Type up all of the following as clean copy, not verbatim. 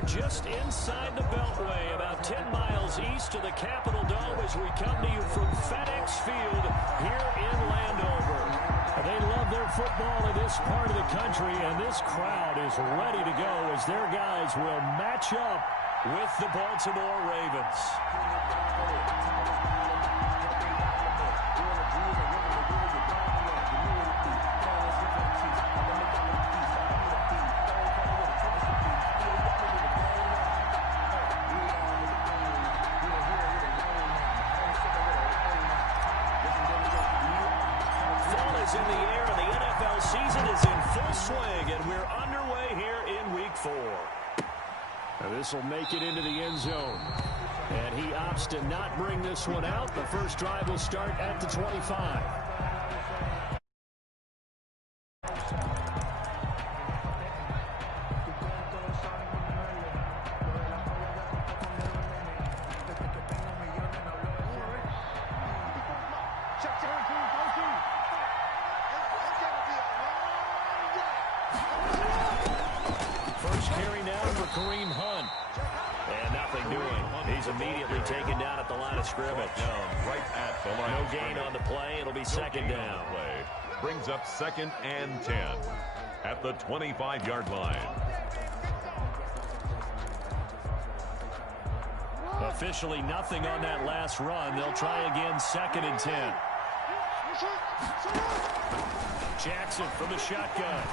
are just inside the Beltway, about 10 miles east of the Capitol Dome as we come to you from FedEx Field here in Landover. They love their football in this part of the country, and this crowd is ready to go as their guys will match up with the Baltimore Ravens. In the air, and the NFL season is in full swing, and we're underway here in Week 4. Now this will make it into the end zone, and he opts to not bring this one out. The first drive will start at the 25. Immediately taken down at the line of scrimmage. Right at the line. No gain on the play. It'll be second down. Brings up 2nd and 10 at the 25-yard line. Officially nothing on that last run. They'll try again, 2nd and 10. Jackson from the shotgun.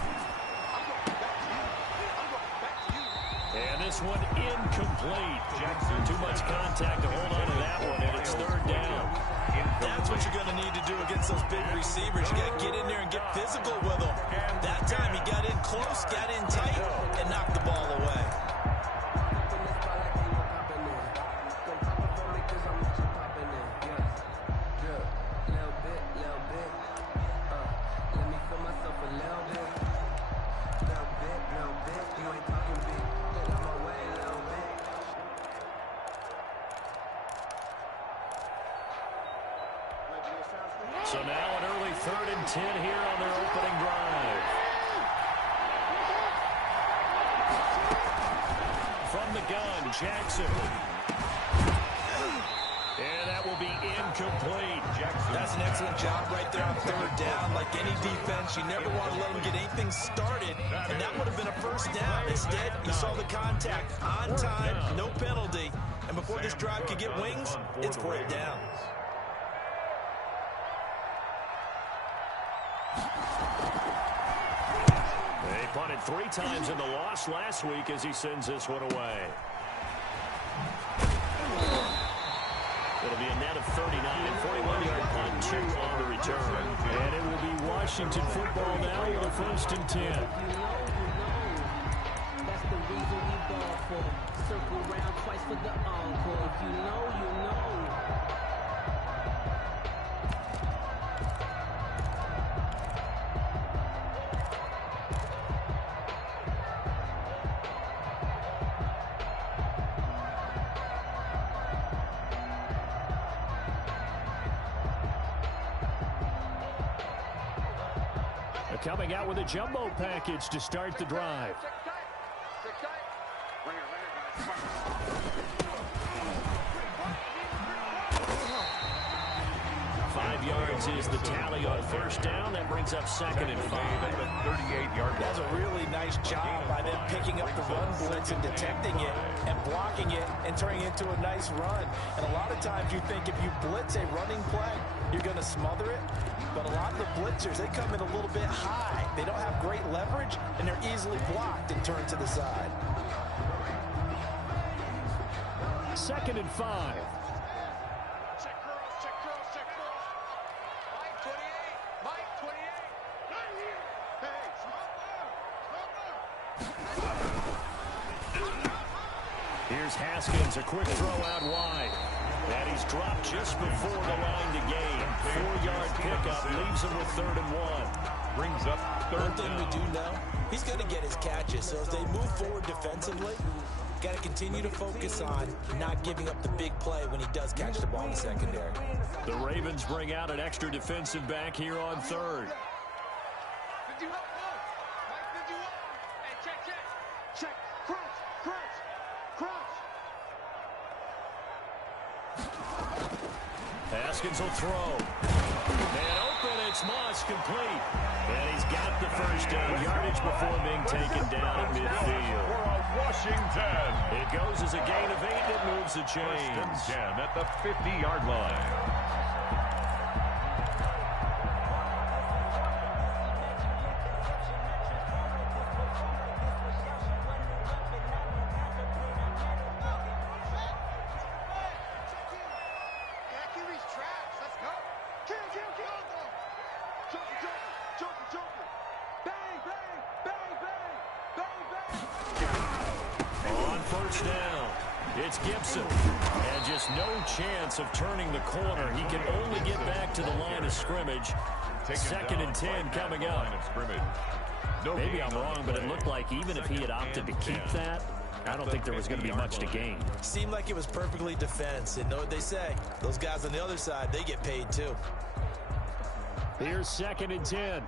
And this one incomplete. Jackson, too much contact to hold on to that one, and it's 3rd down. That's what you're going to need to do against those big receivers. You got to get in there and get physical with them. That time he got in close, got in tight, and knocked the ball away. So now an early 3rd and 10 here on their opening drive. From the gun, Jackson. And that will be incomplete. Jackson. That's an excellent job right there on 3rd down. Like any defense, you never want to let them get anything started, and that would have been a 1st down. Instead, you saw the contact on time, no penalty, and before this drive could get wings, it's 4th down. They punted 3 times in the loss last week as he sends this one away. It'll be a net of 39, 41-yard punt, 2 on the return. And it will be Washington football now with a 1st and 10. That's the reason we ball for. Circle round twice for the encore. If you know, you know. Coming out with a jumbo package to start the drive. 5 yards is the tally on 1st down. That brings up 2nd and 5. At the 38-yard line. That's a really nice job by them picking up the run blitz and detecting it and blocking it and turning it into a nice run. And a lot of times you think if you blitz a running play, you're going to smother it. But a lot of the blitzers, they come in a little bit high. They don't have great leverage, and they're easily blocked and turned to the side. 2nd and 5. Check curls, check curls, check curls. Mike 28, Mike 28. Right here. Hey, Here's Haskins, a quick throw out wide. And he's dropped just before the line to gain. 4-yard pickup leaves him with 3rd and 1. Brings up 3rd One thing we do know, he's going to get his catches. So as they move forward defensively, got to continue to focus on not giving up the big play when he does catch the ball in the secondary. The Ravens bring out an extra defensive back here on 3rd. Did you help? Mike, did you help? Hey, check, check. Check. Cross, cross. Haskins will throw. And open, it's Moss, complete. And he's got the first down yardage before being taken down at midfield. For Washington. It goes as a gain of 8 that moves the chains. First and 10 at the 50-yard line. It's Gibson, and just no chance of turning the corner. He can only get back to the line of scrimmage. Second and 10 coming up. Maybe I'm wrong, but it looked like even if he had opted to keep that, I don't think there was going to be much to gain. Seemed like it was perfectly defense, and know what they say. Those guys on the other side, they get paid too. Here's second and 10.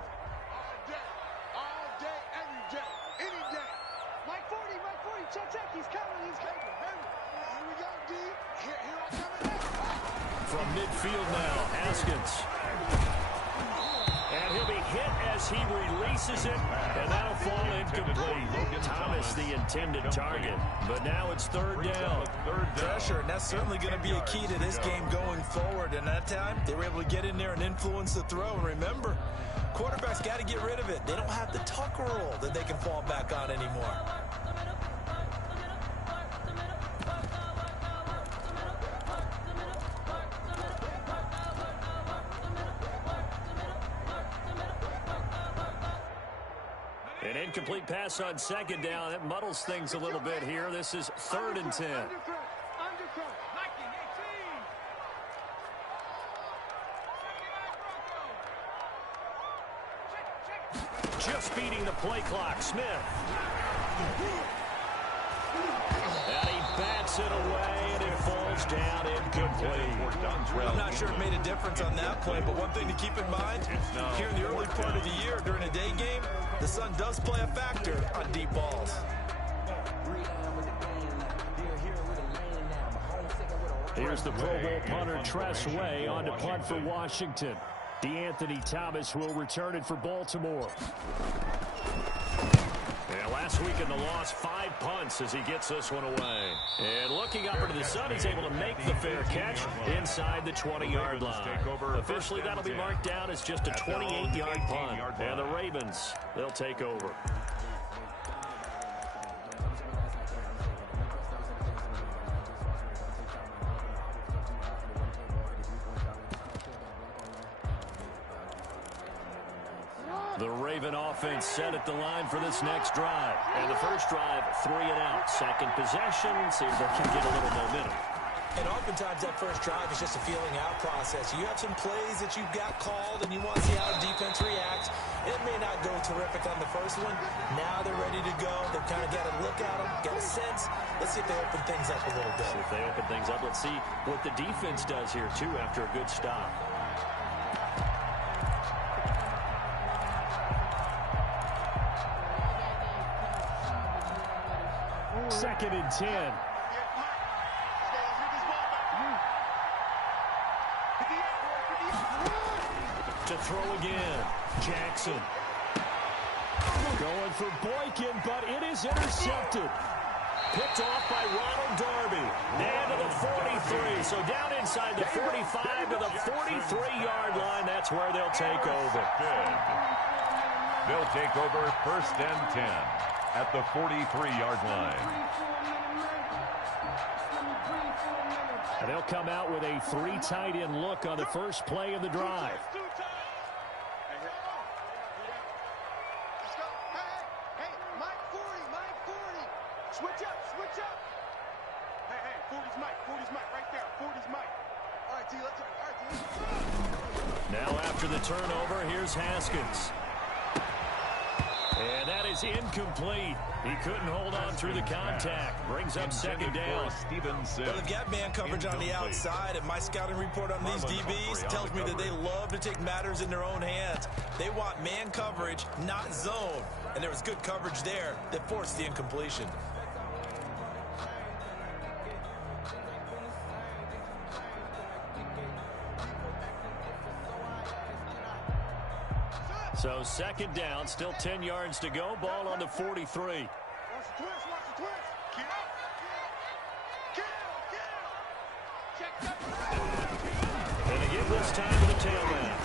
From midfield now, Haskins. And he'll be hit as he releases it, and that'll fall incomplete. Thomas, the intended target, but now it's third down. Pressure, and that's certainly going to be a key to this game going forward. And that time, they were able to get in there and influence the throw. And remember, quarterbacks got to get rid of it. They don't have the tuck rule that they can fall back on anymore. An incomplete pass on second down. That muddles things a little bit here. This is third and 10. Just beating the play clock. Smith. And he bats it away, and it falls down incomplete. I'm not sure it made a difference on that play, but one thing to keep in mind, here in the early part of the year during a day game, the sun does play a factor on deep balls. Here's the Pro Bowl punter Tress Way on to punt for Washington. DeAnthony Thomas will return it for Baltimore. And last week in the loss, 5 punts as he gets this one away. And looking up into the sun, he's able to make the fair catch inside the 20-yard line. Officially, that'll be marked down as just a 28-yard punt. And the Ravens, they'll take over. The Raven offense set at the line for this next drive. And the first drive, 3 and out. Second possession, see if they can get a little momentum. And oftentimes that first drive is just a feeling out process. You have some plays that you've got called and you want to see how the defense reacts. It may not go terrific on the first one. Now they're ready to go. They've kind of got a look at them, got a sense. Let's see if they open things up a little bit. See if they open things up. Let's see what the defense does here, too, after a good stop. Second and 10. To throw again. Jackson. Going for Boykin, but it is intercepted. Picked off by Ronald Darby. And to the 43. So down inside the 45 to the 43-yard line. That's where they'll take over. They'll take over first and 10 at the 43-yard line. And they'll come out with a 3 tight end look on the first play of the drive. Switch up. Hey, 40's Mike, right there. 40's Mike. All right, T, let's go. Now after the turnover, here's Haskins. And that is incomplete. He couldn't hold on through the contact. Brings up second down. Well, they've got man coverage on the outside, and my scouting report on these DBs tells me that they love to take matters in their own hands. They want man coverage, not zone. And there was good coverage there that forced the incompletion. So second down, still 10 yards to go. Ball on the 43. Watch the twist, watch the twist. Check that. And they give this time to the tailback.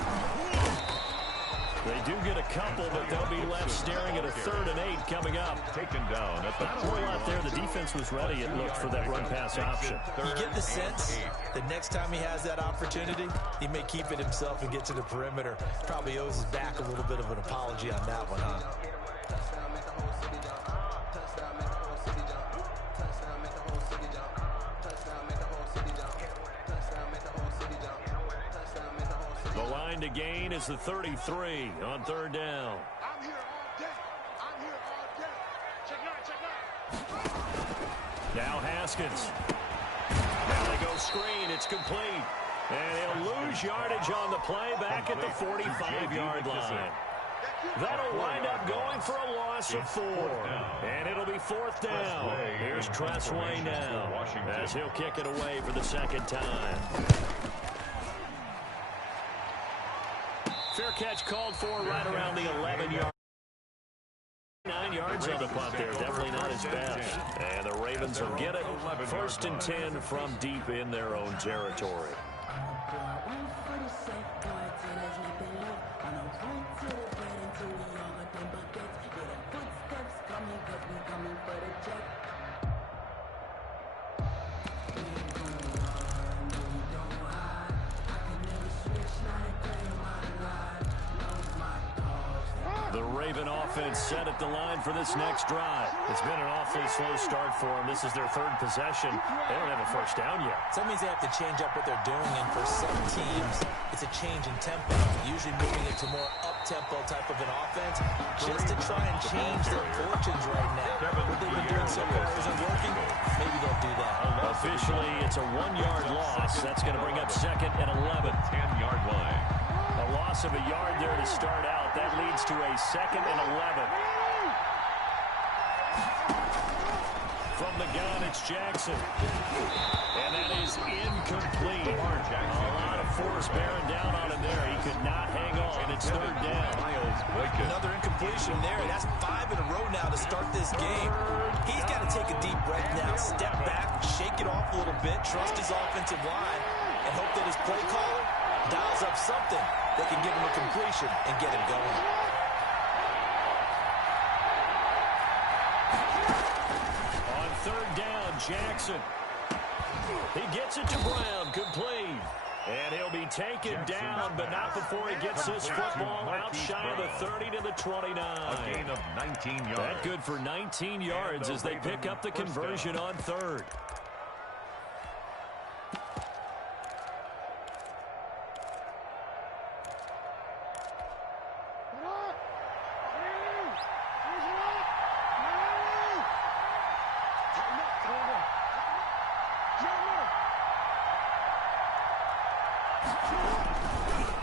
They do get a couple, but they'll be left staring at a 3rd and 8 coming up. Taken down at the Not a whole lot there. The defense was ready, it looked, for that run-pass option. You get the sense that next time he has that opportunity, he may keep it himself and get to the perimeter. Probably owes his back a little bit of an apology on that one, huh? The line to gain is the 33 on 3rd down. I'm here all day. I'm here all day. Check it out. Now Haskins. Now they go screen. It's complete. And he'll lose yardage on the play back at the 45-yard line. That'll wind up going for a loss of 4. And it'll be 4th down. Here's Tressway now as he'll kick it away for the 2nd time. Fair catch called for right around the 11-yard. 9 yards on the punt there. Definitely not his best. And the Ravens will get it. 1st and 10 from deep in their own territory. The Raven offense set at the line for this next drive. It's been an awfully slow start for them. This is their 3rd possession. They don't have a first down yet. So that means they have to change up what they're doing, and for some teams, it's a change in tempo, usually moving it to more up-tempo type of an offense, just to try and change their fortunes right now. What they've been doing so far isn't working. Maybe they'll do that. Officially, it's a 1-yard loss. That's going to bring up 2nd and 11. 10-yard line. A loss of a yard there to start out. That leads to a 2nd and 11. From the gun, it's Jackson. And that is incomplete. A lot of force bearing down on him there. He could not hang on. It's 3rd down. Another incompletion there. That's 5 in a row now to start this game. He's got to take a deep breath now, step back, shake it off a little bit, trust his offensive line, and hope that his play caller dials up something that can give him a completion and get him going. On 3rd down, Jackson. He gets it to Brown, complete. And he'll be taken down, but not before he gets this football out shy of the 30 to the 29. A gain of 19 yards. That good for 19 yards as they pick up the conversion on 3rd.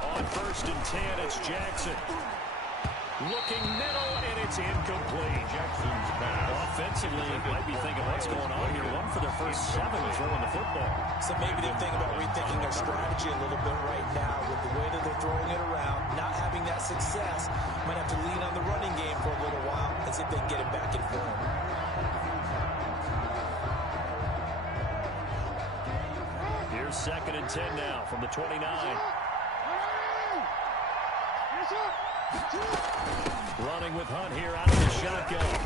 On 1st and 10, it's Jackson. Looking middle, and it's incomplete. Jackson's pass. Offensively, you might be thinking, what's going on here? 1 for their first 7 throwing the football. So maybe they're thinking about rethinking their strategy a little bit right now with the way that they're throwing it around, not having that success. Might have to lean on the running game for a little while and see if they can get it back in form. Here's 2nd and 10 now from the 29. Running with Hunt here out of the shotgun.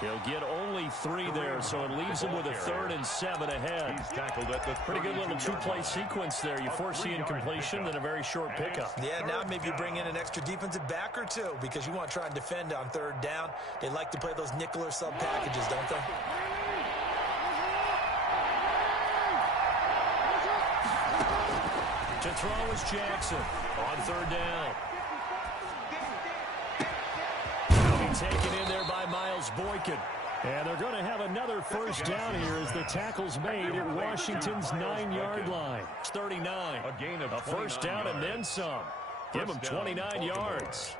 He'll get only 3 there, so it leaves him with a 3rd and 7 ahead. He's tackled at the Pretty good little 2-play sequence there. You force the incompletion, then a very short pickup. Yeah, now maybe you bring in an extra defensive back or 2 because you want to try and defend on 3rd down. They like to play those nickel or sub packages, don't they? To throw is Jackson on 3rd down. He'll be taken in there by Miles Boykin. And they're going to have another first down here as the tackle's made at Washington's 9-yard line. It's 39. A gain of a first down and then some. Give them 29 yards.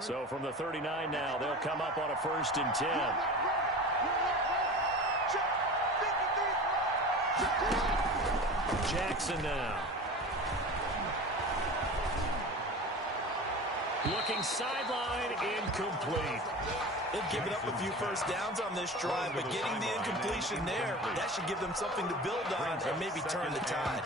So from the 39 now, they'll come up on a 1st and 10. Jackson now. Looking sideline, incomplete. They've given up a few first downs on this drive, but getting the incompletion there, that should give them something to build on and maybe turn the tide.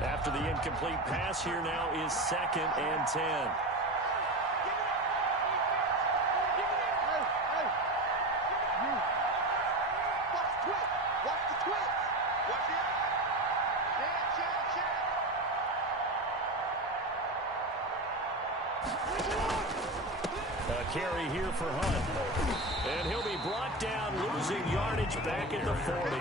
After the incomplete pass, here now is 2nd and 10. A carry here for Hunt. And he'll be brought down, losing yardage back at the 40.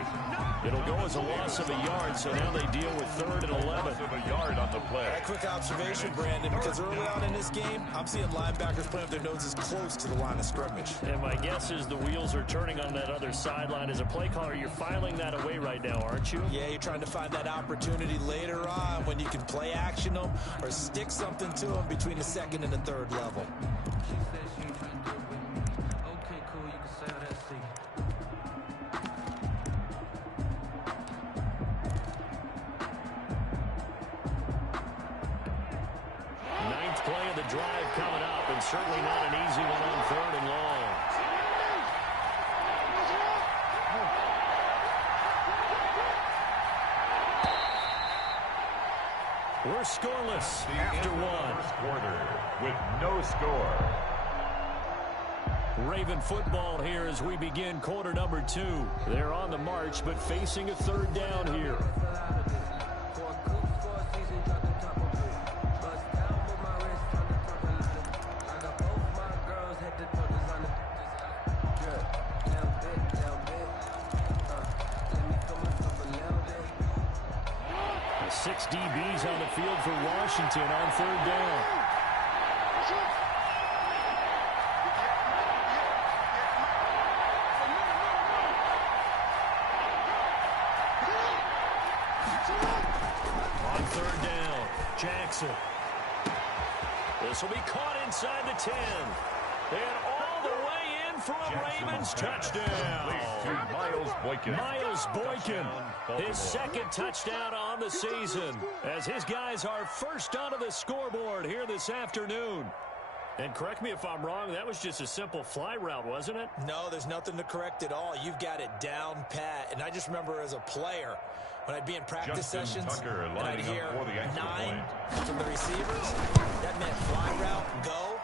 It'll go as a loss of a yard, so now they deal with 3rd and 11. A yard on the play. A quick observation, Brandon, because early on in this game, I'm seeing linebackers playing with their noses close to the line of scrimmage. And my guess is the wheels are turning on that other sideline. As a play caller, you're filing that away right now, aren't you? Yeah, you're trying to find that opportunity later on when you can play action them or stick something to them between the 2nd and the 3rd level. Okay, cool, you can say that seat. Ninth play of the drive coming up, and certainly not an easy one on 3rd and long. We're scoreless after one. First quarter with no score. Raven football here as we begin quarter number 2. They're on the march, but facing a 3rd down here. Six DBs on the field for Washington on 3rd down. On 3rd down, Jackson. This will be caught inside the 10. And all the way in for a Ravens touchdown. Miles Boykin. Miles Boykin, his 2nd touchdown on the season, as his guys are first onto the scoreboard here this afternoon. And correct me if I'm wrong, that was just a simple fly route, wasn't it? No, there's nothing to correct at all. You've got it down pat. And I just remember as a player, when I'd be in practice sessions, and I'd hear 9 from the receivers, that meant fly route, go.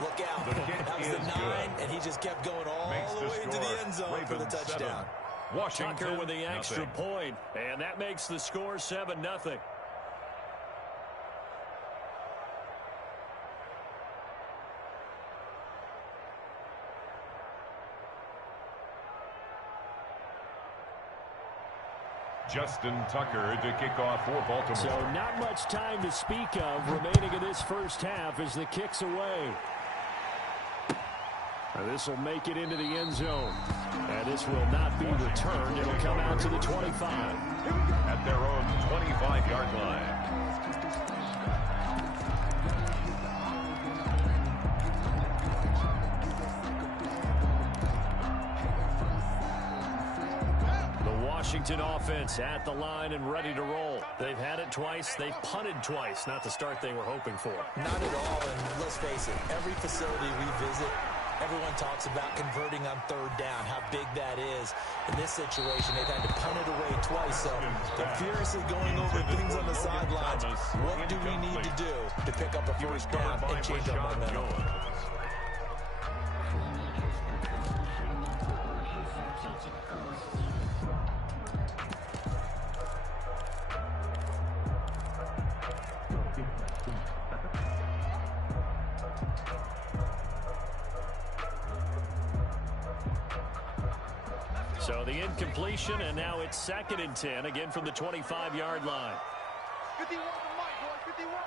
Look out. That was the 9, and he just kept going all the way into the end zone for the touchdown. Tucker with the extra point, and that makes the score 7-0. Justin Tucker to kick off for Baltimore. So not much time to speak of remaining in this first half as the kick's away. This will make it into the end zone. And this will not be returned. It'll come out to the 25. At their own 25-yard line. Washington offense at the line and ready to roll. They've had it twice. They've punted twice. Not the start they were hoping for. Not at all, and let's face it, every facility we visit, everyone talks about converting on 3rd down, how big that is. In this situation, they've had to punt it away twice, so they're furiously going over things on the sidelines. What do we need to do to pick up a first down and change our momentum? So the incompletion, and now it's 2nd and 10, again from the 25-yard line. 51 for Mike, boys, 51.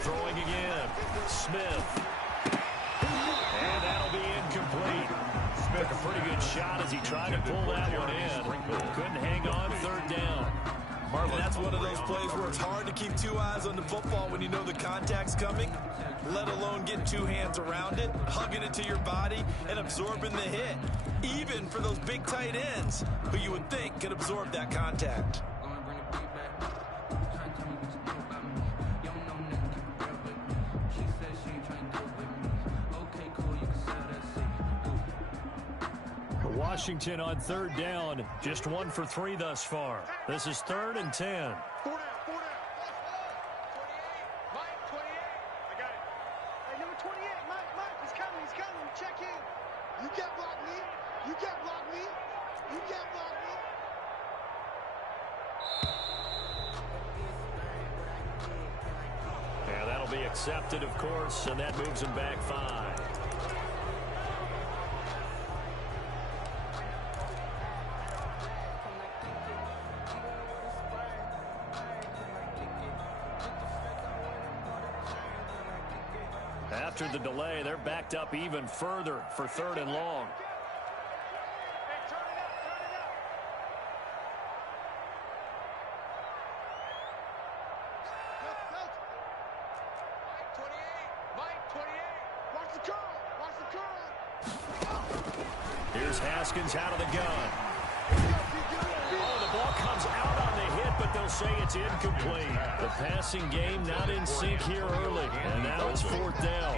Throwing again. Smith. And that'll be incomplete. Took a pretty good shot as he tried to pull that one in. Couldn't hang on, third down. And that's one of those plays where it's hard to keep two eyes on the football when you know the contact's coming, let alone getting two hands around it, hugging it to your body, and absorbing the hit. Even for those big tight ends, who you would think could absorb that contact. Washington on third down, just 1 for 3 thus far. This is 3rd and 10. 4 down, 4 down. 28, Mike, 28. I got it. Hey, number 28, Mike, he's coming. Check in. You can't block me. You can't block me. You can't block me. Yeah, that'll be accepted, of course, and that moves him back 5. After the delay, they're backed up even further for 3rd and long. Hey, turn it up. Mike, 28. Watch the curl. Here's Haskins out of the gun. Oh, the ball comes out on the hit, but they'll say it's incomplete. The passing game not in sync here early, and now it's 4th down.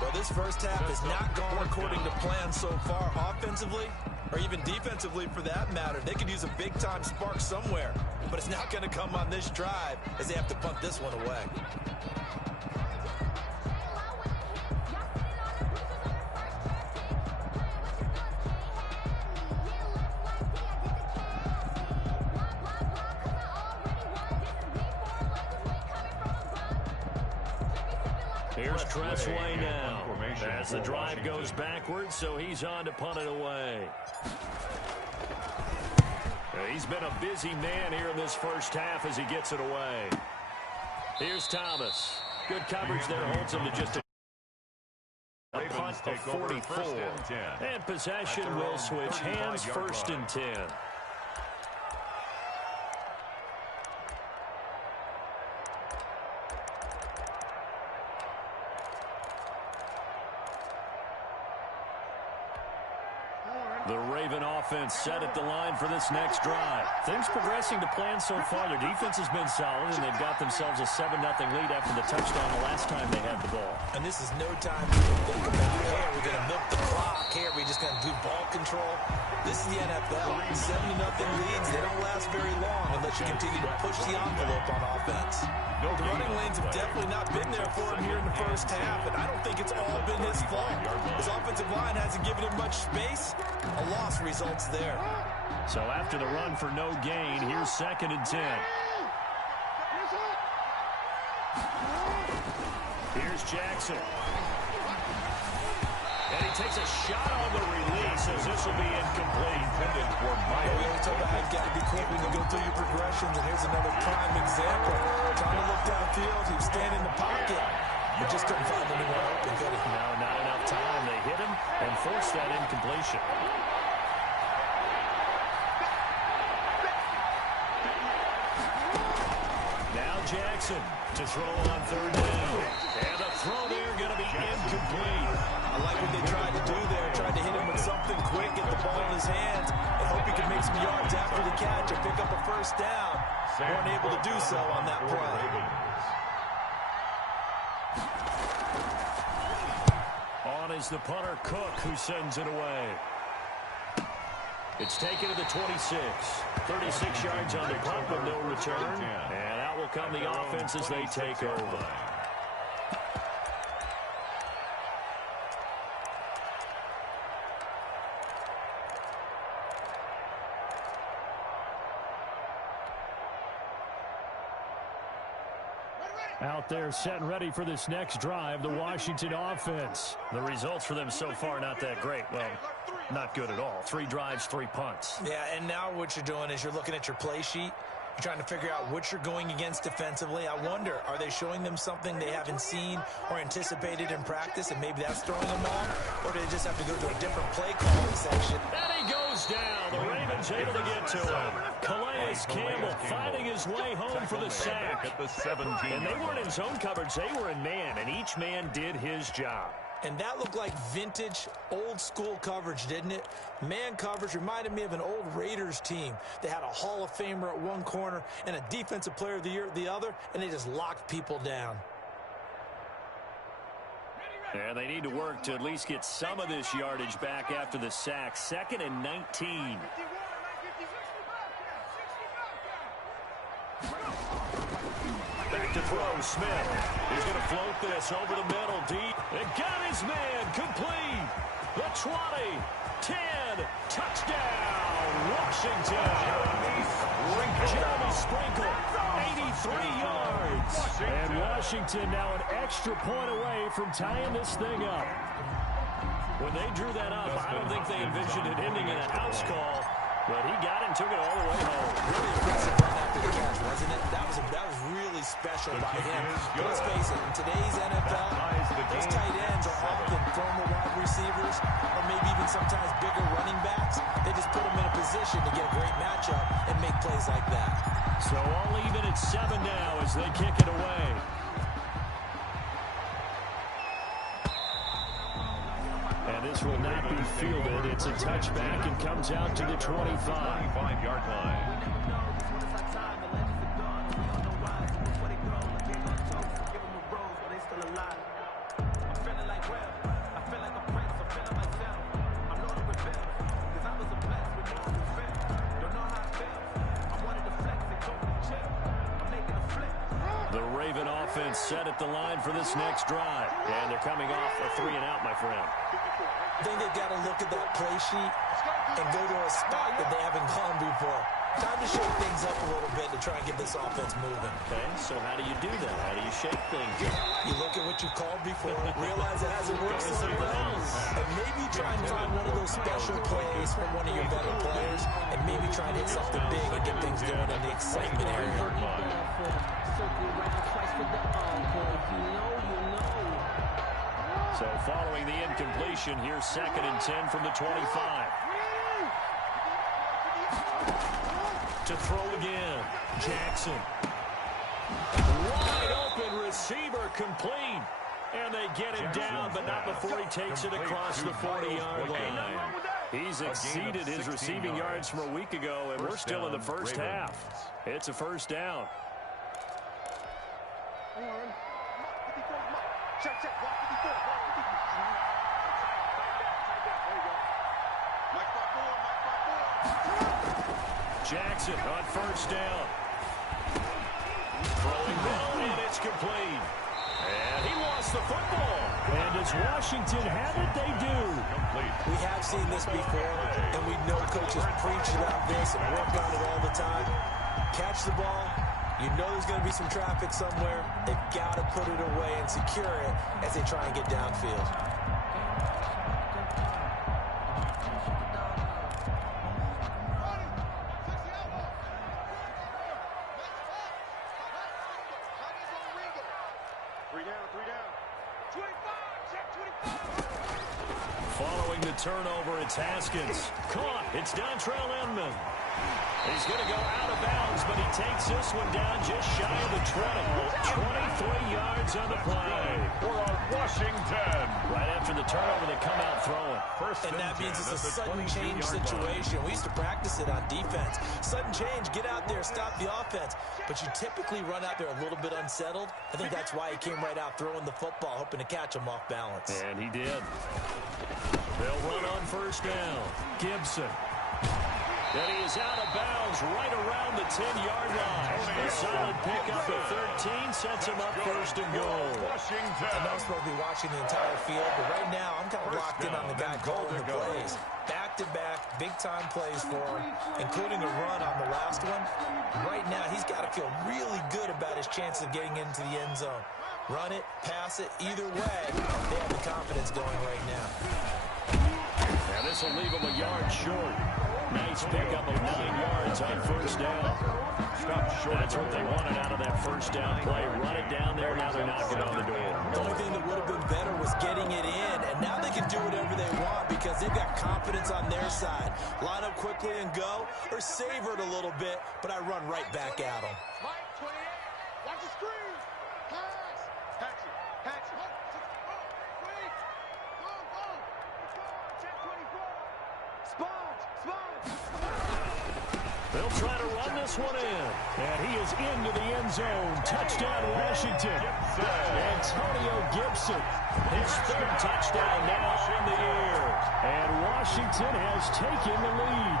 Well, this first half has not gone according to plan so far offensively, or even defensively for that matter. They could use a big-time spark somewhere, but it's not going to come on this drive as they have to punt this one away. Here's Tressway now as the drive goes backwards, so he's on to punt it away. He's been a busy man here in this first half as he gets it away. Here's Thomas. Good coverage there, holds him to just a punt of 44. And possession will switch hands, 1st and 10. The Raven offense set at the line for this next drive. Things progressing to plan so far. Their defense has been solid, and they've got themselves a 7-0 lead after the touchdown the last time they had the ball. And this is no time to think about, hey, are we going to milk the clock? Hey, are we just going to do ball control? This is the NFL. 7-0 leads, they don't last very long unless you continue to push the envelope on offense. The running lanes have definitely not been there for him here in the first half, and I don't think it's all been his fault. His offensive line hasn't given him much space. A loss results there. So after the run for no gain, here's 2nd and 10. Here's Jackson. And he takes a shot on the release as this will be incomplete. We always talk about how you've got to be quick when you go through your progressions, and here's another prime example. Trying to look downfield, he was standing in the pocket, but just couldn't find anyone open, could he? No, not enough time. They hit him and forced that incompletion. Now Jackson to throw on 3rd down. And the throw there going to be incomplete. I like what they tried to do there. Tried to hit him with something quick, get the ball in his hands, and hope he could make some yards after the catch or pick up a 1st down. Weren't able to do so on that play. On is the punter, Cook, who sends it away. It's taken to the 26. 36 yards on the punt, but no return. And out will come the offense as they take over. Out there set and ready for this next drive, the Washington offense. The results for them so far not that great. Well, not good at all. 3 drives, 3 punts. Yeah, and now what you're doing is you're looking at your play sheet, You're trying to figure out what you're going against defensively. I wonder, are they showing them something they haven't seen or anticipated in practice, and maybe that's throwing them off? Or do they just have to go to a different play calling section? And he goes down. The Ravens able to get to him. Calais Campbell finding his way home for the sack. At the 17. And they weren't in zone coverage. They were in man, and each man did his job. And that looked like vintage, old-school coverage, didn't it? Man coverage reminded me of an old Raiders team. They had a Hall of Famer at one corner and a Defensive Player of the Year at the other, and they just locked people down. And they need to work to at least get some of this yardage back after the sack. 2nd and 19. Back to throw, Smith. He's going to float this over the middle, deep. And got his man, complete. The 20, 10, touchdown, Washington. Jeremy Sprinkle, 83 yards. And Washington now an extra point away from tying this thing up. When they drew that up, I don't think they envisioned it ending in a house call. But he got it and took it all the way home. Really impressive run after the catch, wasn't it? That was really special by him. But let's face it, in today's NFL, those tight ends are often former wide receivers or maybe even sometimes bigger running backs. They just put them in a position to get a great matchup and make plays like that. So all even at 7 now as they kick it away. And this will not be fielded. It's a touchback and comes out to the 25-yard line. The Raven offense set at the line for this next drive. And they're coming off a 3-and-out, my friend. I think they've got to look at that play sheet and go to a spot that they haven't gone before. Time to shake things up a little bit to try and get this offense moving. Okay, so how do you do that? How do you shake things? You look at what you called before, realize it hasn't worked somewhere else, and maybe try and find one of those special plays from one of your better players, and maybe try and hit something big and get things going in the excitement area. So following the incompletion, here's 2nd and 10 from the 25. To throw again, Jackson. Wide open receiver, complete. And they get him down, but not before he takes it across the 40-yard line. He's exceeded his receiving yards from a week ago, and we're still in the first half. It's a first down. Jackson on first down. Throwing down, and it's complete. And he lost the football. And does Washington have it? They do. We have seen this before, and we know coaches preach about this and work on it all the time. Catch the ball. You know there's going to be some traffic somewhere. They've got to put it away and secure it as they try and get downfield. Following the turnover, it's Haskins. Caught. It's Dontrell Inman. He's going to go out of bounds, but he takes this one down just shy of the 20. 23 yards on the play. For Washington. Right after the turnover, they come out throwing. And that means it's a sudden change situation. We used to practice it on defense. Sudden change, get out there, stop the offense. But you typically run out there a little bit unsettled. I think that's why he came right out throwing the football, hoping to catch him off balance. And he did. They'll run on first down. Gibson. And he is out of bounds right around the 10-yard line. A solid pickup of 13 sets him up first and goal. I know I'm supposed to be watching the entire field, but right now I'm kind of locked in on the guy calling the plays. Back-to-back, big-time plays for him, including a run on the last one. Right now he's got to feel really good about his chance of getting into the end zone. Run it, pass it, either way, they have the confidence going right now. And this will leave him a yard short. Nice pickup of 9 yards yards on first down. That's what they wanted out of that first down play. Run it down there. Now they're knocking on the door. The only thing that would have been better was getting it in, and now they can do whatever they want because they've got confidence on their side. Line up quickly and go, or savor it a little bit, but I run right back at them. Mike, 28. Watch the screen. Pass. Patch it. Patch it. Wait. Go. 10-24. Sponge. They'll try to run this one in. And he is into the end zone. Touchdown, Washington. Antonio Gibson. His third touchdown now in the year. And Washington has taken the lead.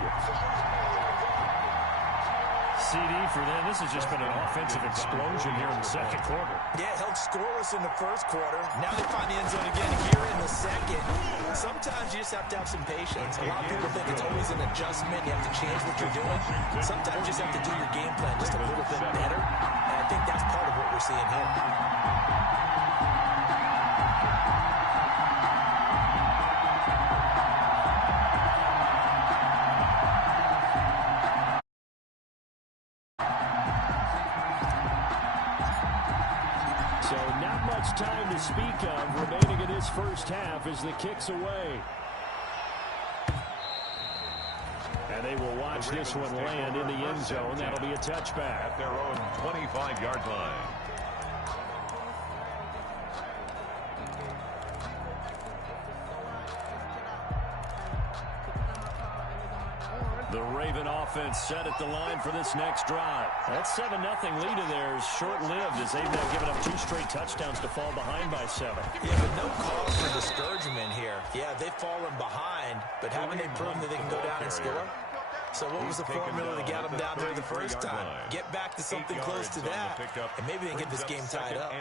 CD for them. This has just been an offensive explosion here in the second quarter. Yeah, held scoreless in the first quarter. Now they find the end zone again here in the second. Sometimes you just have to have some patience. A lot of people think it's always an adjustment. You have to change what you're doing. Sometimes you just have to do your game plan just a little bit better. And I think that's part of what we're seeing here. So not much time to speak of remaining in this first half as the kick's away. And they will watch this one land in the end zone. That'll be a touchback. At their own 25-yard line. The Raven offense set at the line for this next drive. That 7-0 lead of theirs short-lived as they've now given up 2 straight touchdowns to fall behind by 7. Yeah, but no cause for discouragement here. Yeah, they've fallen behind, but haven't they proven that they can go down and score? So what was the formula that got them down there the first time? Get back to something close to that, and maybe they can get this game tied up.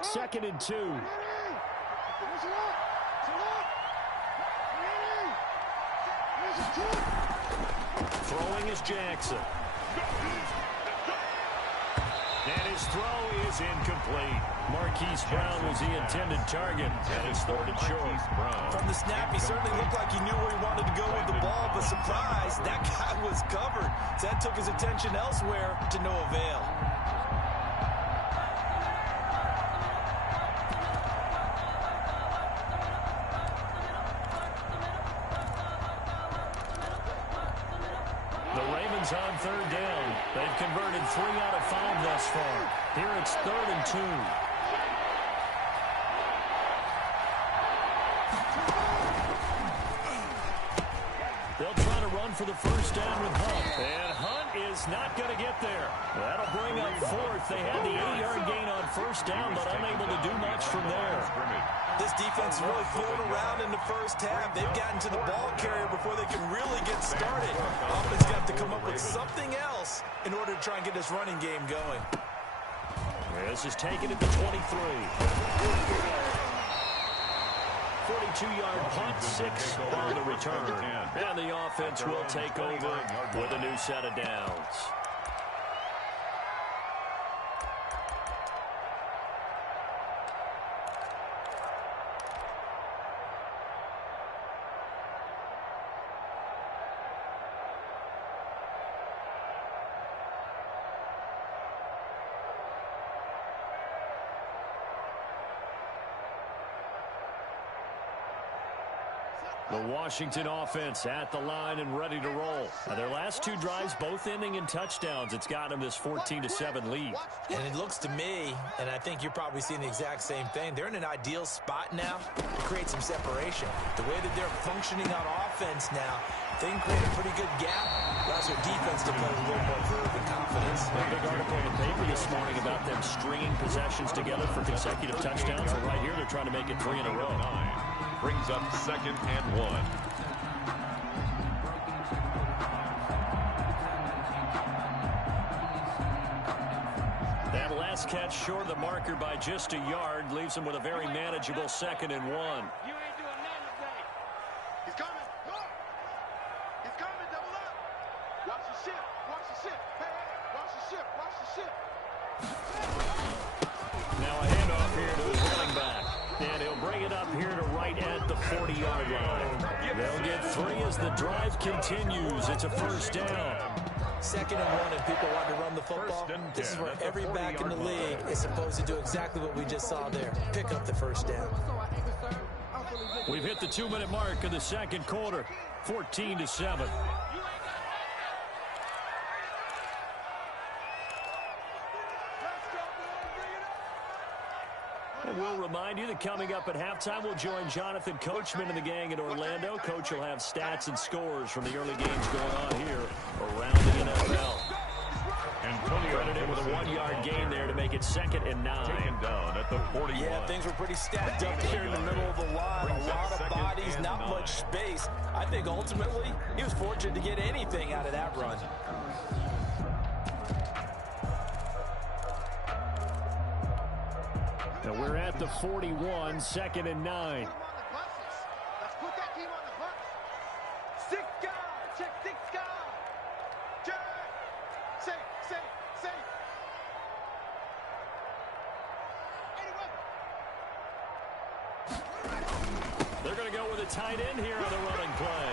Second and 2. Throwing is Jackson. And his throw is incomplete. Marquise Brown was the intended target, and it's third and short. From the snap, he certainly looked like he knew where he wanted to go with the ball, but surprise, that guy was covered. So that took his attention elsewhere to no avail. On third down. They've converted 3 out of 5 thus far. Here it's third and 2. They'll try to run for the first down with Hunt. And Hunt is not going to get there. That'll bring up fourth. They had the 8-yard gain on first down, but unable to do much from there. This defense is really flown around in the first half. They've gotten to the ball carrier before they can really get started. Offense got to come up with something else in order to try and get this running game going. This is taken at the 23. 42-yard punt, 6 on the return. And the offense will take over with a new set of downs. The Washington offense at the line and ready to roll. Now their last 2 drives, both ending in touchdowns. It's got them this 14-7 lead. And it looks to me, and I think you're probably seeing the exact same thing, they're in an ideal spot now to create some separation. The way that they're functioning on offense now, they can create a pretty good gap. Allows their defense to play with a little more verve and confidence. A big article in the paper this morning about them stringing possessions together for consecutive touchdowns. Well, right here, they're trying to make it 3 in a row. Brings up 2nd and 1. That last catch short of the marker by just a yard leaves him with a very manageable 2nd and 1. You ain't doing nothing today. He's coming. Look. He's coming. Double up. Watch the ship. Watch the ship. Hey, watch the ship. Watch the ship. Now a handoff here to his running back. And he'll bring it up here to right at the 40-yard line. They'll get 3 as the drive continues. It's a first down. 2nd and 1, and people want to run the football. This is where every back in the league is supposed to do exactly what we just saw there. Pick up the first down. We've hit the 2-minute mark of the second quarter. 14-7. And we'll remind you that coming up at halftime, we'll join Jonathan Coachman and the gang in Orlando. Coach will have stats and scores from the early games going on here around the NFL. Antonio Credited with a 1-yard gain there to make it 2nd and 9. taken down at the 41. Yeah, things were pretty stacked up here in the middle of the line. A lot of bodies, not much space. I think ultimately he was fortunate to get anything out of that run. Now we're at the 41, 2nd and 9. Let's put that team on the bus. 6 guys. Check 6 guys. Check. Safe. They're going to go with a tight end here on the running play.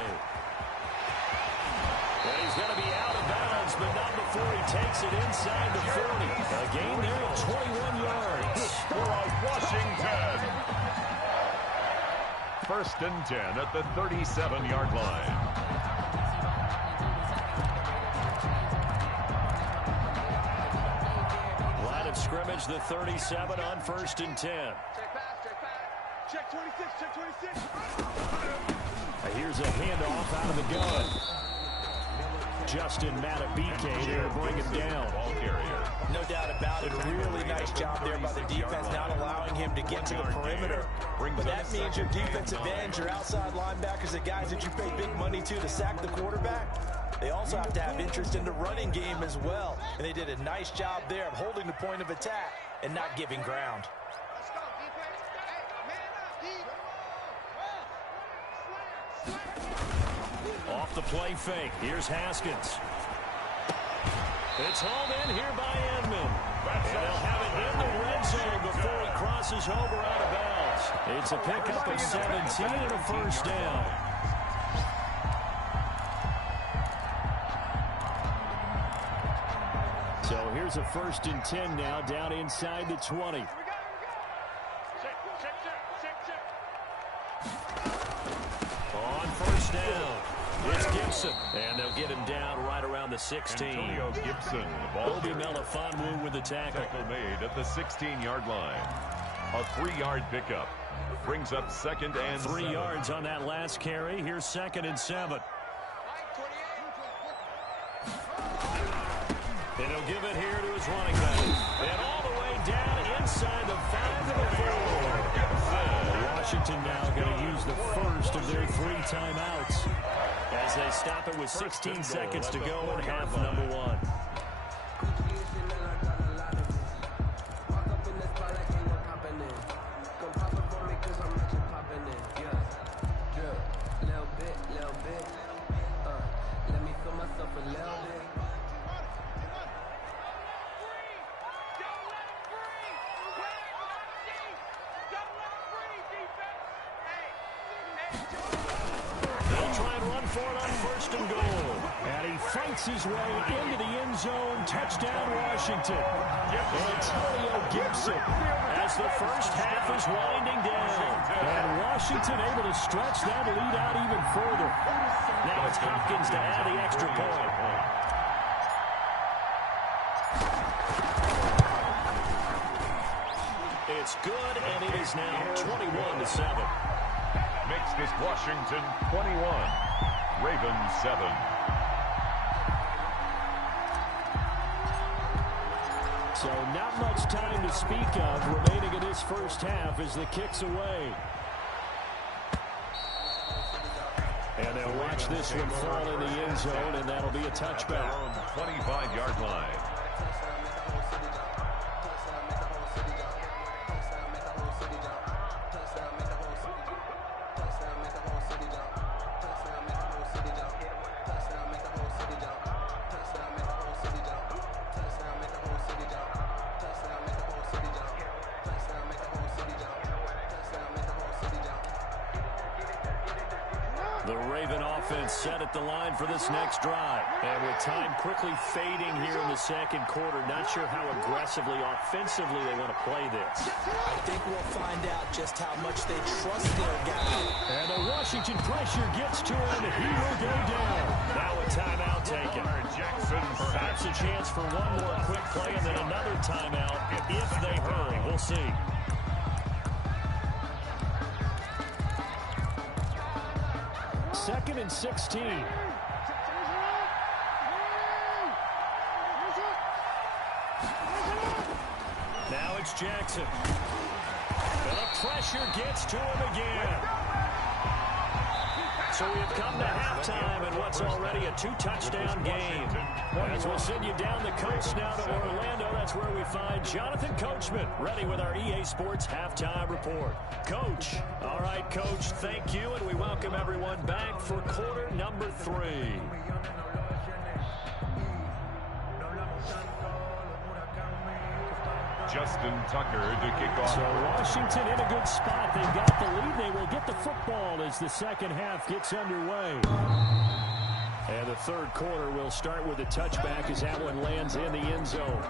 And he's going to be out of bounds, but not before he takes it inside the 40. A gain there of 21 yards. For a Washington. 1st and 10 at the 37-yard line. Line of scrimmage, the 37 on 1st and 10. Check pass. Check 26. Check 26. Here's a handoff out of the gun. Justin Matabike there to bring him down. Ball carrier. No doubt about it. A really nice job there by the defense, not allowing him to get to the perimeter. But that means your defensive ends, your outside linebackers, the guys that you pay big money to sack the quarterback, they also have to have interest in the running game as well. And they did a nice job there of holding the point of attack and not giving ground. Let's go, defense. Hey, man up, deep. Off the play fake. Here's Haskins. It's hauled in here by Edmond. And they'll have it in the red zone before he crosses over out of bounds. It's a pickup of 17 and a first down. So here's a 1st and 10 now down inside the 20. On 1st down. It's Gibson, and they'll get him down right around the 16. Antonio Gibson, the ball Obi Melifonwu with the tackle. tackle made at the 16-yard line. A 3-yard pickup brings up 2nd and 3 7. yards on that last carry. Here's 2nd and 7. And he'll give it here to his running back. And all the way down inside the 5 to the 4. Washington now going to use the first of their 3 timeouts as they stop it with 16 seconds to go in half number 1. His way into the end zone. Touchdown, Washington. Antonio Gibson as the first half is winding down. And Washington able to stretch that lead out even further. Now it's Hopkins to add the extra point. It's good, and it is now 21-7. Makes this Washington 21, Ravens 7. So not much time to speak of remaining in this first half as the kick's away. And they'll watch this one fall in the end zone, and that'll be a touchback. 25-yard line. The Raven offense set at the line for this next drive. And with time quickly fading here in the second quarter, not sure how aggressively, offensively they want to play this. I think we'll find out just how much they trust their guy. And the Washington pressure gets to him. He will go down. Now a timeout taken. Perhaps a chance for one more quick play and then another timeout if they hurry. We'll see. Second and 16. Now it's Jackson. And the pressure gets to him again. So we have come to halftime in what's already a 2-touchdown game. As we'll send you down the coast now to Orlando, that's where we find Jonathan Coachman, ready with our EA Sports Halftime Report. Coach. All right, Coach, thank you, and we welcome everyone back for quarter number 3. Justin Tucker to kick off. So Washington in a good spot. They've got the lead. They will get the football as the second half gets underway. And the third quarter will start with a touchback as that one lands in the end zone.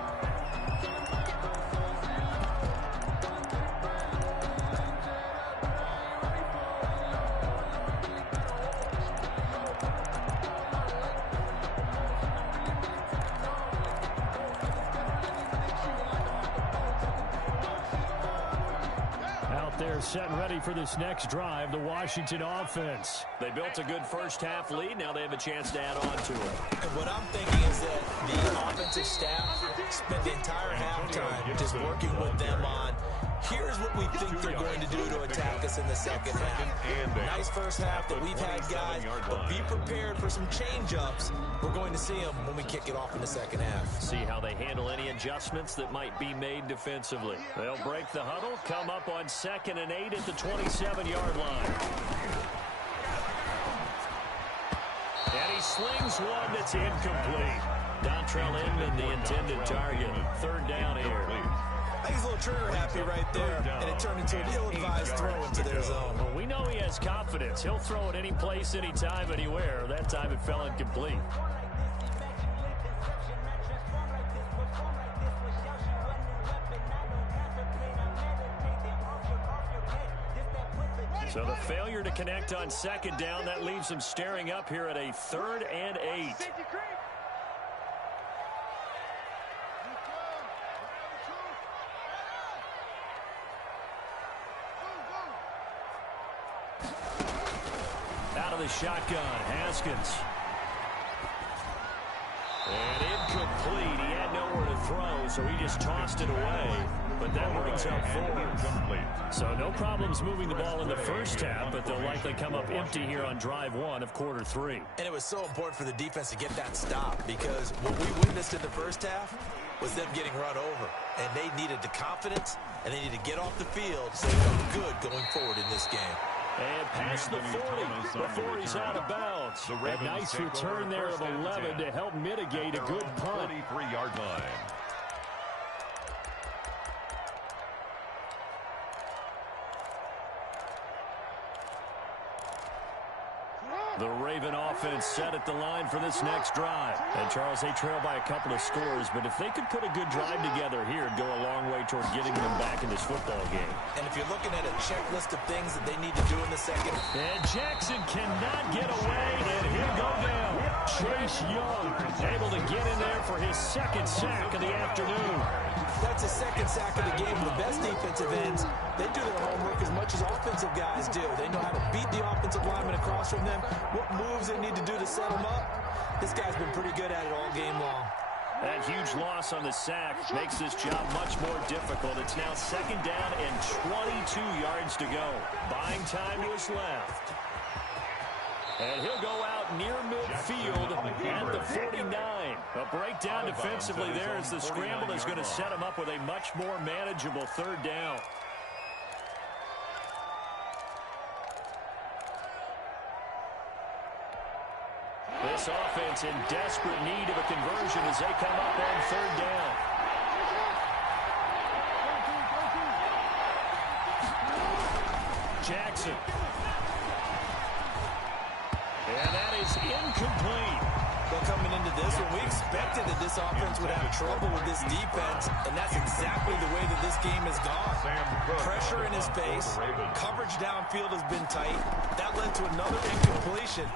Set and ready for this next drive, the Washington offense. They built a good first half lead. Now they have a chance to add on to it. And what I'm thinking is that the offensive staff spent the entire halftime just working with them on, here's what we think they're going to do to attack us in the second half. Nice first half that we've had, guys, but be prepared for some change-ups. We're going to see them when we kick it off in the second half. See how they handle any adjustments that might be made defensively. They'll break the huddle, come up on 2nd and 8 at the 27-yard line. And he slings one that's incomplete. Dontrell Inman, the intended target. Third down here. I think he's a little trigger happy right there, and it turned into an ill-advised throw into their zone. Well, we know he has confidence. He'll throw it any place, anytime, anywhere. That time it fell incomplete. So the failure to connect on second down, that leaves them staring up here at a 3rd and 8. Out of the shotgun, Haskins. And incomplete. He had nowhere to throw, so he just tossed it away. But that brings up 4. So no problems moving the ball in the first half, but they'll likely come up empty here on drive 1 of quarter 3. And it was so important for the defense to get that stop, because what we witnessed in the first half was them getting run over. And they needed the confidence, and they needed to get off the field so they felt good going forward in this game. And past the 40 before he's out of bounds. A nice return there of 11 to help mitigate a good punt. 43-yard line. The Raven offense set at the line for this next drive. And, Charles, they trail by a couple of scores, but if they could put a good drive together here, it'd go a long way toward getting them back in this football game. And if you're looking at a checklist of things that they need to do in the second. And Jackson cannot get away, and he'll go down. Chase Young able to get in there for his 2nd sack of the afternoon. That's his 2nd sack of the game. The best defensive ends, they do their homework as much as offensive guys do. They know how to beat the offensive lineman across from them, what moves they need to do to set them up. This guy's been pretty good at it all game long. That huge loss on the sack makes this job much more difficult. It's now 2nd down and 22 yards to go. Buying time was left. And he'll go out near midfield at the 49. A breakdown defensively there as the scramble is going to set him up with a much more manageable 3rd down. This offense in desperate need of a conversion as they come up on 3rd down. Jackson. And that is incomplete. Well, coming into this one, we expected that this offense would have trouble with this defense, and that's exactly the way that this game has gone. Pressure in his face, coverage downfield has been tight. That led to another incompletion.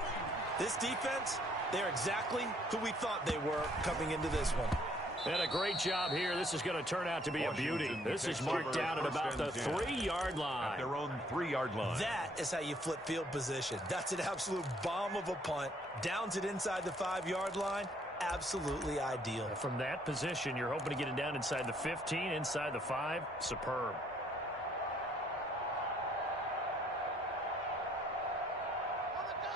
This defense, they're exactly who we thought they were coming into this one. And a great job here. This is going to turn out to be a beauty. This is marked down at about the 3-yard line. At their own 3-yard line. That is how you flip field position. That's an absolute bomb of a punt. Downs it inside the 5-yard line. Absolutely ideal. From that position, you're hoping to get it down inside the 15, inside the 5. Superb.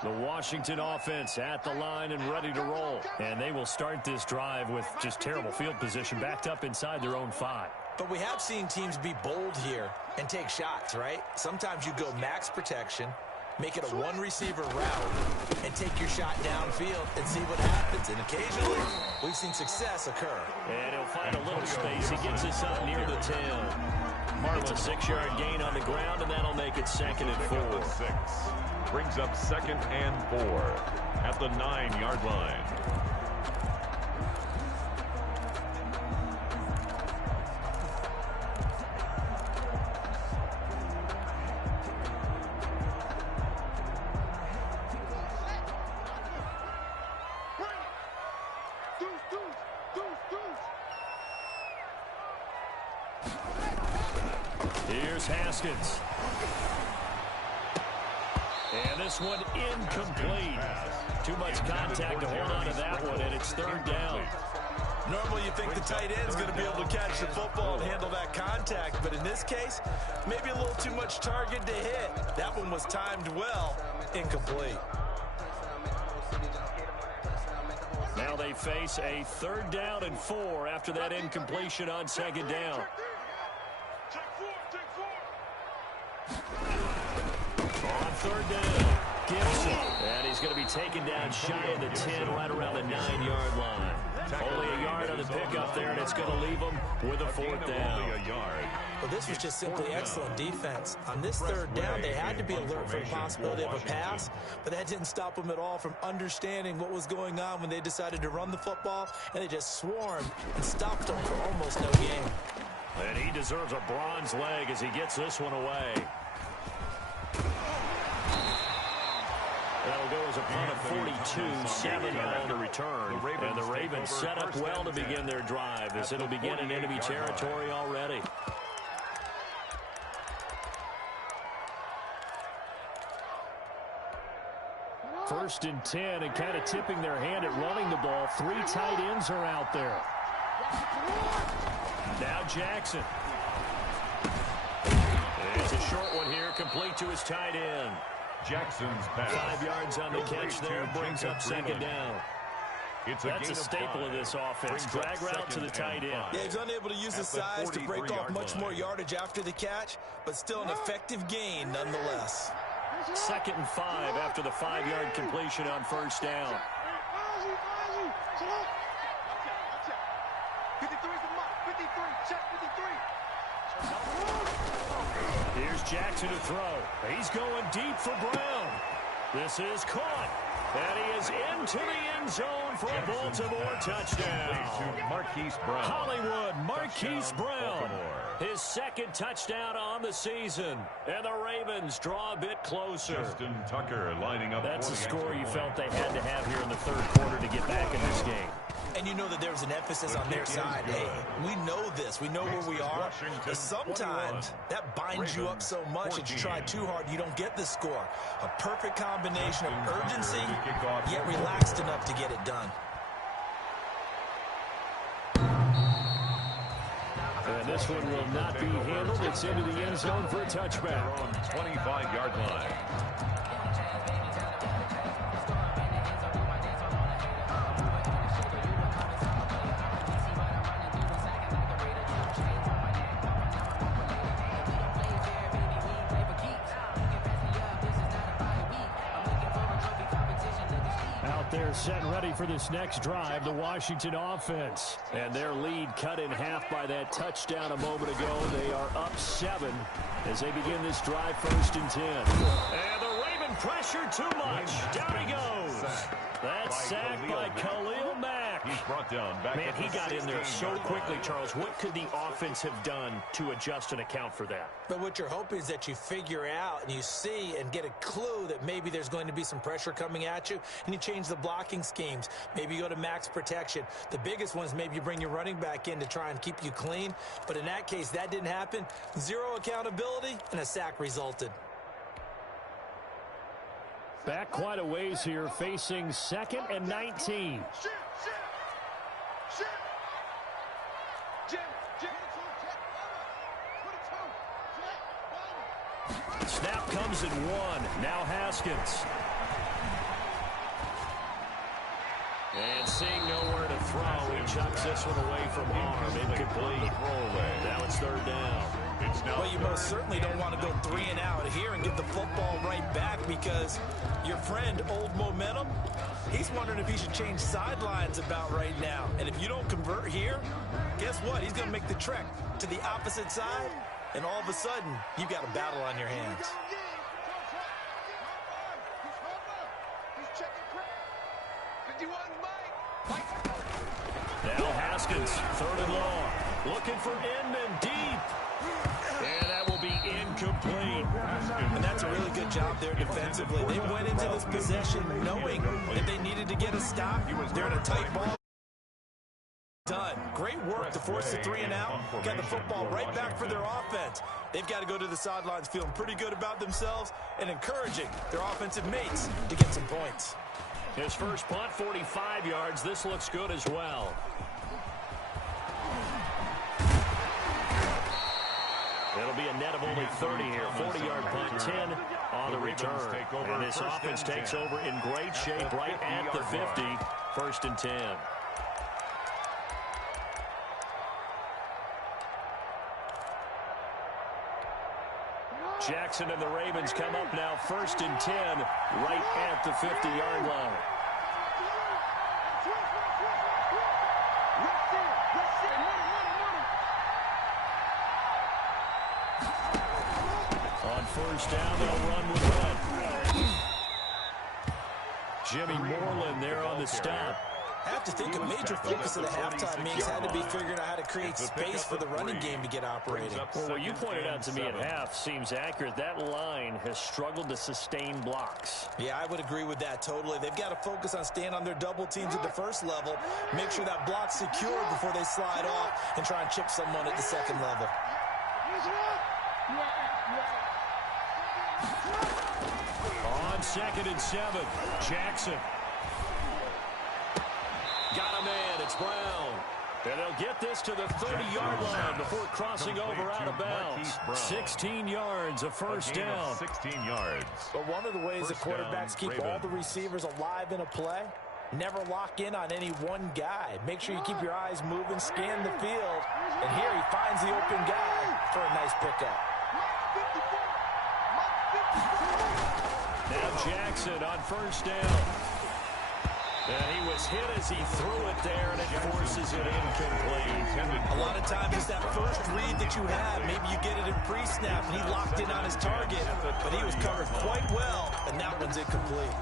The Washington offense at the line and ready to roll. And they will start this drive with just terrible field position backed up inside their own 5. But we have seen teams be bold here and take shots, right? Sometimes you go max protection, make it a one-receiver route, and take your shot downfield and see what happens. And occasionally, we've seen success occur. And he'll find a little space. He gets this up near the 10. It's a 6-yard gain on the ground, and that'll make it 2nd and 4. 6. Brings up 2nd and 4 at the 9-yard line. Here's Haskins. And this one incomplete. Too much contact to hold on to that one, and it's 3rd down. Normally you think the tight end's going to be able to catch the football and handle that contact, but in this case, maybe a little too much target to hit. That one was timed well, incomplete. Now they face a 3rd down and 4 after that incompletion on 2nd down. On 3rd down, Gibson. And he's going to be taken down shy of the 10, right around the 9-yard line. Only a yard on the pickup there, and it's going to leave him with a 4th down. Well, this was just simply excellent defense. On this 3rd down, they had to be alert for the possibility of a pass, but that didn't stop them at all from understanding what was going on when they decided to run the football, and they just swarmed and stopped them for almost no gain. And he deserves a bronze leg as he gets this one away. That'll go as a punt of 42, 7 on the return. And the Ravens set up well to begin their drive as it'll begin in enemy territory already. First and 10, and kind of tipping their hand at running the ball. 3 tight ends are out there. Now Jackson. It's a short one here, complete to his tight end. Jackson's pass. 5 yards on the catch there, brings up 2nd down. That's a staple of this offense. Drag route to the tight end. Yeah, he's unable to use his size to break off much more yardage after the catch, but still an effective gain nonetheless. 2nd and 5 after the 5-yard completion on 1st down. 53's the mark. 53. Check 53. Here's Jackson to throw. He's going deep for Brown. This is caught. And he is into the end zone for a Baltimore touchdown. Hollywood Marquise Brown. His 2nd touchdown on the season. And the Ravens draw a bit closer. Justin Tucker lining up. That's a score you felt they had to have here in the 3rd quarter to get back in this game. And you know that there's an emphasis on their side. Hey, we know this. We know where we are. But sometimes that binds you up so much that you try too hard, you don't get the score. A perfect combination of urgency, yet relaxed enough to get it done. And this one will not be handled. It's into the end zone for a touchback. On 25-yard line. They're set and ready for this next drive, the Washington offense. And their lead cut in half by that touchdown a moment ago. They are up 7 as they begin this drive, 1st and 10. And the Raven pressure too much. Down he goes. sack by Khalil Mack. He's brought down back. Man, he got in there so quickly, Charles. What could the offense have done to adjust and account for that? But what you're hoping is that you figure out and you see and get a clue that maybe there's going to be some pressure coming at you, and you change the blocking schemes. Maybe you go to max protection. The biggest one is maybe you bring your running back in to try and keep you clean. But in that case, that didn't happen. Zero accountability, and a sack resulted. Back quite a ways here, facing 2nd and 19. Snap comes in 1. Now Haskins. And seeing nowhere to throw, he chucks this one away from arm. Incomplete. Now it's 3rd down. Well, you most certainly don't want to go 3 and out here and give the football right back, because your friend, Old Momentum, he's wondering if he should change sidelines about right now. And if you don't convert here, guess what? He's going to make the trek to the opposite side, and all of a sudden, you've got a battle on your hands. Now Haskins, 3rd and long. Looking for Inman deep. And that will be incomplete. And that's a really good job there defensively. They went into this possession knowing that they needed to get a stop. They're in a tight ball. Done. Great work to force the 3 and out. Got the football right back for their offense. They've got to go to the sidelines feeling pretty good about themselves and encouraging their offensive mates to get some points. His first punt, 45 yards. This looks good as well. It'll be a net of only 30 here. 40-yard punt, 10 on the return. And this offense takes over in great shape right at the 50. 1st and 10. Jackson and the Ravens come up now 1st and 10 right at the 50-yard line. On 1st down, they'll run with one. Jimmy Moreland there on the stop. I have to think a major focus of the halftime meetings had to be figuring out how to create space for the running game to get operating. Well, what you pointed out to me at half seems accurate. That line has struggled to sustain blocks. Yeah, I would agree with that totally. They've got to focus on staying on their double teams at the 1st level, make sure that block's secure before they slide off, and try and chip someone at the 2nd level. On 2nd and 7, Jackson. Got a man, it's Brown. And they'll get this to the 30-yard line before crossing over out of bounds. 16 yards, a 1st down. 16 yards. But one of the ways the quarterbacks keep all the receivers alive in a play, never lock in on any one guy. Make sure you keep your eyes moving, scan the field. And here he finds the open guy for a nice pickup. Now Jackson on 1st down. And he was hit as he threw it there, and it forces it incomplete. A lot of times it's that first read that you have. Maybe you get it in pre-snap, and he locked in on his target, but he was covered quite well, and that one's incomplete.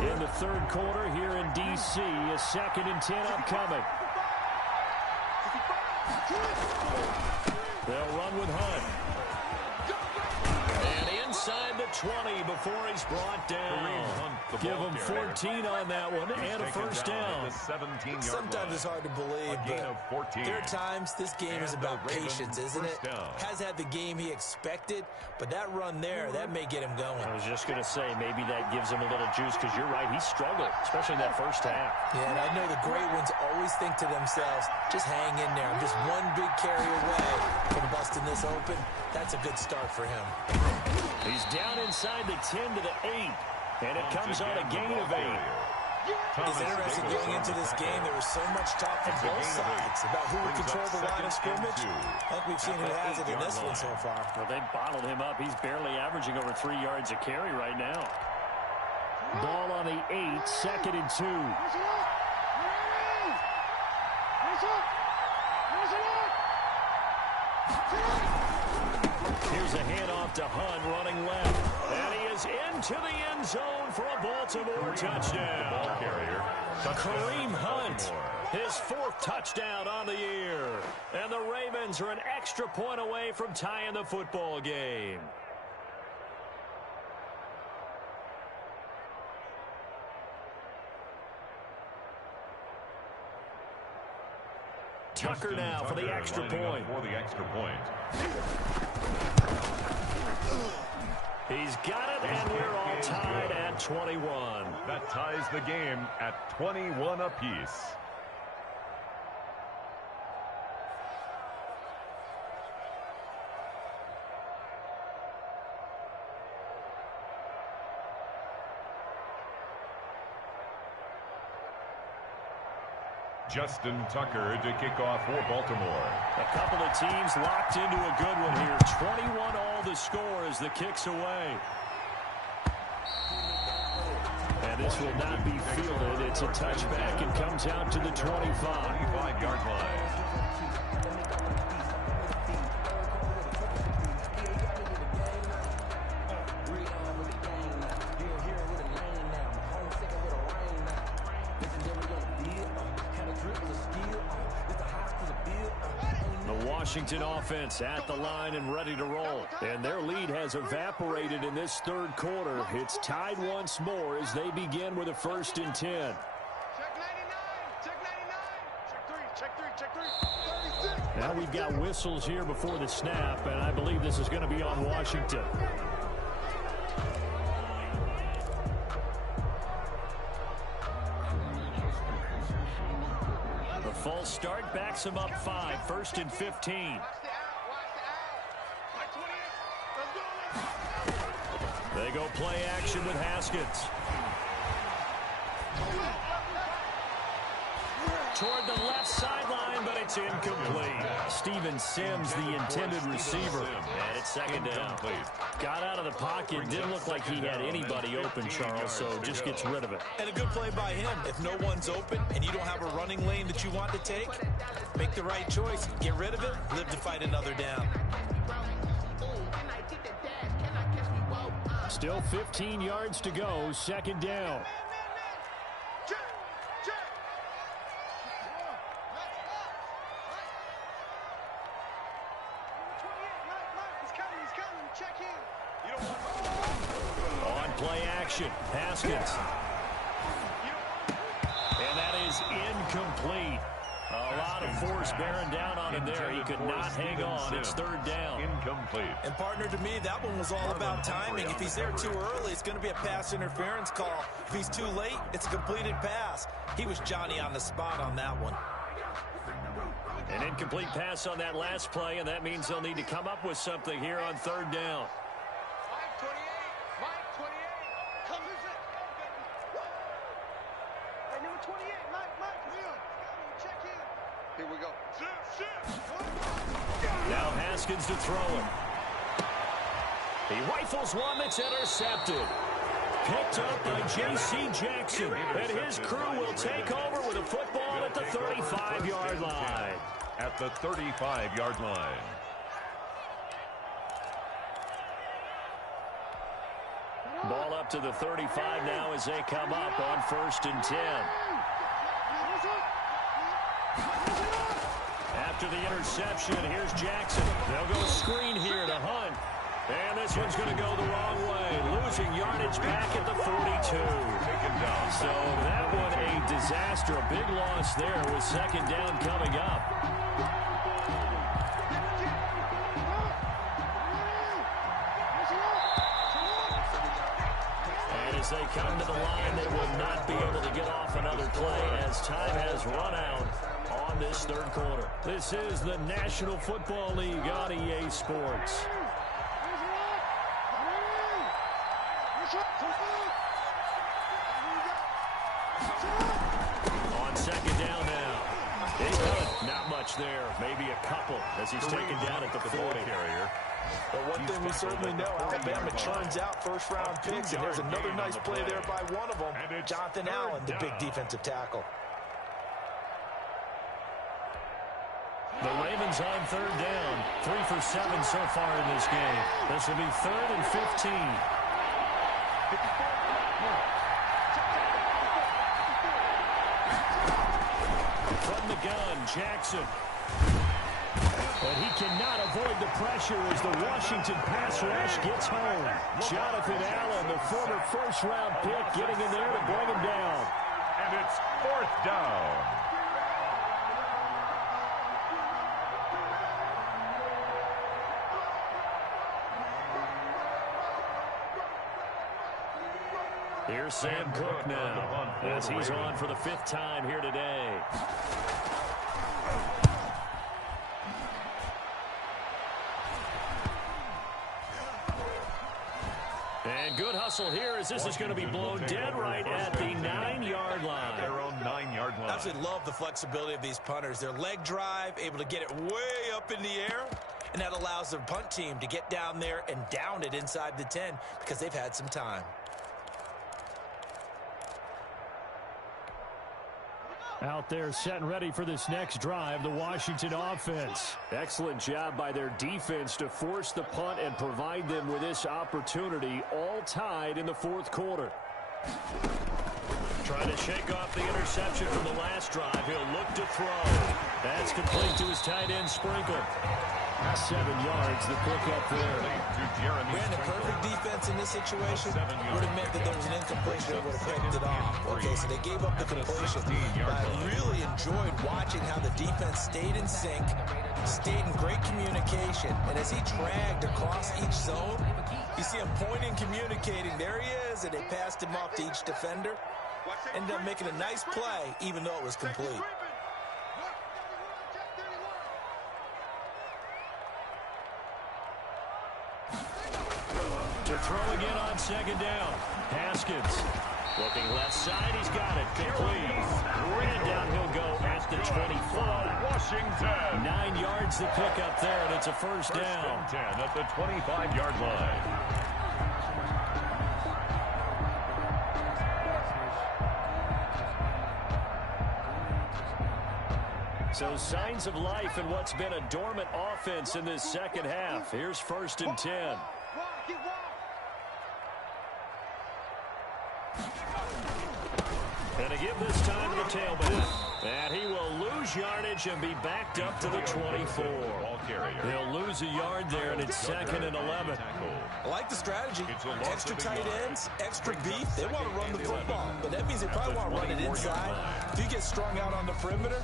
In the 3rd quarter here in D.C., a 2nd and 10 upcoming. They'll run with Hunt. And inside the 20 before he's brought down. Give him 14 on that one and a 1st down. Sometimes it's hard to believe, but there are times this game is about patience, isn't it? Has had the game he expected, but that run there, that may get him going. I was just going to say, maybe that gives him a little juice, because you're right, he struggled, especially in that 1st half. Yeah, and I know the great ones always think to themselves, just hang in there. I'm just one big carry away from busting this open. That's a good start for him. He's down inside the 10 to the 8, and it comes on a gain of 8. It's interesting going into this game. There was so much talk from both sides about who would control the line of scrimmage. I think we've seen who has it in this one so far. Well, they bottled him up. He's barely averaging over 3 yards a carry right now. Ball on the 8, 2nd and 2. Here's a handoff to Hunt running left. And he is into the end zone for a Baltimore touchdown. Ball carrier. Kareem Hunt, his 4th touchdown on the year. And the Ravens are an extra point away from tying the football game. Tucker now for the extra point. He's got it, and we're all tied at 21. That ties the game at 21 apiece. Justin Tucker to kick off for Baltimore. A couple of teams locked into a good one here. 21 all the score as the kick's away. And this will not be fielded. It's a touchback and comes out to the 25-yard line. Washington offense at the line and ready to roll. And their lead has evaporated in this 3rd quarter. It's tied once more as they begin with a 1st and 10. Check 99. Check 99. Check 3. Check 3. 36. Now we've got whistles here before the snap, and I believe this is going to be on Washington. The false start backs him up 5. 1st and 15. They go play action with Haskins. Toward the left sideline, but it's incomplete. Steven Sims, the intended receiver. And it's 2nd down. Got out of the pocket. Didn't look like he had anybody open, Charles, so just gets rid of it. And a good play by him. If no one's open and you don't have a running lane that you want to take, make the right choice. Get rid of it. Live to fight another down. Still 15 yards to go. 2nd down. On play action, Haskins. And that is incomplete. A lot of force bearing down on him there. He could not hang on. It's 3rd down. Incomplete. And partner, to me, that one was all about timing. If he's there too early, it's going to be a pass interference call. If he's too late, it's a completed pass. He was Johnny on the spot on that one. An incomplete pass on that last play, and that means they'll need to come up with something here on 3rd down. Mike 28. Mike 28. Come visit. Hey, number 28. Mike. Check in. Here we go. Now Haskins to throw it. He rifles one that's intercepted. Picked up by J.C. Jackson. And his crew will take over with a football at the 35-yard line. At the 35-yard line. Ball up to the 35 now as they come up on 1st and 10. After the interception, here's Jackson. They'll go screen here to Hunt. And this one's going to go the wrong way. Losing yardage back at the 42. So that one a disaster. A big loss there with 2nd down coming up. And as they come to the line, they will not be able to get off another play as time has run out on this 3rd quarter. This is the National Football League on EA Sports. On 2nd down now. Not much there. Maybe a couple as he's taken down at the 40. But one thing we certainly know, Alabama churns out first-round picks, and there's another nice play there by one of them, Jonathan Allen, the big defensive tackle. The Ravens on 3rd down. 3 for 7 so far in this game. This will be 3rd and 15. From the gun, Jackson. But he cannot avoid the pressure as the Washington pass rush gets home. Jonathan Allen, the former first-round pick, getting in there to bring him down. And it's 4th down. Here's Sam Cook now, as he's on for the 5th time here today. And good hustle here as this is going to be blown dead right at the 9-yard line. Their own 9-yard line. I absolutely love the flexibility of these punters. Their leg drive, able to get it way up in the air, and that allows the punt team to get down there and down it inside the 10 because they've had some time. Out there set and ready for this next drive, the Washington offense. Excellent job by their defense to force the punt and provide them with this opportunity, all tied in the 4th quarter. Trying to shake off the interception from the last drive. He'll look to throw. That's complete to his tight end, Sprinkle. 7 yards, the pick up there. Brandon, perfect defense in this situation would have meant that there was an incompletion that would have picked it off. Okay, so they gave up the completion. But I really enjoyed watching how the defense stayed in sync, stayed in great communication, and as he dragged across each zone, you see him pointing, communicating. There he is, and they passed him off to each defender. Ended up making a nice play, even though it was complete. To throw again on 2nd down. Haskins looking left side. He's got it. Complete. And down he'll go at the 25. Washington. 9 yards to pick up there, and it's a first down. First and 10 at the 25-yard line. So signs of life in what's been a dormant offense in this second half. Here's 1st and 10. And to give this time to the tailback. And he will lose yardage and be backed up to the 24. He'll lose a yard there, and it's 2nd and 11. I like the strategy. Extra tight ends, extra beef. They want to run the football, but that means they probably want to run it inside. If you get strung out on the perimeter,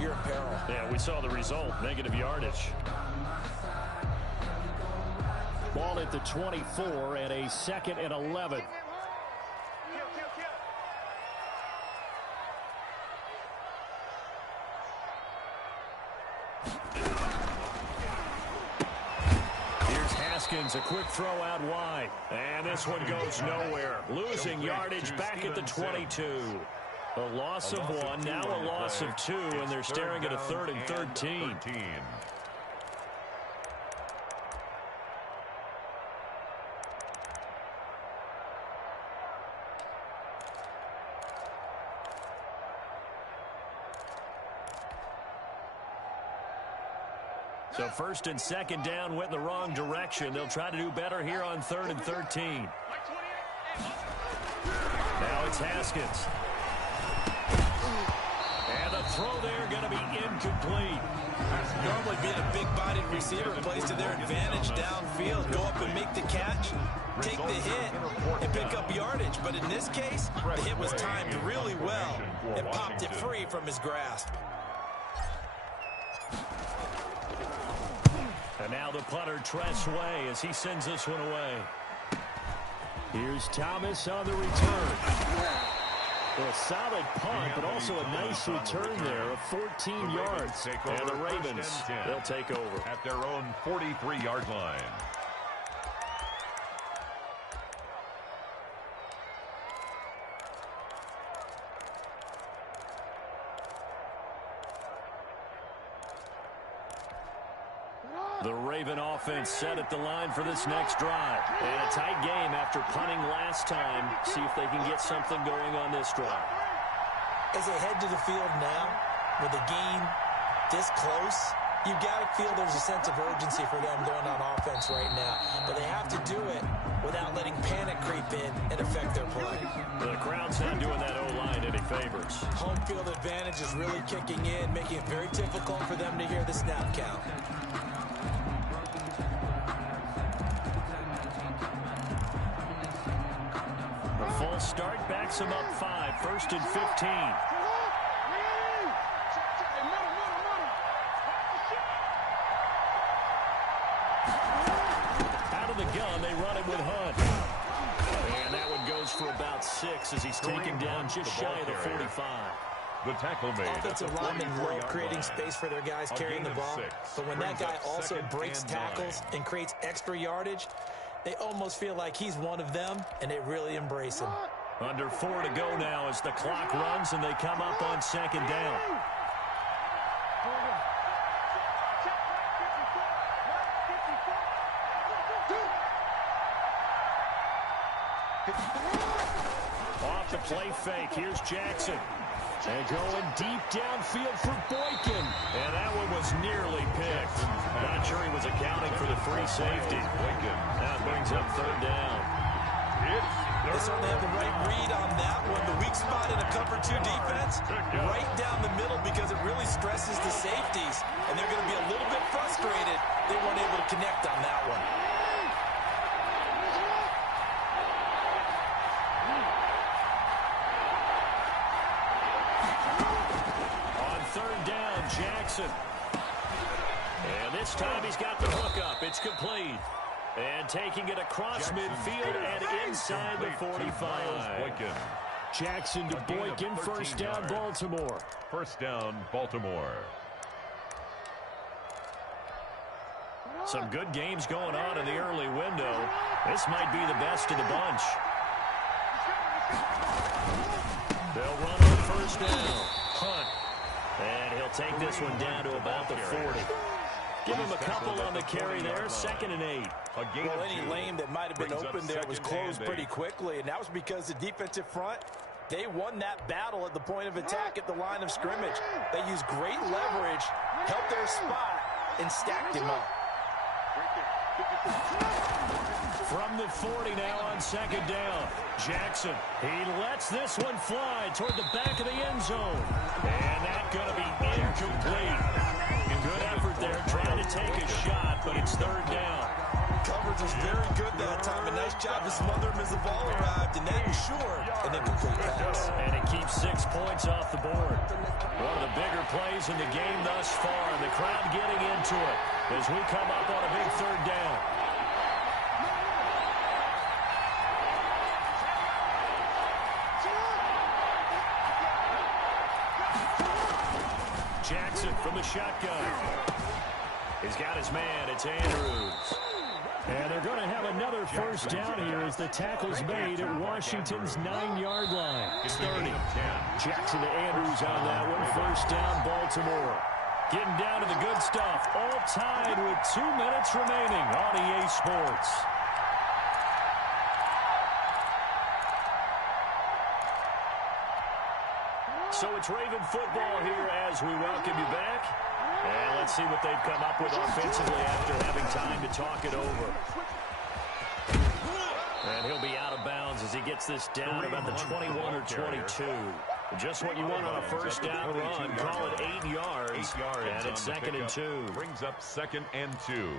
you're in peril. Yeah, we saw the result, negative yardage. Ball at the 24 and a 2nd and 11. A quick throw out wide. And this one goes nowhere. Losing yardage back at the 22. A loss of 1, now a loss of 2, and they're staring at a 3rd and 13. So 1st and 2nd down went in the wrong direction. They'll try to do better here on 3rd and 13. Now it's Haskins. And the throw there going to be incomplete. Normally being a big-bodied receiver plays to their advantage downfield. Go up and make the catch, take the hit, and pick up yardage. But in this case, the hit was timed really well and popped it free from his grasp. And now the punter, Tress Way, as he sends this one away. Here's Thomas on the return. Well, a solid punt, but also a nice return there of 14 yards. And the Ravens, they'll take over. At their own 43-yard line. The Raven offense set at the line for this next drive. And a tight game after punting last time. See if they can get something going on this drive. As they head to the field now, with the game this close, you've got to feel there's a sense of urgency for them going on offense right now. But they have to do it without letting panic creep in and affect their play. The crowd's not doing that O-line any favors. Home field advantage is really kicking in, making it very difficult for them to hear the snap count. The false start backs him up 5, 1st and 15. Out of the gun, they run it with Hunt. And that one goes for about 6 as he's taken down just shy of the 45. The tackle made. Offensive linemen love creating space for their guys carrying the ball. But when that guy also breaks tackles and creates extra yardage, they almost feel like he's one of them, and they really embrace him. Under 4 to go now as the clock runs and they come up on 2nd down. Off the play fake, here's Jackson. And going deep downfield for Boykin. And that one was nearly picked. Not sure he was accounting for the free safety. That brings up 3rd down. They certainly have the right read on that one. The weak spot in a cover 2 defense, right down the middle because it really stresses the safeties. And they're going to be a little bit frustrated they weren't able to connect on that one. On 3rd down, Jackson. And this time he's got the hook up. It's complete. And taking it across midfield and inside the 45. Jackson to Boykin, 1st down, Baltimore. 1st down, Baltimore. Some good games going on in the early window. This might be the best of the bunch. They'll run on 1st down. Hunt. And he'll take this one down to about the 40. Give him a couple on the carry there, 2nd and 8. Well, any lane that might have been open there was closed pretty quickly, and that was because the defensive front, they won that battle at the point of attack at the line of scrimmage. They used great leverage, helped their spot, and stacked him up. From the 40 now on 2nd down. Jackson, he lets this one fly toward the back of the end zone. And that's going to be incomplete. Good effort there, trying to take a shot, but it's 3rd down. Coverage was very good that time. A nice job to smother him as the ball arrived, and that ensured an incomplete pass. And it keeps 6 points off the board. One of the bigger plays in the game thus far. The crowd getting into it as we come up on a big 3rd down. Jackson from the shotgun. He's got his man. It's Andrews. And they're going to have another 1st down here as the tackle's made at Washington's 9-yard line. It's 30. Jackson to Andrews on that one. 1st down, Baltimore. Getting down to the good stuff. All tied with 2 minutes remaining on EA Sports. So it's Raven football here as we welcome you back. And let's see what they've come up with offensively after having time to talk it over. And he'll be out of bounds as he gets this down about the 21 or 22. Just what you want on a 1st down run. Call it 8 yards. And it's 2nd and 2. Brings up 2nd and 2.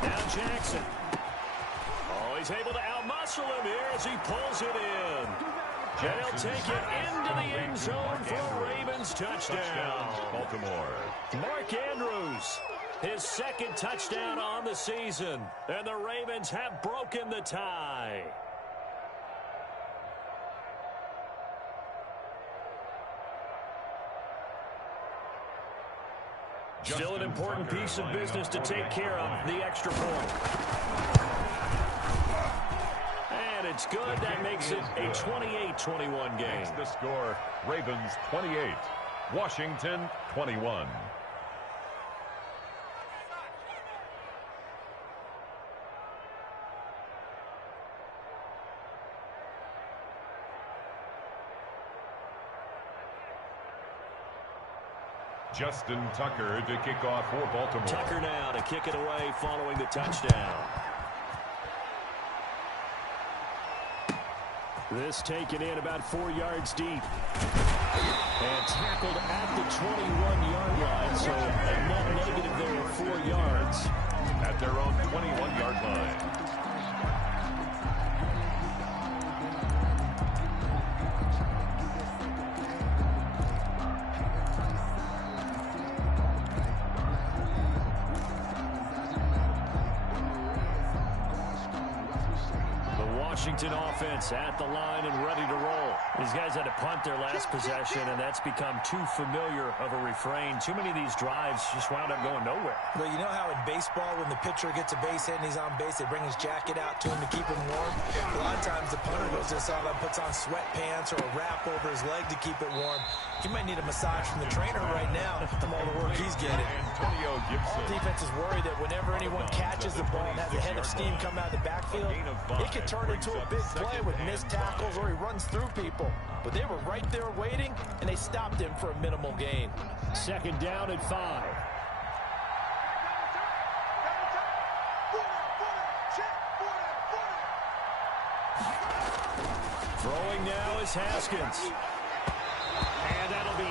Now Jackson. Oh, he's able to outmuscle him here as he pulls it in. And he'll take it into the end zone for a Ravens touchdown. Baltimore. Mark Andrews, his 2nd touchdown on the season. And the Ravens have broken the tie. Still an important piece of business to take care of, the extra point. And it's good. That makes it a 28-21 game. Makes the score Ravens 28, Washington 21. Justin Tucker to kick off for Baltimore. Tucker now to kick it away following the touchdown. This taken in about 4 yards deep. And tackled at the 21-yard line, so a net negative there of 4 yards. At their own 21-yard line. Washington offense at the line and ready to roll. These guys had to punt their last possession, and that's become too familiar of a refrain. Too many of these drives just wound up going nowhere. Well, you know how in baseball, when the pitcher gets a base hit and he's on base, they bring his jacket out to him to keep him warm? A lot of times the punter goes to the sideline, puts on sweatpants or a wrap over his leg to keep it warm. He might need a massage from the trainer right now from all the work he's getting. Antonio Gibson. Defense is worried that whenever anyone catches the ball and has a head of steam come out of the backfield, it can turn into a big play with missed tackles or he runs through people. But they were right there waiting, and they stopped him for a minimal gain. Second down and 5. Throwing now is Haskins. And that'll be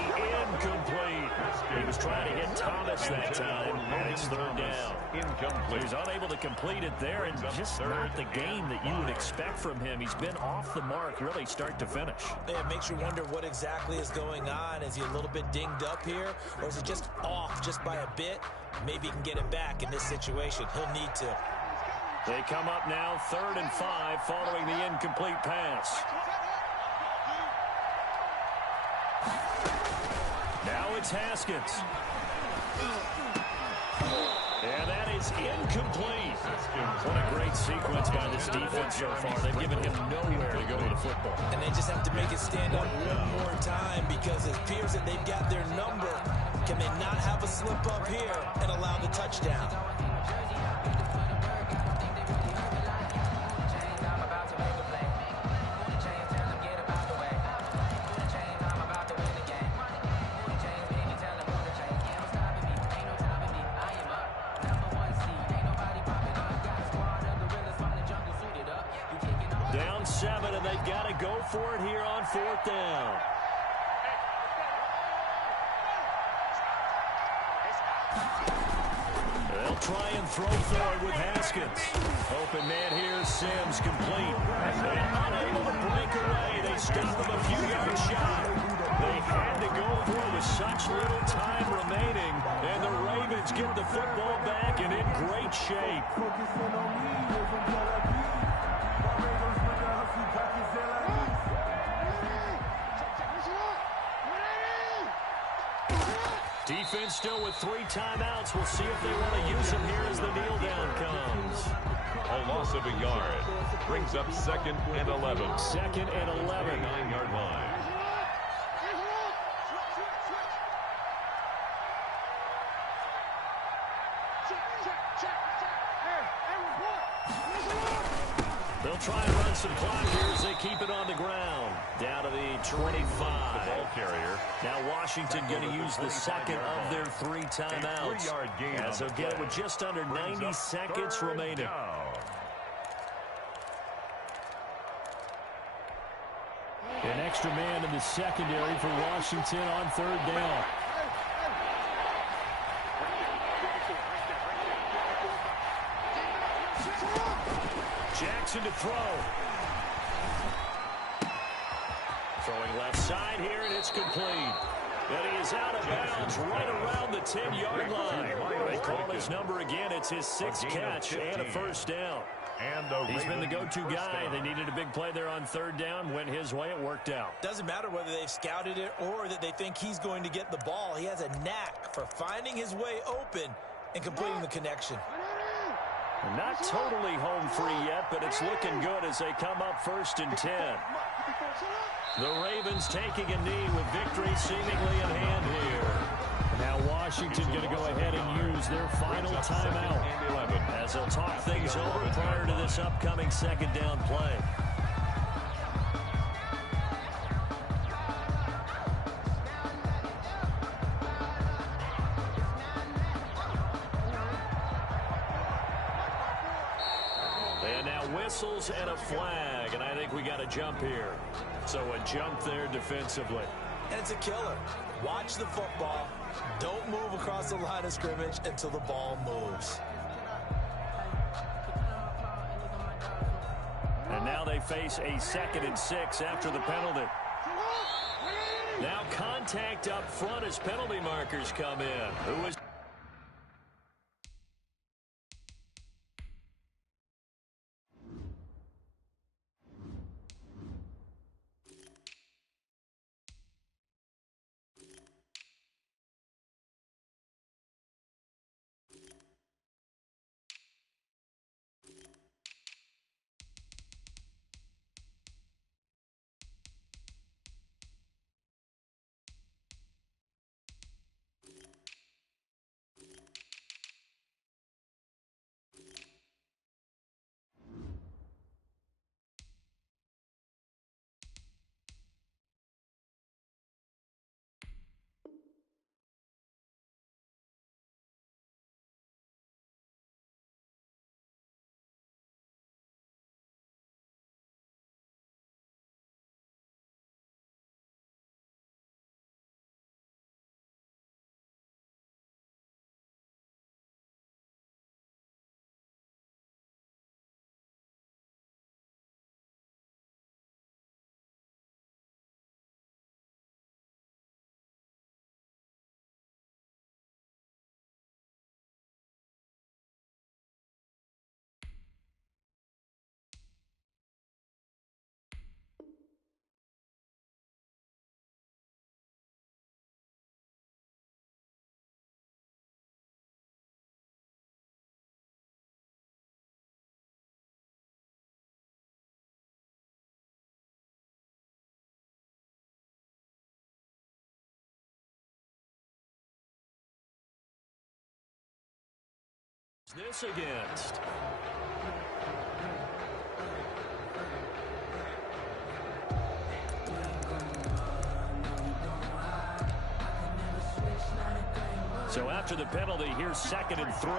incomplete. He was trying to hit Thomas that time, and it's third down. Incomplete. He was unable to complete it there, and just not the game that you would expect from him. He's been off the mark really start to finish. Yeah, it makes you wonder what exactly is going on. Is he a little bit dinged up here, or is it just off just by a bit? Maybe he can get it back in this situation. He'll need to. They come up now, 3rd and 5, following the incomplete pass. Now it's Haskins. And that is incomplete. What a great sequence by this defense so far. They've given him nowhere to go with the football. And they just have to make it stand up one more time because it appears that they've got their number. Can they not have a slip up here and allow the touchdown? Down 7, and they've got to go for it here on 4th down. They'll try and throw for it with Haskins. Open man here, Sims complete. And unable to break away. They stop him a few yards shy. They had to go for it with such little time remaining. And the Ravens get the football back and in great shape. Defense still with 3 timeouts. We'll see if they want to use them here as the kneel down comes. A loss of a yard brings up 2nd and 11. 2nd and 11. 9-yard line. They'll try and run some clock here as they keep it on the ground. Down to the 25. The ball carrier. Now Washington going to use the second of their 3 timeouts. As they'll get it with just under 90 seconds remaining. An extra man in the secondary for Washington on 3rd down. Jackson to throw. Throwing left side here, and it's complete. And he is out of bounds right around the 10-yard line. They call his number again. It's his 6th catch and a 1st down. And he's been the go-to guy. They needed a big play there on 3rd down. Went his way. It worked out. Doesn't matter whether they've scouted it or that they think he's going to get the ball. He has a knack for finding his way open and completing the connection. Not totally home free yet, but it's looking good as they come up 1st and 10. The Ravens taking a knee with victory seemingly in hand here. Now Washington going to go ahead and use their final timeout as they'll talk things over prior to this upcoming 2nd down play. now whistles and a flag, and I think we got a jump here. So a jump there defensively. And it's a killer. Watch the football. Don't move across the line of scrimmage until the ball moves. And now they face a 2nd and 6 after the penalty. Now contact up front as penalty markers come in. Who is... this against? So after the penalty, here's 2nd and 3.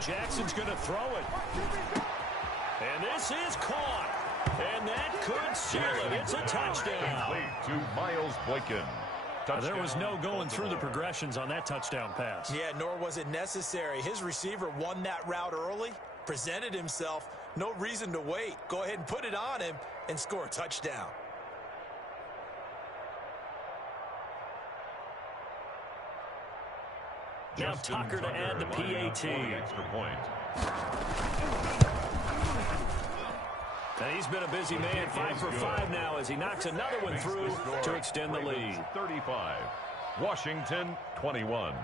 Jackson's going to throw it. And this is caught. And that could seal it. It's a touchdown. Complete to Miles Boykin. There was no going through the progressions on that touchdown pass. Yeah, nor was it necessary. His receiver won that route early, presented himself. No reason to wait. Go ahead and put it on him and score a touchdown. Now Tucker to add the PAT. Extra point. And he's been a busy man, 5 for 5 now as he knocks another one through to extend the lead. 35, Washington 21.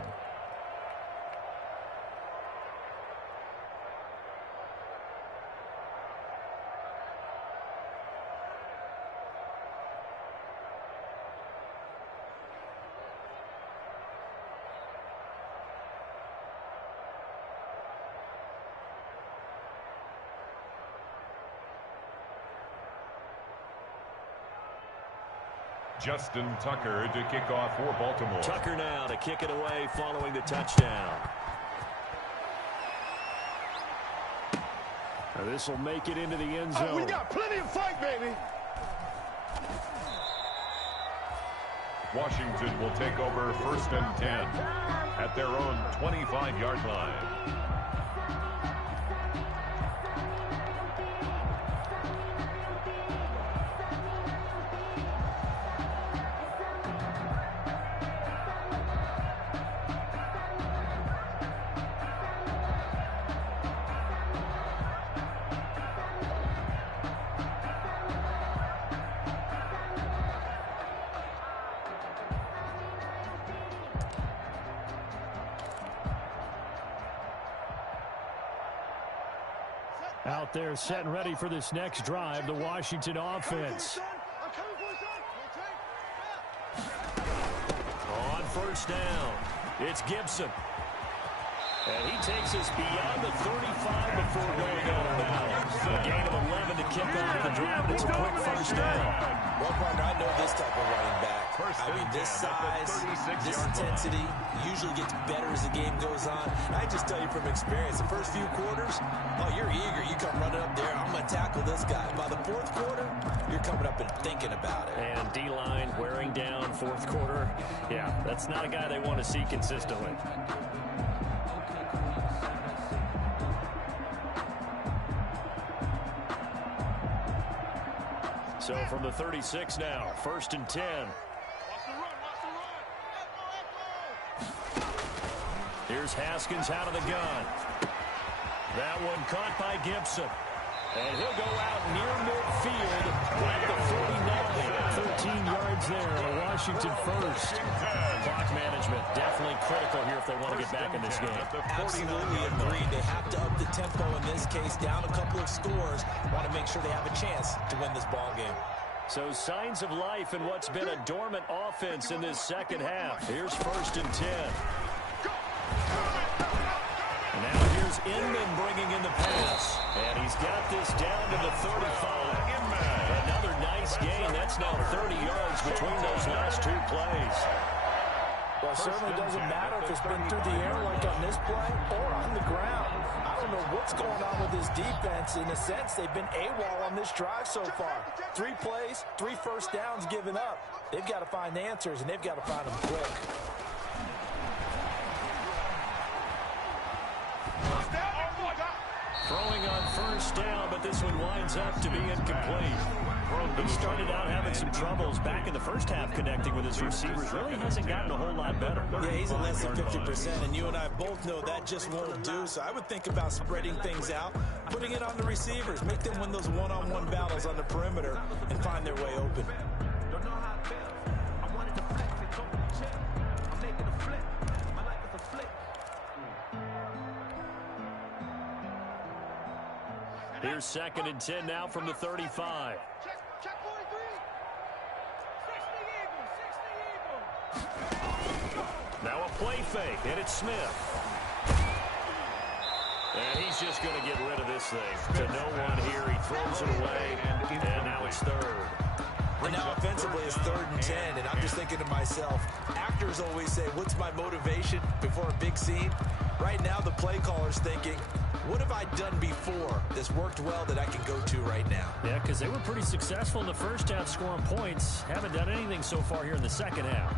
Justin Tucker to kick off for Baltimore. Tucker now to kick it away following the touchdown. This will make it into the end zone. We got plenty of fight, baby. Washington will take over 1st and 10 at their own 25-yard line. Out there set and ready for this next drive, the Washington offense. On 1st down, it's Gibson. And he takes us beyond the 35 before going out of bounds. A gain of 11 to kick off the drive, and it's a quick first down. Well, partner, I know this type of running back. I mean, this size, this intensity usually gets better as the game goes on. I just tell you from experience, the first few quarters, oh, you're eager. You come running up there, I'm going to tackle this guy. By the fourth quarter, you're coming up and thinking about it. And D-line wearing down fourth quarter. Yeah, that's not a guy they want to see consistently. So from the 36 now, 1st and 10. Here's Haskins out of the gun. That one caught by Gibson. And he'll go out near midfield at the 49. 13 yards there on a Washington first. Clock management definitely critical here if they want to get back in this game. Absolutely agreed. They have to up the tempo in this case, down a couple of scores. Want to make sure they have a chance to win this ball game. So signs of life in what's been a dormant offense in this second half. Here's 1st and 10. And now here's Inman bringing in the pass. And he's got this down to the 35. Another nice gain. That's now 30 yards between those last two plays. Well, it certainly doesn't matter if it's been through the air like on this play or on the ground. I don't know what's going on with this defense. In a sense, they've been AWOL on this drive so far. 3 plays, 3 first downs given up. They've got to find answers, and they've got to find them quick. Throwing on 1st down, but this one winds up to be incomplete. He started out having some troubles back in the first half connecting with his receivers. Really hasn't gotten a whole lot better. Yeah, he's at less than 50%, and you and I both know that just won't do. So I would think about spreading things out, putting it on the receivers, make them win those one-on-one battles on the perimeter, and find their way open. Don't know how it feels. I wanted to flex and go to the chip. I'm making a flip. My life is a flip. Here's 2nd and 10 now from the 35. Check 43. 60 Eagle. Now a play fake, and it's Smith. And he's just going to get rid of this thing. To no one here, he throws it away, and now it's 3rd. And now offensively it's 3rd and 10, and I'm just thinking to myself, actors always say, what's my motivation before a big scene? Right now the play caller's thinking, what have I done before that's worked well that I can go to right now? Yeah, because they were pretty successful in the first half scoring points. Haven't done anything so far here in the second half.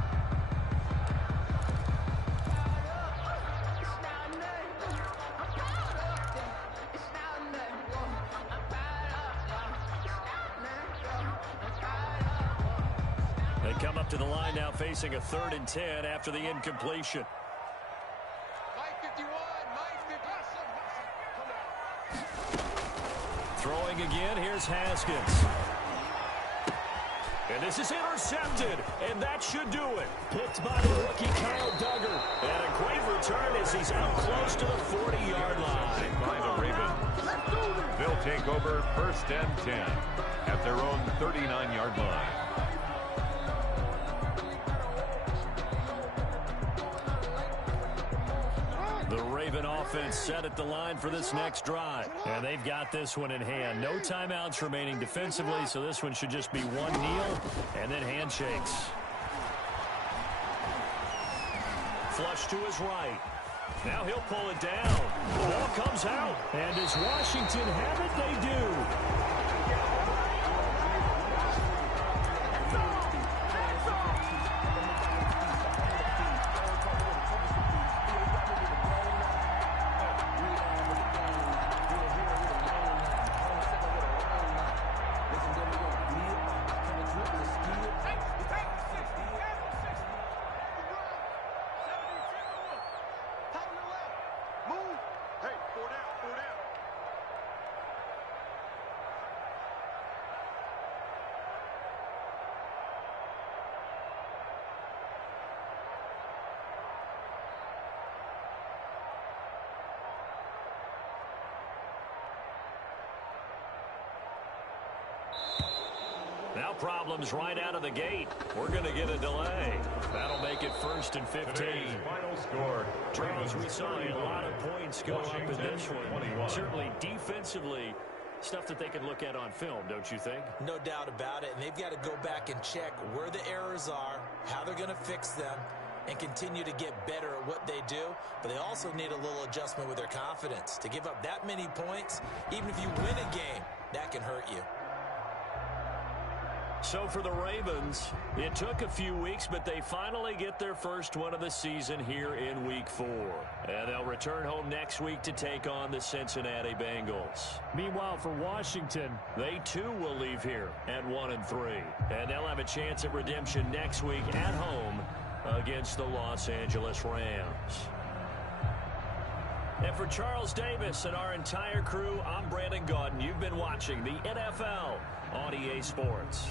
They come up to the line now facing a 3rd and 10 after the incompletion. Throwing again, here's Haskins. And this is intercepted, and that should do it. Picked by the rookie Kyle Duggar. And a great return as he's up close to the 40-yard line. By the Ravens. They'll take over 1st and 10 at their own 39-yard line. The Raven offense set at the line for this next drive. And they've got this one in hand. No timeouts remaining defensively, so this one should just be one kneel and then handshakes. Flush to his right. Now he'll pull it down. The ball comes out. And does Washington have it? They do. Now problems right out of the gate. We're going to get a delay. That'll make it 1st and 15. Today's final score. Charles, we saw a lot of points go up in this one. 21. Certainly defensively, stuff that they can look at on film, don't you think? No doubt about it. And they've got to go back and check where the errors are, how they're going to fix them, and continue to get better at what they do. But they also need a little adjustment with their confidence. To give up that many points, even if you win a game, that can hurt you. So for the Ravens, it took a few weeks, but they finally get their first one of the season here in Week 4. And they'll return home next week to take on the Cincinnati Bengals. Meanwhile, for Washington, they too will leave here at 1-3. And they'll have a chance at redemption next week at home against the Los Angeles Rams. And for Charles Davis and our entire crew, I'm Brandon Gaudin. You've been watching the NFL on EA Sports.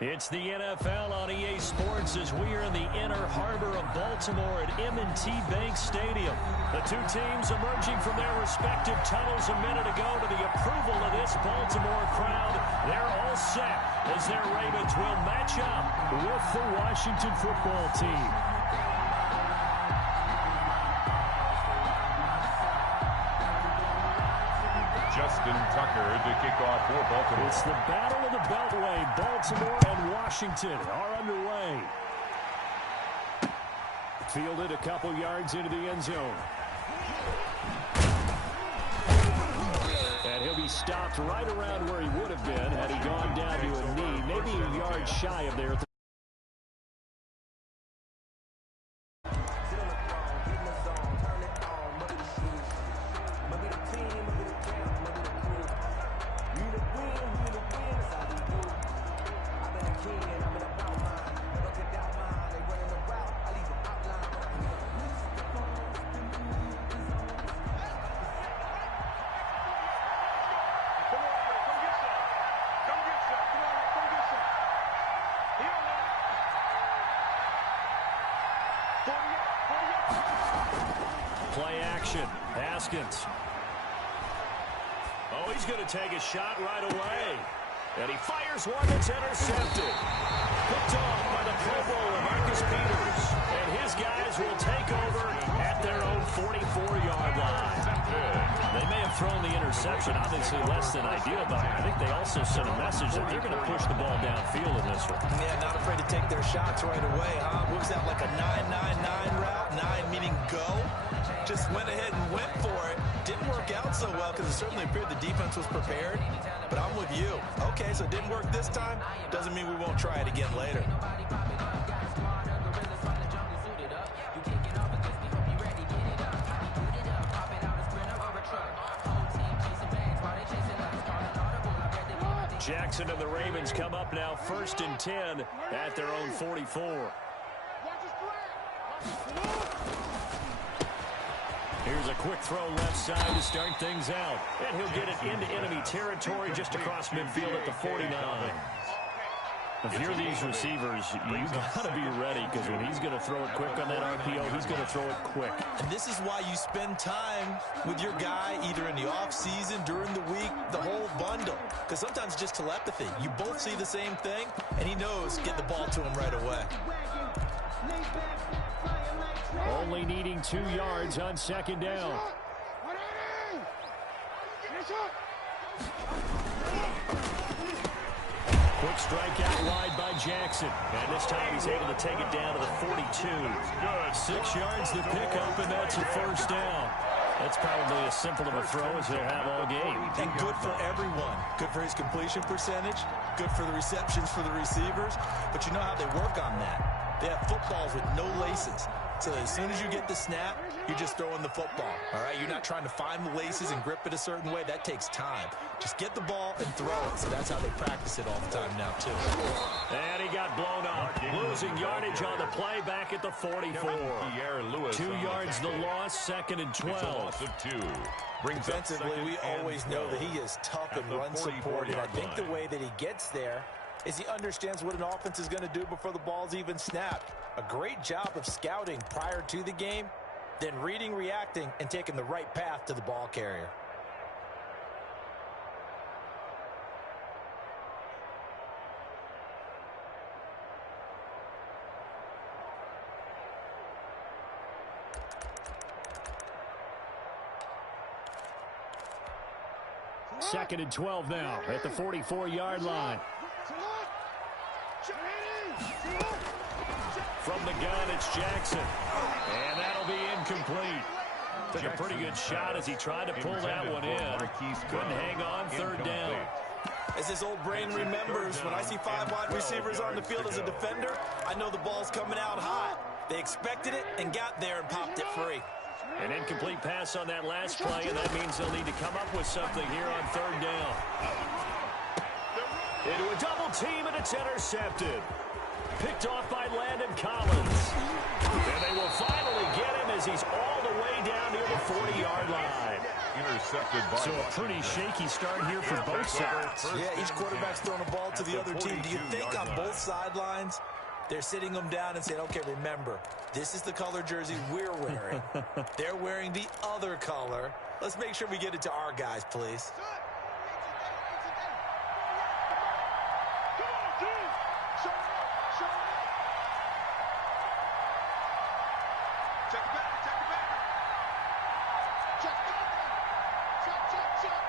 It's the NFL on EA Sports as we are in the inner harbor of Baltimore at M&T Bank Stadium. The two teams emerging from their respective tunnels a minute ago to the approval of this Baltimore crowd. They're all set as their Ravens will match up with the Washington football team. Justin Tucker to kick off for Baltimore. It's the battle of the Beltway. Baltimore and Washington are underway. Fielded a couple yards into the end zone. And he'll be stopped right around where he would have been had he gone down to a knee, maybe a yard shy of there. Play action. Haskins. Oh, he's going to take a shot right away. And he fires one that's intercepted. Picked off by the Pro Bowler, Marcus Peters. And his guys will take over at their own 44-yard line. They may have thrown the interception, obviously less than ideal, but I think they also sent a message that they're going to push the ball downfield in this one. Yeah, not afraid to take their shots right away, huh? What was that, like a 9-9-9 route? 9 meaning go? Just went ahead and went for it. Didn't work out so well because it certainly appeared the defense was prepared. But I'm with you. Okay, so it didn't work this time. Doesn't mean we won't try it again later. Jackson and the Ravens come up now 1st and 10 at their own 44. Here's a quick throw left side to start things out. And he'll get it into enemy territory just across midfield at the 49. If you're these receivers, you got to be ready because when he's going to throw it quick on that RPO, he's going to throw it quick. And this is why you spend time with your guy either in the offseason, during the week, the whole bundle. Because sometimes it's just telepathy. You both see the same thing, and he knows get the ball to him right away. Only needing 2 yards on 2nd down. Quick strike out wide by Jackson. And this time he's able to take it down to the 42. Good. 6 yards to pick up, and that's a 1st down. That's probably as simple of a throw as he'll have all game. And good for everyone. Good for his completion percentage. Good for the receptions for the receivers. But you know how they work on that. They have footballs with no laces. So as soon as you get the snap, you're just throwing the football. All right, you're not trying to find the laces and grip it a certain way. That takes time. Just get the ball and throw it. So that's how they practice it all the time now, too. And he got blown up. Losing yardage on the play back at the 44. 2 yards the loss, 2nd and 12. Defensively, we always know that he is tough and run support. And I think the way that he gets there is he understands what an offense is going to do before the ball's even snapped. A great job of scouting prior to the game, then reading, reacting, and taking the right path to the ball carrier. Second and 12 now at the 44-yard line. From the gun, it's Jackson. And that'll be incomplete. Took a pretty good shot as he tried to pull that one in. Couldn't hang on, 3rd down. As his old brain remembers, when I see 5 wide receivers on the field as a defender, I know the ball's coming out hot. They expected it and got there and popped it free. An incomplete pass on that last play, and that means they'll need to come up with something here on 3rd down. Into a double team, and it's intercepted. Picked off by Landon Collins. And they will finally get him as he's all the way down near the 40-yard line. intercepted by So a pretty shaky start here for both sides. Yeah, each quarterback's throwing a ball to the other team. Do you think on both sidelines they're sitting them down and saying, okay, remember, this is the color jersey we're wearing. They're wearing the other color. Let's make sure we get it to our guys, please. Check it back, check it back. Check it back. Check.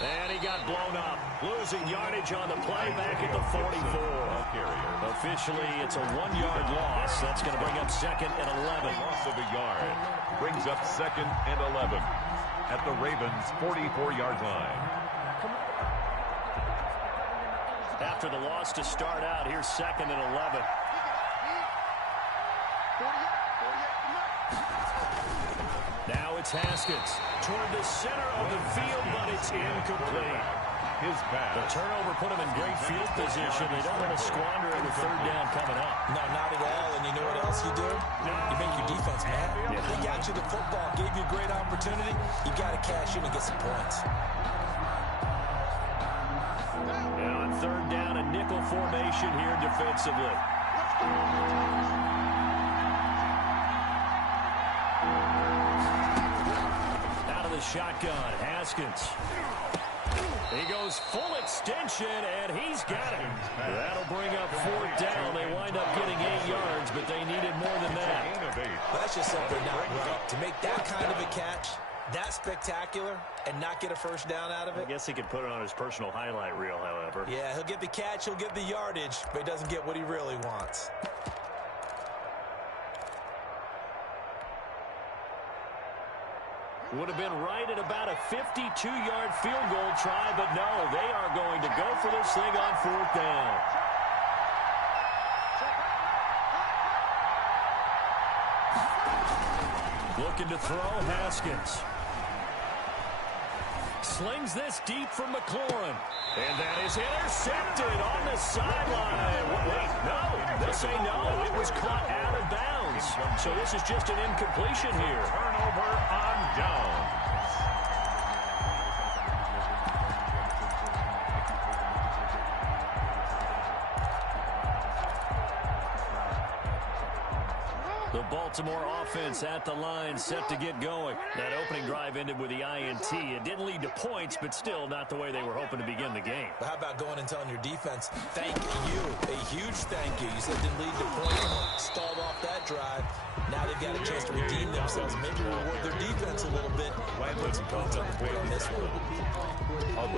And he got blown up. Losing yardage on the play back at the 44. Officially, it's a 1-yard loss. That's going to bring up 2nd and 11. Loss of a yard brings up 2nd and 11 at the Ravens' 44-yard line. After the loss to start out, here's 2nd and 11. Now it's Haskins toward the center of the field, but it's incomplete. His pass. The turnover put him in great field position. They don't want to squander it with 3rd down coming up. No, not at all. And you know what else you do? You make your defense mad. They got you the football, gave you a great opportunity. You got to cash in and get some points. Now on 3rd down, a nickel formation here defensively. Out of the shotgun, Haskins. He goes full extension, and he's got it. That'll bring up 4th down. They wind up getting 8 yards, but they needed more than that. That's just something not right. To make that kind of a catch, that spectacular, and not get a 1st down out of it. I guess he could put it on his personal highlight reel, however. Yeah, he'll get the catch, he'll get the yardage, but he doesn't get what he really wants. Would have been right at about a 52-yard field goal try, but no, they are going to go for this thing on 4th down. Looking to throw, Haskins. Slings this deep from McLaurin. And that is intercepted on the sideline. Wait, no, they say no. It was caught out of bounds. So this is just an incompletion here. Turnover on downs. The Baltimore offense at the line, set to get going. That opening drive ended with the INT. It didn't lead to points, but still not the way they were hoping to begin the game. But how about going and telling your defense, thank you, a huge thank you. You said it didn't lead to points, stalled off that drive. Now they've got a chance to redeem themselves, maybe reward their defense a little bit by putting some points on the board on this one.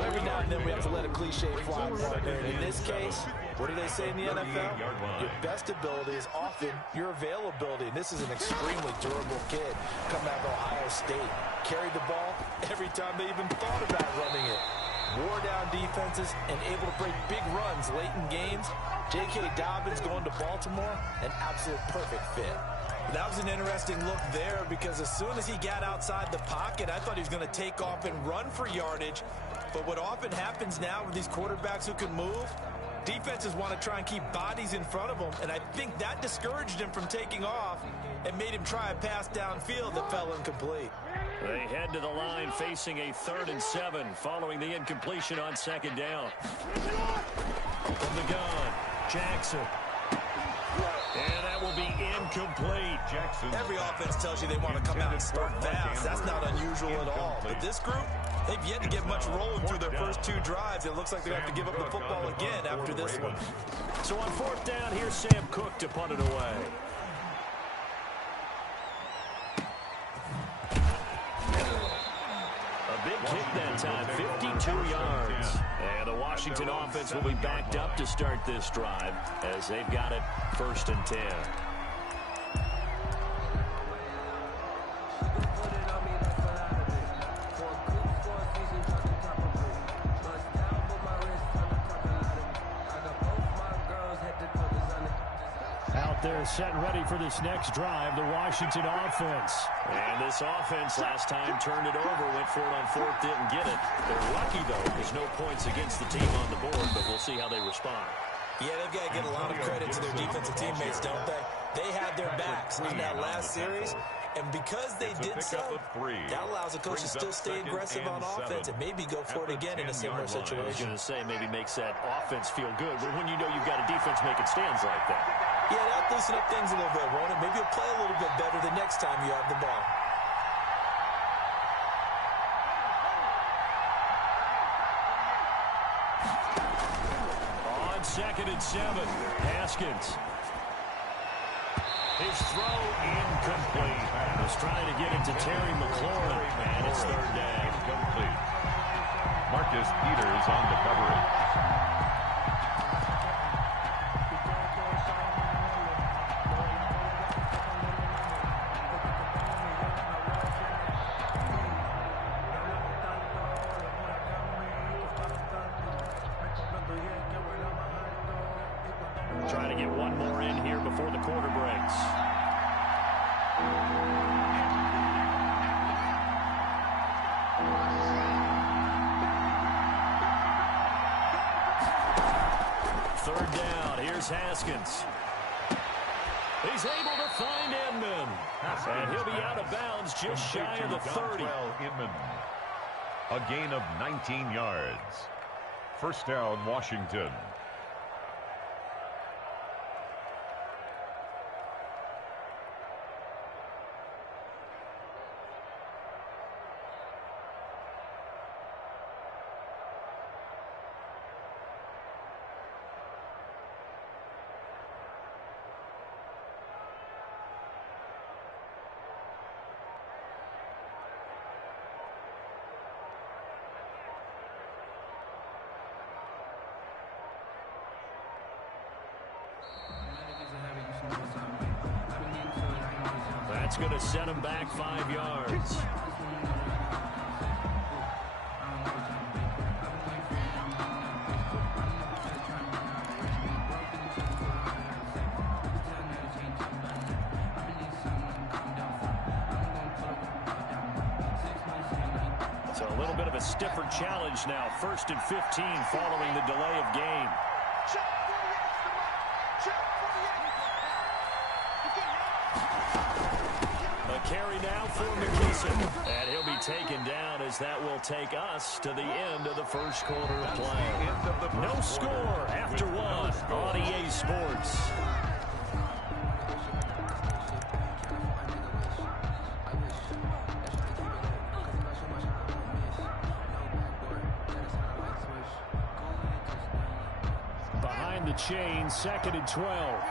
Every now and then we have to let a cliche fly, partner. And in this case, what do they say in the NFL? Your best ability is often your availability. And this is an extremely durable kid coming out of Ohio State. Carried the ball every time they even thought about running it. Wore down defenses and able to break big runs late in games. J.K. Dobbins going to Baltimore, an absolute perfect fit. That was an interesting look there because as soon as he got outside the pocket, I thought he was going to take off and run for yardage. But what often happens now with these quarterbacks who can move, defenses want to try and keep bodies in front of them, and I think that discouraged him from taking off and made him try a pass downfield that fell incomplete. They head to the line facing a 3rd and 7 following the incompletion on 2nd down. From the gun, Jackson. And that will be incomplete. Jackson. Every offense tells you they want to come out and start fast. That's not unusual at all. But this group, they've yet to get much rolling through their first 2 drives. It looks like they're going to have to give up the football again after this one. So on 4th down, here's Sam Cook to punt it away. A big kick that time, 52 yards. And the Washington offense will be backed up to start this drive as they've got it 1st and 10. Out there set and ready for this next drive, the Washington offense. And this offense last time turned it over, went for it on 4th, didn't get it. They're lucky, though, there's no points against the team on the board, but we'll see how they respond. Yeah, they've got to get a lot of credit to their defensive teammates, don't they? They had their backs on that last series, and because they did so, that allows the coach to still stay aggressive on offense and maybe go for it again in a similar situation. I was going to say maybe makes that offense feel good, but when you know you've got a defense making stands like that. Yeah, that'll loosen up things a little bit, won't it? Maybe you'll play a little bit better the next time you have the ball. On 2nd and 7, Haskins. His throw incomplete. Was trying to get it to Terry McLaurin, and it's 3rd down. Incomplete. Marcus Peters on the coverage. Trying to get one more in here before the quarter breaks. Third down. Here's Haskins. He's able to find Inman. And he'll be out of bounds just shy of the 30. Inman. A gain of 19 yards. First down, Washington. That's going to set him back 5 yards. So a little bit of a stiffer challenge now. 1st and 15 following the delay of game. Carry now for McKissick. And he'll be taken down as that will take us to the end of the first quarter of play. No score after one on EA Sports. Behind the chain, 2nd and 12.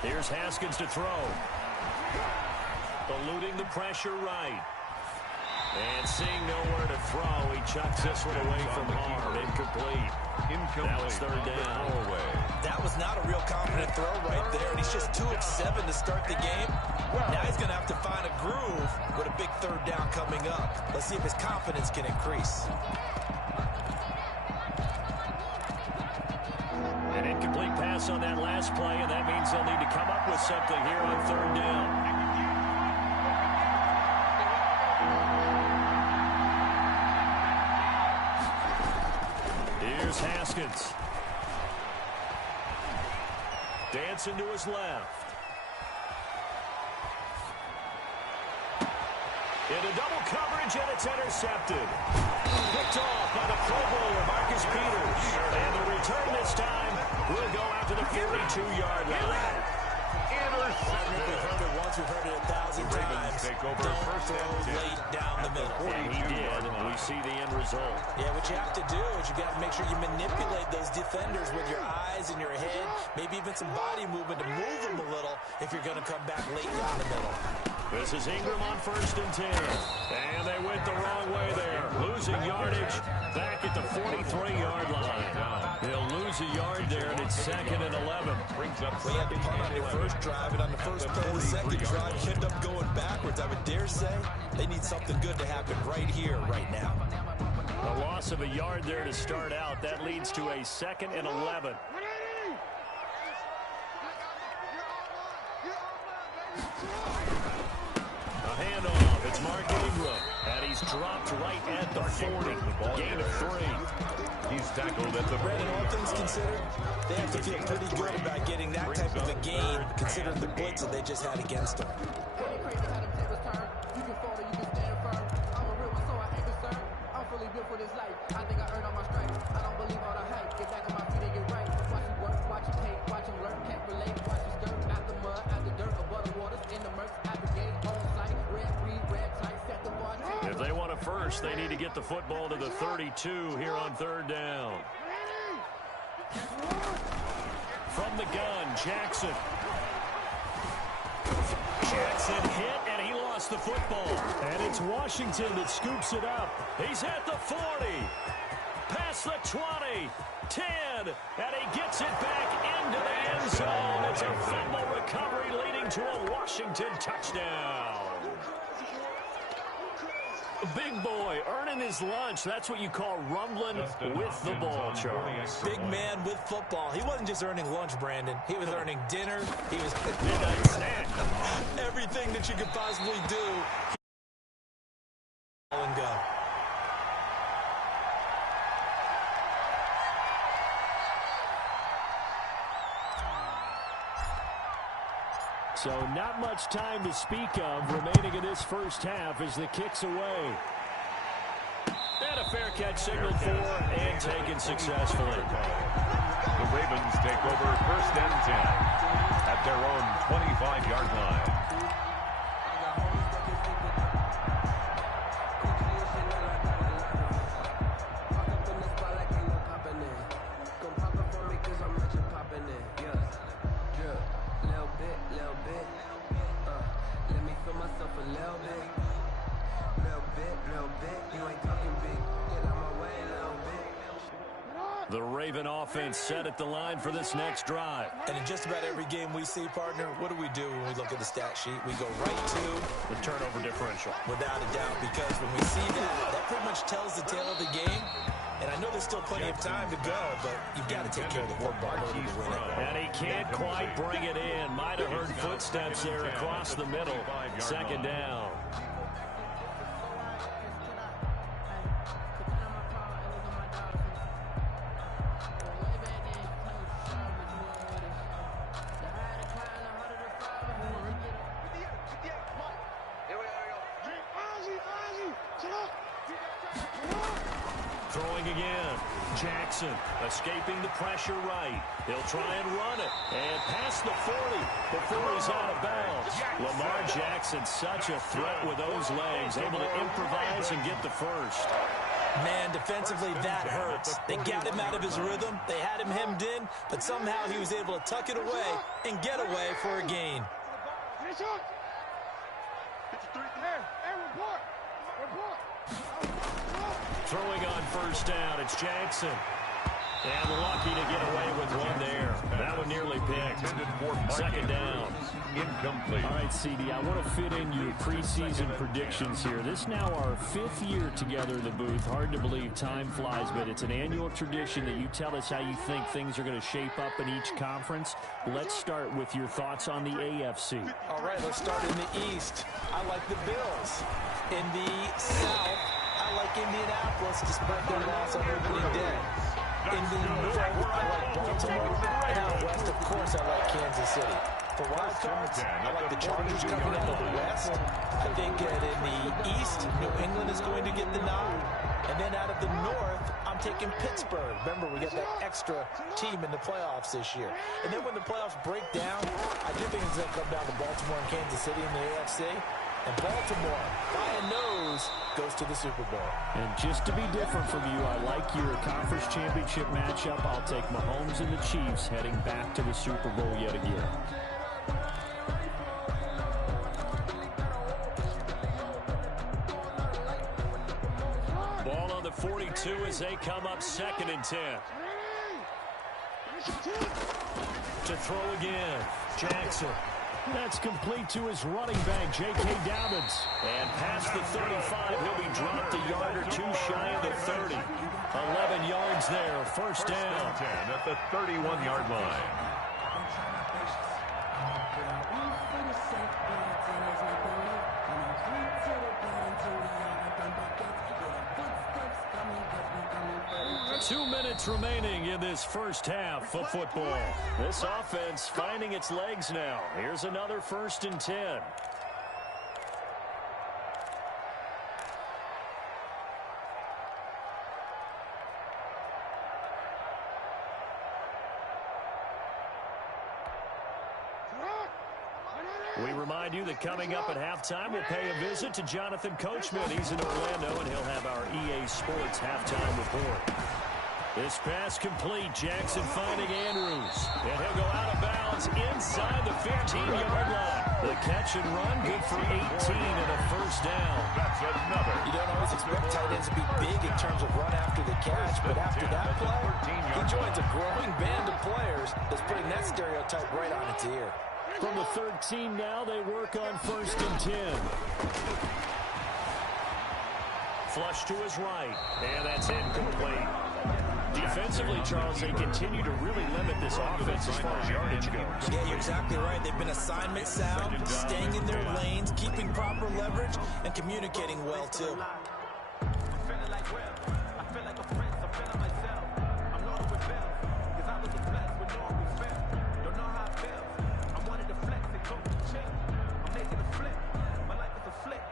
Here's Haskins to throw. Eluding the pressure right. And seeing nowhere to throw, he chucks this one away from harm. Incomplete. Now it's 3rd down. That was not a real confident throw right there, and he's just 2 of 7 to start the game. Now he's going to have to find a groove with a big 3rd down coming up. Let's see if his confidence can increase. An incomplete pass on that last play, and that means they'll need to come up with something here on 3rd down. Here's Haskins. Dancing to his left. Into double coverage, and it's intercepted. Picked off by the Pro Bowler, Marcus Peters. And the return this time will go out to the 42-yard line. We've heard it once, we've heard it 1,000 times. Don't throw late down the middle. And he did, and we see the end result. Yeah, what you have to do is you've got to make sure you manipulate those defenders with your eyes and your head, maybe even some body movement to move them a little if you're going to come back late down the middle. This is Ingram on 1st and 10. And they went the wrong way there. Losing yardage back at the 43-yard line. They'll lose a yard there, and it's 2nd and 11. We had to punt on your first drive, and on the first play of the second drive, you end up going backwards. I would dare say they need something good to happen right here, right now. A loss of a yard there to start out. That leads to a 2nd and 11. A handoff. It's Mark Ingram. And he's dropped right at the 40. Gain of 3. He's tackled at the Brandon, all things considered, they have to feel pretty good about getting that type of a gain, considering the blitz that they just had against them. If they want a first, they need to get the football to the 32 here on 3rd down. From the gun, Jackson. Jackson hit, and he lost the football. And it's Washington that scoops it up. He's at the 40. Past the 20. 10. And he gets it back into the end zone. It's a fumble recovery leading to a Washington touchdown. Big boy earning his lunch. That's what you call rumbling with the ball, Charles. Big man with football. He wasn't just earning lunch, Brandon. He was earning dinner. He was Midnight snack. everything that you could possibly do. And go. So not much time to speak of remaining in this first half as the kick's away. And a fair catch signaled for and taken successfully. The Ravens take over 1st and 10 at their own 25-yard line. The Raven offense set at the line for this next drive. And in just about every game we see, partner, what do we do when we look at the stat sheet? We go right to The turnover differential. without a doubt, because when we see that pretty much tells the tale of the game. And I know there's still plenty of time to go, but you've got to take care of the football in order to win it. And he can't quite bring it in. Might have heard footsteps there across the middle. 2nd down. Throwing again. Jackson escaping the pressure right. He'll try and run it. And past the 40 before he's out of bounds. Lamar Jackson, such a threat with those legs. Able to improvise and get the first. Man, defensively, that hurts. They got him out of his rhythm. They had him hemmed in, but somehow he was able to tuck it away and get away for a gain. Throwing on 1st down, it's Jackson. And lucky to get away with one there. That one nearly picked. 2nd down. Incomplete. All right, CD, I want to fit in your preseason predictions here. This is now our 5th year together in the booth. Hard to believe time flies, but it's an annual tradition that you tell us how you think things are going to shape up in each conference. Let's start with your thoughts on the AFC. All right, let's start in the East. I like the Bills. In the South, I like Indianapolis, despite their loss on opening day. In the North, I like Baltimore. And out West, of course, I like Kansas City. For wild cards, I like the Chargers coming out of the West. I think that in the East, New England is going to get the nod. And then out of the North, I'm taking Pittsburgh. Remember, we got that extra team in the playoffs this year. And then when the playoffs break down, I do think it's going to come down to Baltimore and Kansas City in the AFC. And Baltimore, by a nose, goes to the Super Bowl. And just to be different from you, I like your conference championship matchup. I'll take Mahomes and the Chiefs heading back to the Super Bowl yet again. Ball on the 42 as they come up 2nd and 10. To throw again, Jackson. That's complete to his running back, J.K. Dobbins. And past the 35, he'll be dropped a yard or two shy of the 30. 11 yards there, 1st down. 10 at the 31-yard line. minutes remaining in this first half of football. This offense finding its legs now. Here's another 1st and 10. We remind you that coming up at halftime, we'll pay a visit to Jonathan Coachman. He's in Orlando, and he'll have our EA Sports halftime report. This pass complete. Jackson finding Andrews. And he'll go out of bounds inside the 15-yard line. The catch and run, good for 18 and a first down. That's another. You don't always expect tight ends to be big in terms of run after the catch, but after that play, he joins a growing band of players that's putting that stereotype right on its ear. From the 13 now, they work on 1st and 10. Flush to his right, and that's incomplete. Defensively, Charles, they continue to really limit this offense as far as yardage goes. Yeah, you're exactly right. They've been assignment sound, staying in their lanes, keeping proper leverage, and communicating well, too. I'm feeling like Will. I feel like a prince. I'm feeling myself. I'm loaded with bills. Cause I was a blessed with no respect. Don't know how I feel. I wanted to flex and go to chill. I'm making a flip. My life is a flick.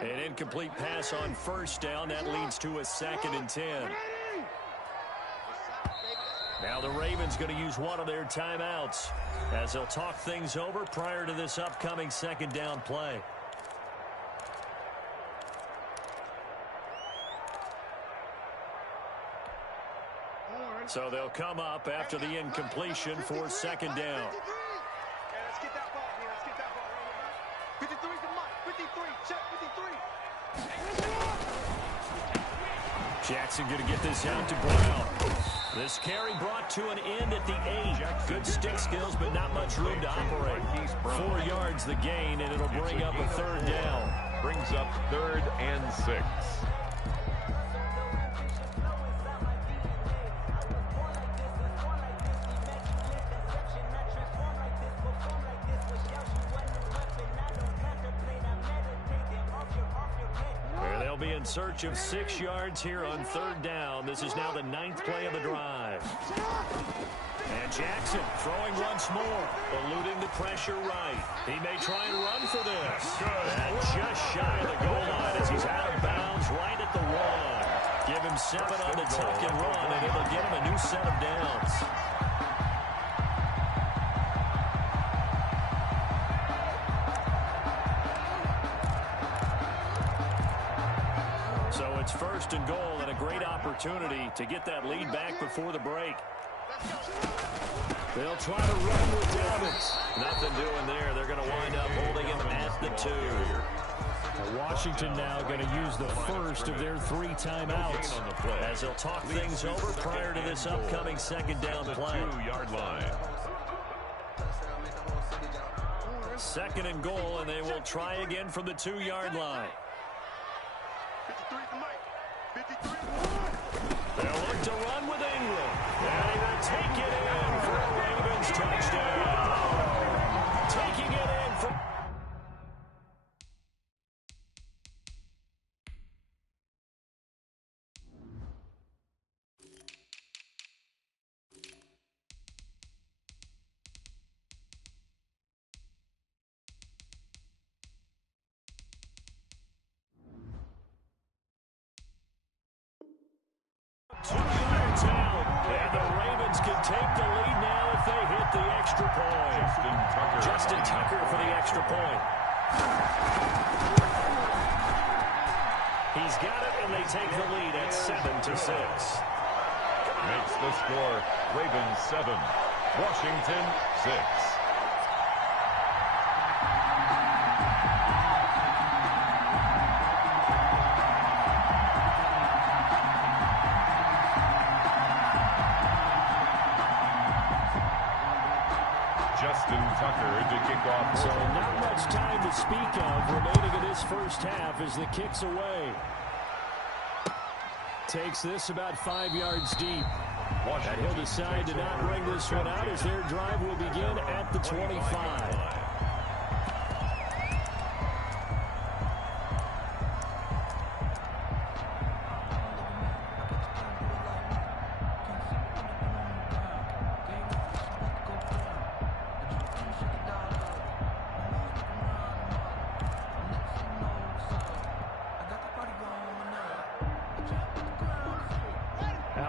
An incomplete pass on 1st down. That leads to a 2nd and 10. Now the Ravens going to use one of their timeouts as they'll talk things over prior to this upcoming 2nd down play. So they'll come up after the incompletion for 2nd down. Let's get that ball here. Let's get that ball right here. 53 to Mike. 53. Check 53. Jackson going to get this out to Brown. This carry brought to an end at the 8. Good stick skills, but not much room to operate. 4 yards the gain, and it'll bring up a 3rd down. Brings up 3rd and 6. Be in search of 6 yards here on 3rd down. This is now the 9th play of the drive. And Jackson throwing once more, eluding the pressure right. He may try and run for this. And just shy of the goal line as he's out of bounds right at the 1. Give him 7 on the tuck and run, and it'll give him a new set of downs. So it's 1st and goal and a great opportunity to get that lead back before the break. They'll try to run with Dobbins. Nothing doing there. They're going to wind up holding him at the 2. Washington now going to use the first of their 3 timeouts as they'll talk things over prior to this upcoming 2nd down play. 2-yard line. 2nd and goal, and they will try again from the 2-yard line. 53 to Mike. 53. They'll look to run with Ingram. And he will take it in for a Ravens touchdown. Taking it in for... And the Ravens can take the lead now if they hit the extra point. Justin Tucker for the extra point. He's got it, and they take the lead at 7-6. Makes the score Ravens 7, Washington 6. Justin Tucker to kick off. So not much time to speak of remaining in this first half as the kick's away. Takes this about 5 yards deep. And he'll decide to not bring this one out as their drive will begin at the 25.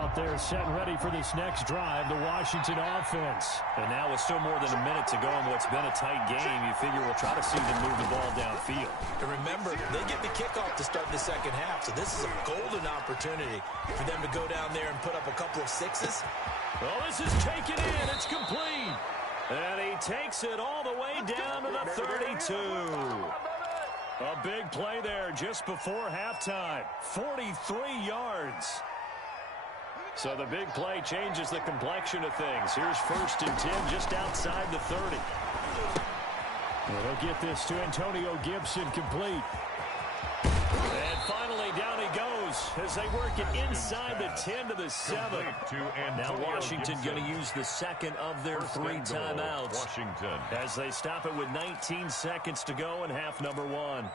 out there setting ready for this next drive, the Washington offense. And now with still more than a minute to go in what's been a tight game, you figure we'll try to see them move the ball downfield. And remember, they get the kickoff to start the second half, so this is a golden opportunity for them to go down there and put up a couple of sixes. Well, this is taken in. It's complete. And he takes it all the way down to the 32. A big play there just before halftime. 43 yards. So the big play changes the complexion of things. Here's 1st and 10 just outside the 30. Well, they'll get this to Antonio Gibson complete. And finally down he goes as they work it inside the 10 to the 7. Now Washington going to use the second of their 3 timeouts. Washington. As they stop it with 19 seconds to go in half number 1.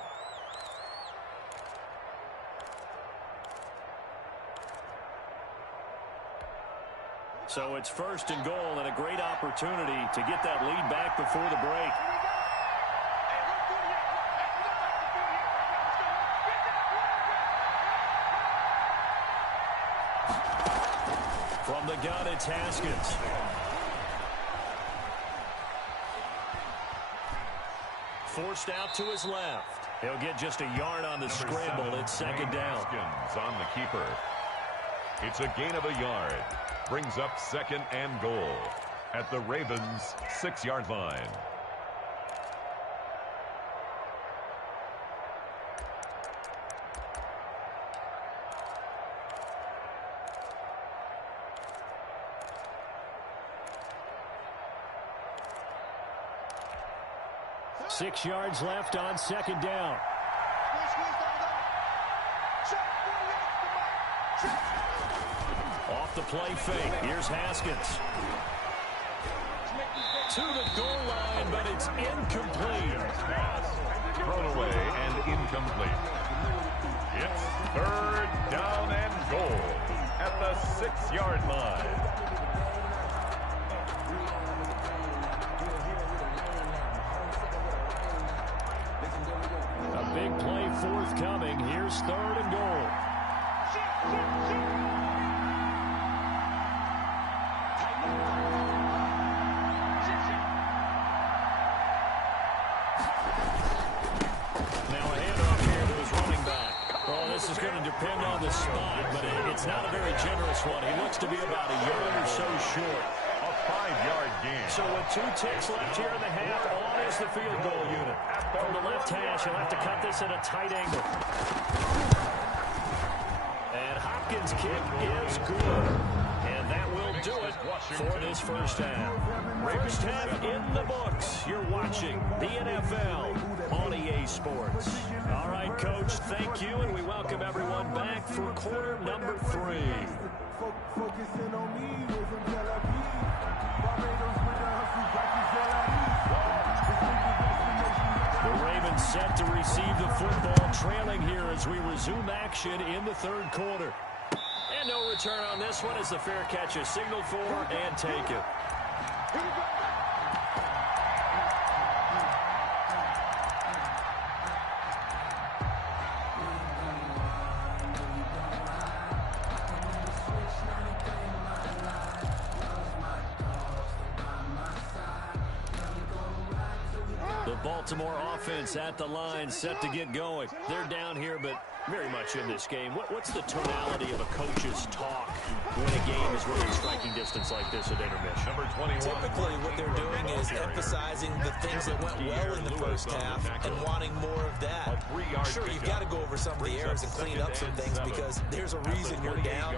So it's 1st and goal and a great opportunity to get that lead back before the break. From the gun, it's Haskins. Forced out to his left. He'll get just a yard on the scramble. It's 2nd down. Haskins on the keeper. It's a gain of a yard. Brings up 2nd and goal at the Ravens' 6-yard line. Six yards left on 2nd down. Off the play fake. Here's Haskins. To the goal line, but it's incomplete. Thrown away and incomplete. It's 3rd down and goal at the 6-yard line. A big play forthcoming. Here's 3rd and goal. Now a handoff here to his running back. Well, this is going to depend on the spot, but it's not a very generous one. He looks to be about a yard or so short. A 5-yard gain. So with 2 ticks left here in the half, on is the field goal unit. From the left hash, he'll have to cut this at a tight angle. And Hopkins' kick is good. And that will do it for this first half. First half in the books. You're watching the NFL on EA Sports. All right, Coach, thank you, and we welcome everyone back for quarter number 3. Focusing on me, we're from Tel Aviv. Barbados with the hustle, The Ravens set to receive the football, trailing here as we resume action in the 3rd quarter. And no return on this one as the fair catch is signaled for and taken. The Baltimore offense at the line, set to get going. They're down here, but very much in this game. What's the tonality of a coach's talk when a game is within striking distance like this at intermission? Number 21. Typically, what they're doing is emphasizing the things that went well in the first half and wanting more of that. Sure, you've got to go over some of the errors and clean up some things because there's a reason you're down.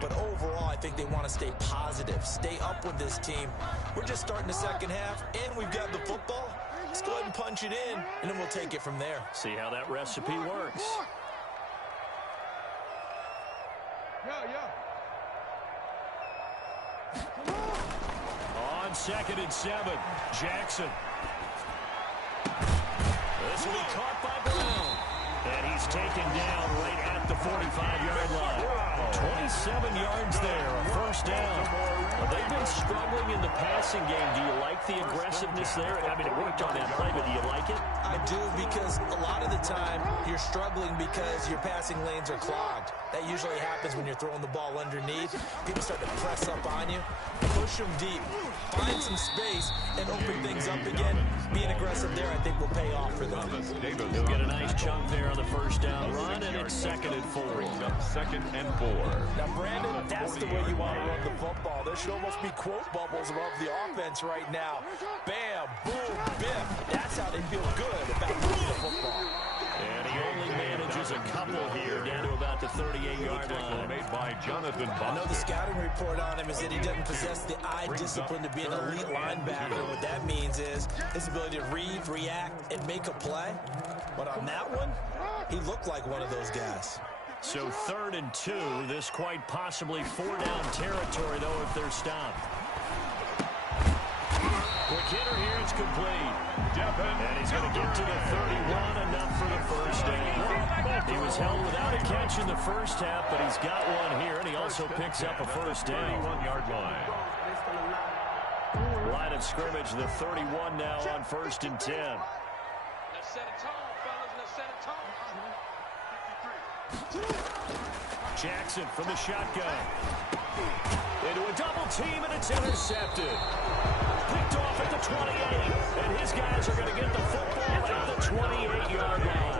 But overall, I think they want to stay positive, stay up with this team. We're just starting the second half, and we've got the football. Let's go ahead and punch it in, and then we'll take it from there. See how that recipe works. On 2nd and 7, Jackson. This will be caught by Brown. And he's taken down right at the 45-yard line. 27 yards there, a first down. Well, they've been struggling in the passing game. Do you like the aggressiveness there? I mean, it worked on that play, but do you like it? I do, because a lot of the time you're struggling because your passing lanes are clogged. That usually happens when you're throwing the ball underneath. People start to press up on you. Push them deep. Find some space and open things up again. Being aggressive there, I think, will pay off for them. He'll get a nice chunk there on the first down run, and it's 2nd and 4. Second and 4. Now, Brandon, that's the way you want to run the football. There should almost be quote bubbles above the offense right now. Bam, boom, biff. That's how they feel good about running the football. And he only manages a couple here down to about the 38-yard line. Made by Jonathan I know the scouting report on him is that he doesn't possess the eye discipline to be an elite linebacker. What that means is his ability to read, react, and make a play. But on that one, he looked like one of those guys. So 3rd and 2. This quite possibly 4-down territory, though, if they're stopped. Quick hitter here, it's complete. And he's going to get to the 31, enough for the first down. He was held without a catch in the first half, but he's got one here, and he also picks up a first down. 31-yard line. Line of scrimmage, the 31 now on 1st and 10. Let's set a tone, fellas. Let's set a tone. Jackson from the shotgun. Into a double team, and it's intercepted. Picked off at the 28, and his guys are going to get the football at the 28-yard line.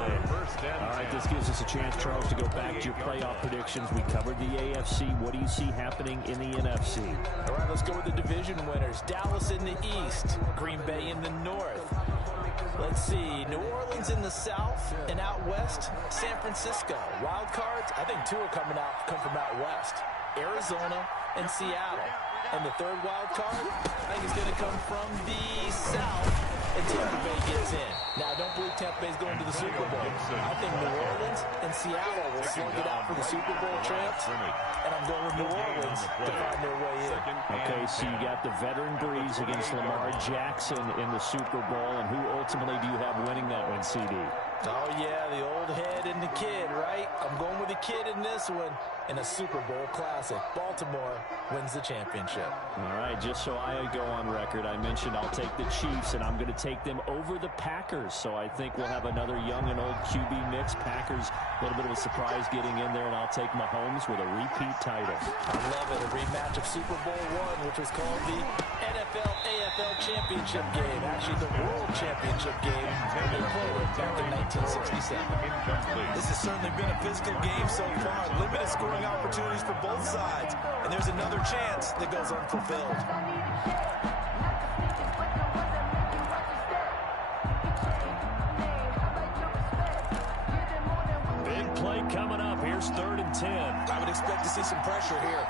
All right, this gives us a chance, Charles, to go back to your playoff predictions. We covered the AFC. What do you see happening in the NFC? All right, let's go with the division winners. Dallas in the east, Green Bay in the north. Let's see, New Orleans in the south, and out west, San Francisco. Wild cards, I think 2 are come from out west. Arizona and Seattle. And the third wild card, I think, is going to come from the south, and Tampa Bay gets in. Now, I don't believe Tampa Bay's going to the Super Bowl. I think New Orleans and Seattle will slug it out for the Super Bowl champs, and I'm going with New Orleans to find their way in. Okay, so you got the veteran Breeze against Lamar Jackson in the Super Bowl, and who ultimately do you have winning that one, CD? Oh, yeah, the old head and the kid, right? I'm going with the kid in this one in a Super Bowl classic. Baltimore wins the championship. All right, just so I go on record, I mentioned I'll take the Chiefs, and I'm going to take them over the Packers. So I think we'll have another young and old QB mix. Packers, a little bit of a surprise getting in there, and I'll take Mahomes with a repeat title. I love it. A rematch of Super Bowl I, which was called the NFL-AFL championship game. Actually, the World Championship game. They played it back in 1967. This has certainly been a physical game so far. Limited scoring opportunities for both sides. And there's another chance that goes unfulfilled. Big play coming up. Here's 3rd and 10. I would expect to see some pressure here.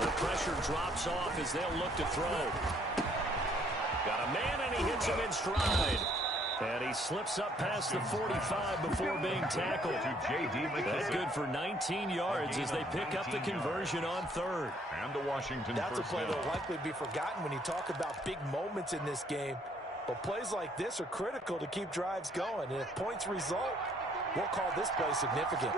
The pressure drops off as they'll look to throw. Got a man, and he hits him in stride. And he slips up past the 45 before being tackled. That's good for 19 yards as they pick up the conversion on 3rd. And the Washington That's a first play down. that will likely be forgotten when you talk about big moments in this game. But plays like this are critical to keep drives going. And if points result, we'll call this play significant.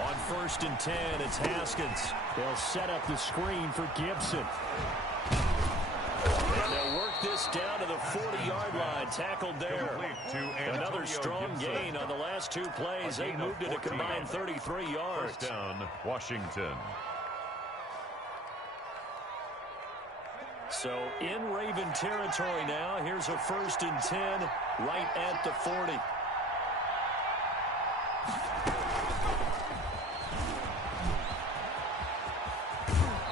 On 1st and 10, it's Haskins. They'll set up the screen for Gibson. And they'll work this down to the 40-yard line. Tackled there. Another strong gain on the last 2 plays. They moved it a combined 33 yards. First down, Washington. So in Raven territory now. Here's a 1st and 10 right at the 40.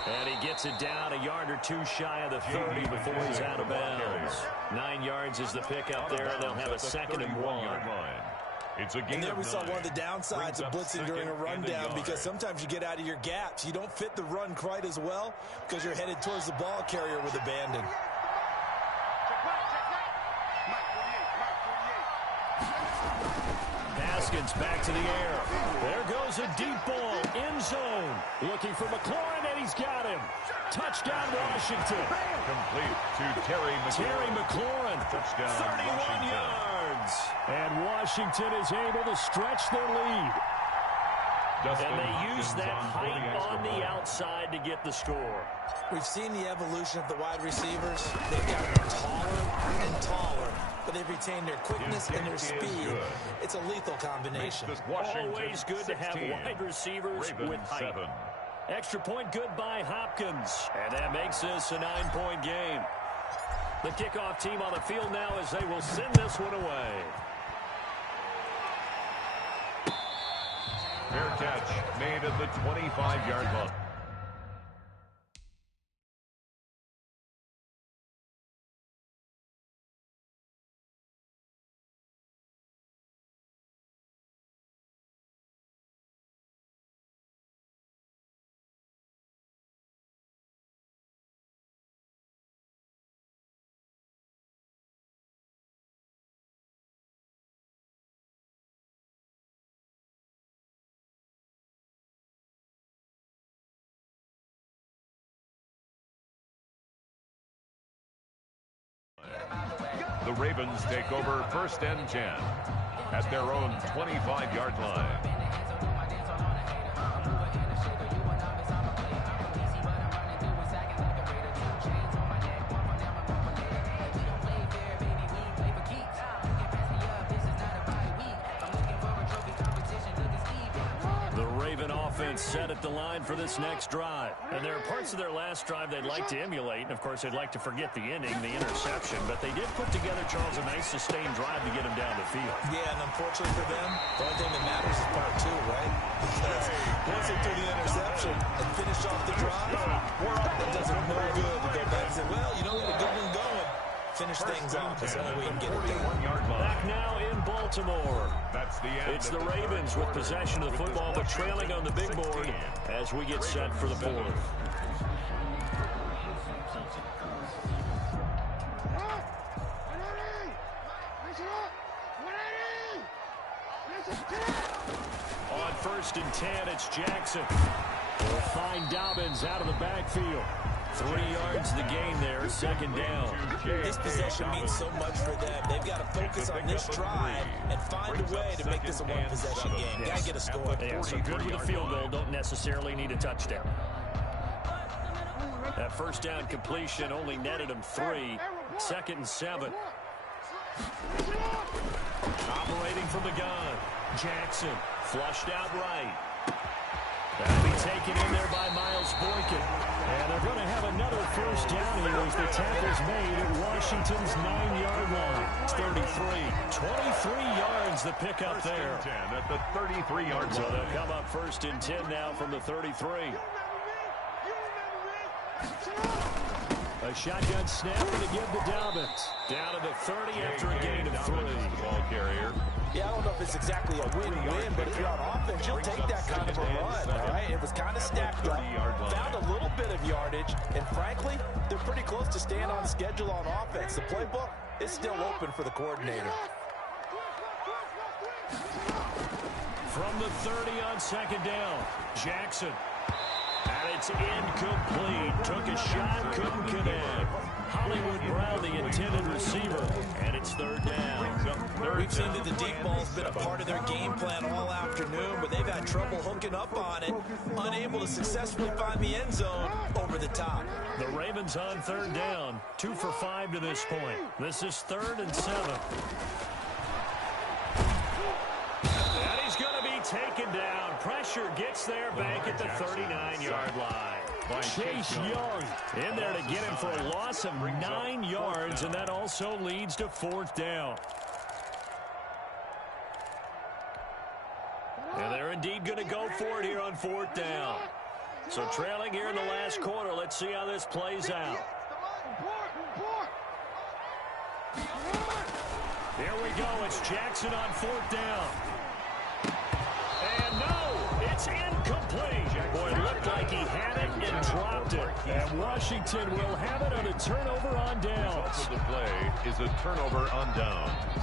And he gets it down a yard or 2 shy of the 30 before he's out of bounds. 9 yards is the pickup there. They'll have a 2nd and 1. It's a game and there we of saw 9. one of the downsides of blitzing during a rundown, because sometimes you get out of your gaps. You don't fit the run quite as well because you're headed towards the ball carrier with abandon. Haskins back to the air. There goes a deep ball. End zone. Looking for McLaurin, and he's got him. Touchdown, Washington. Complete to Terry McLaurin. Terry McLaurin. Touchdown, 31 Washington. yards. And Washington is able to stretch their lead. And they use that height on the outside to get the score. We've seen the evolution of the wide receivers. They've gotten taller and taller, but they've retained their quickness and their speed. It's a lethal combination. Always good to have wide receivers with height. 7. Extra point good by Hopkins. And that makes this a 9-point game. The kickoff team on the field now as they will send this one away. Fair catch made at the 25-yard line. The Ravens take over 1st and 10 at their own 25-yard line. Offense set at the line for this next drive. And there are parts of their last drive they'd like to emulate. And, of course, they'd like to forget the ending, the interception. But they did put together, Charles, a nice sustained drive to get them down the field. Yeah, and unfortunately for them, the only thing that matters is part 2, right? Because once they threw the interception and finish off the drive, it does them no good to go back and say, well, you know, we had a good one going. Finish things off. That's the only way you can get it done. Back now in Baltimore. That's the end. It's the Ravens with possession of the football, but trailing on the big board as we get set for the 4th. On 1st and 10, it's Jackson. We'll find Dobbins out of the backfield. 3 yards the gain there, 2nd down. This possession means so much for them. They've got to focus on this drive and find a way to make this a one-possession game. Got to get a score. Yeah, so good with a field goal, don't necessarily need a touchdown. That 1st down completion only netted him 3. 2nd and 7. Operating from the gun. Jackson flushed out right. That'll be taken in there by Miles Boykin. And they're going to have another 1st down here as the tackle's made at Washington's 9-yard line. It's 33. 23 yards the pickup there. 10 at the 33-yard line. So they'll come up 1st and 10 now from the 33. A shotgun snap to give to Dobbins. Down to the 30 after a gain of 3. Ball carrier. Yeah, I don't know if it's exactly a win-win, but if you're on offense, you'll take that kind of a run, all right? It was kind of stacked up, found a little bit of yardage, and frankly, they're pretty close to staying on schedule on offense. The playbook is still open for the coordinator. From the 30 on 2nd down, Jackson. And it's incomplete. Took a shot, couldn't connect. Hollywood Brown, the intended receiver, and it's 3rd down. We've seen that the deep ball's been a part of their game plan all afternoon, but they've had trouble hooking up on it, unable to successfully find the end zone over the top. The Ravens on 3rd down, 2 for 5 to this point. This is 3rd and 7. And he's going to be taken down. Pressure gets there back at the 39-yard line. Chase Young in there to get him for a loss of 9 yards, and that also leads to 4th down. And they're indeed going to go for it here on 4th down. So trailing here in the last quarter, let's see how this plays out. Here we go. It's Jackson on 4th down. And no, it's incomplete. Boy, it looked like he had it and dropped it. And Washington will have it on a turnover on downs. The result of the play is a turnover on downs.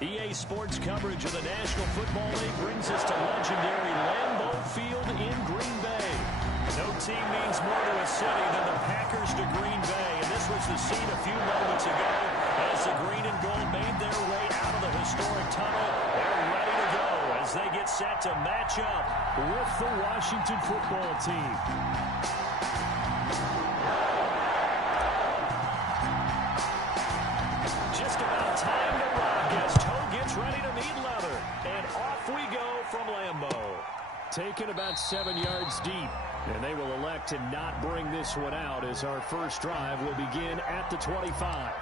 EA Sports coverage of the National Football League brings us to legendary Lambeau Field in Green Bay. No team means more to a city than the Packers to Green Bay, and this was the scene a few moments ago as the green and gold made their way out of the historic tunnel. They're ready to go as they get set to match up with the Washington football team. Just about time to rock as Toe gets ready to meet leather. And off we go from Lambeau. Taken about 7 yards deep. And they will elect to not bring this one out as our first drive will begin at the 25.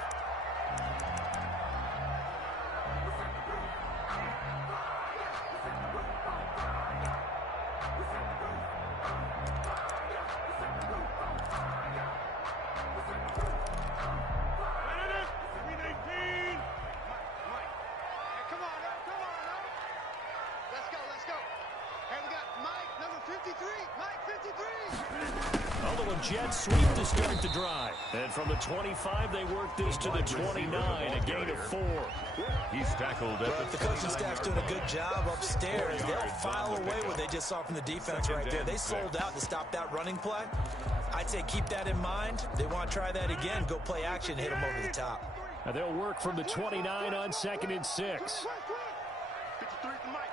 Jet sweep to start the drive. And from the 25, they work this to the 29, a gain of 4. He's tackled at the coaching staff's doing a good job upstairs. They'll file away what they just saw from the defense right there. They sold out to stop that running play. I'd say keep that in mind. They want to try that again. Go play action, hit them over the top. And they'll work from the 29 on 2nd and 6. 53 is the mic.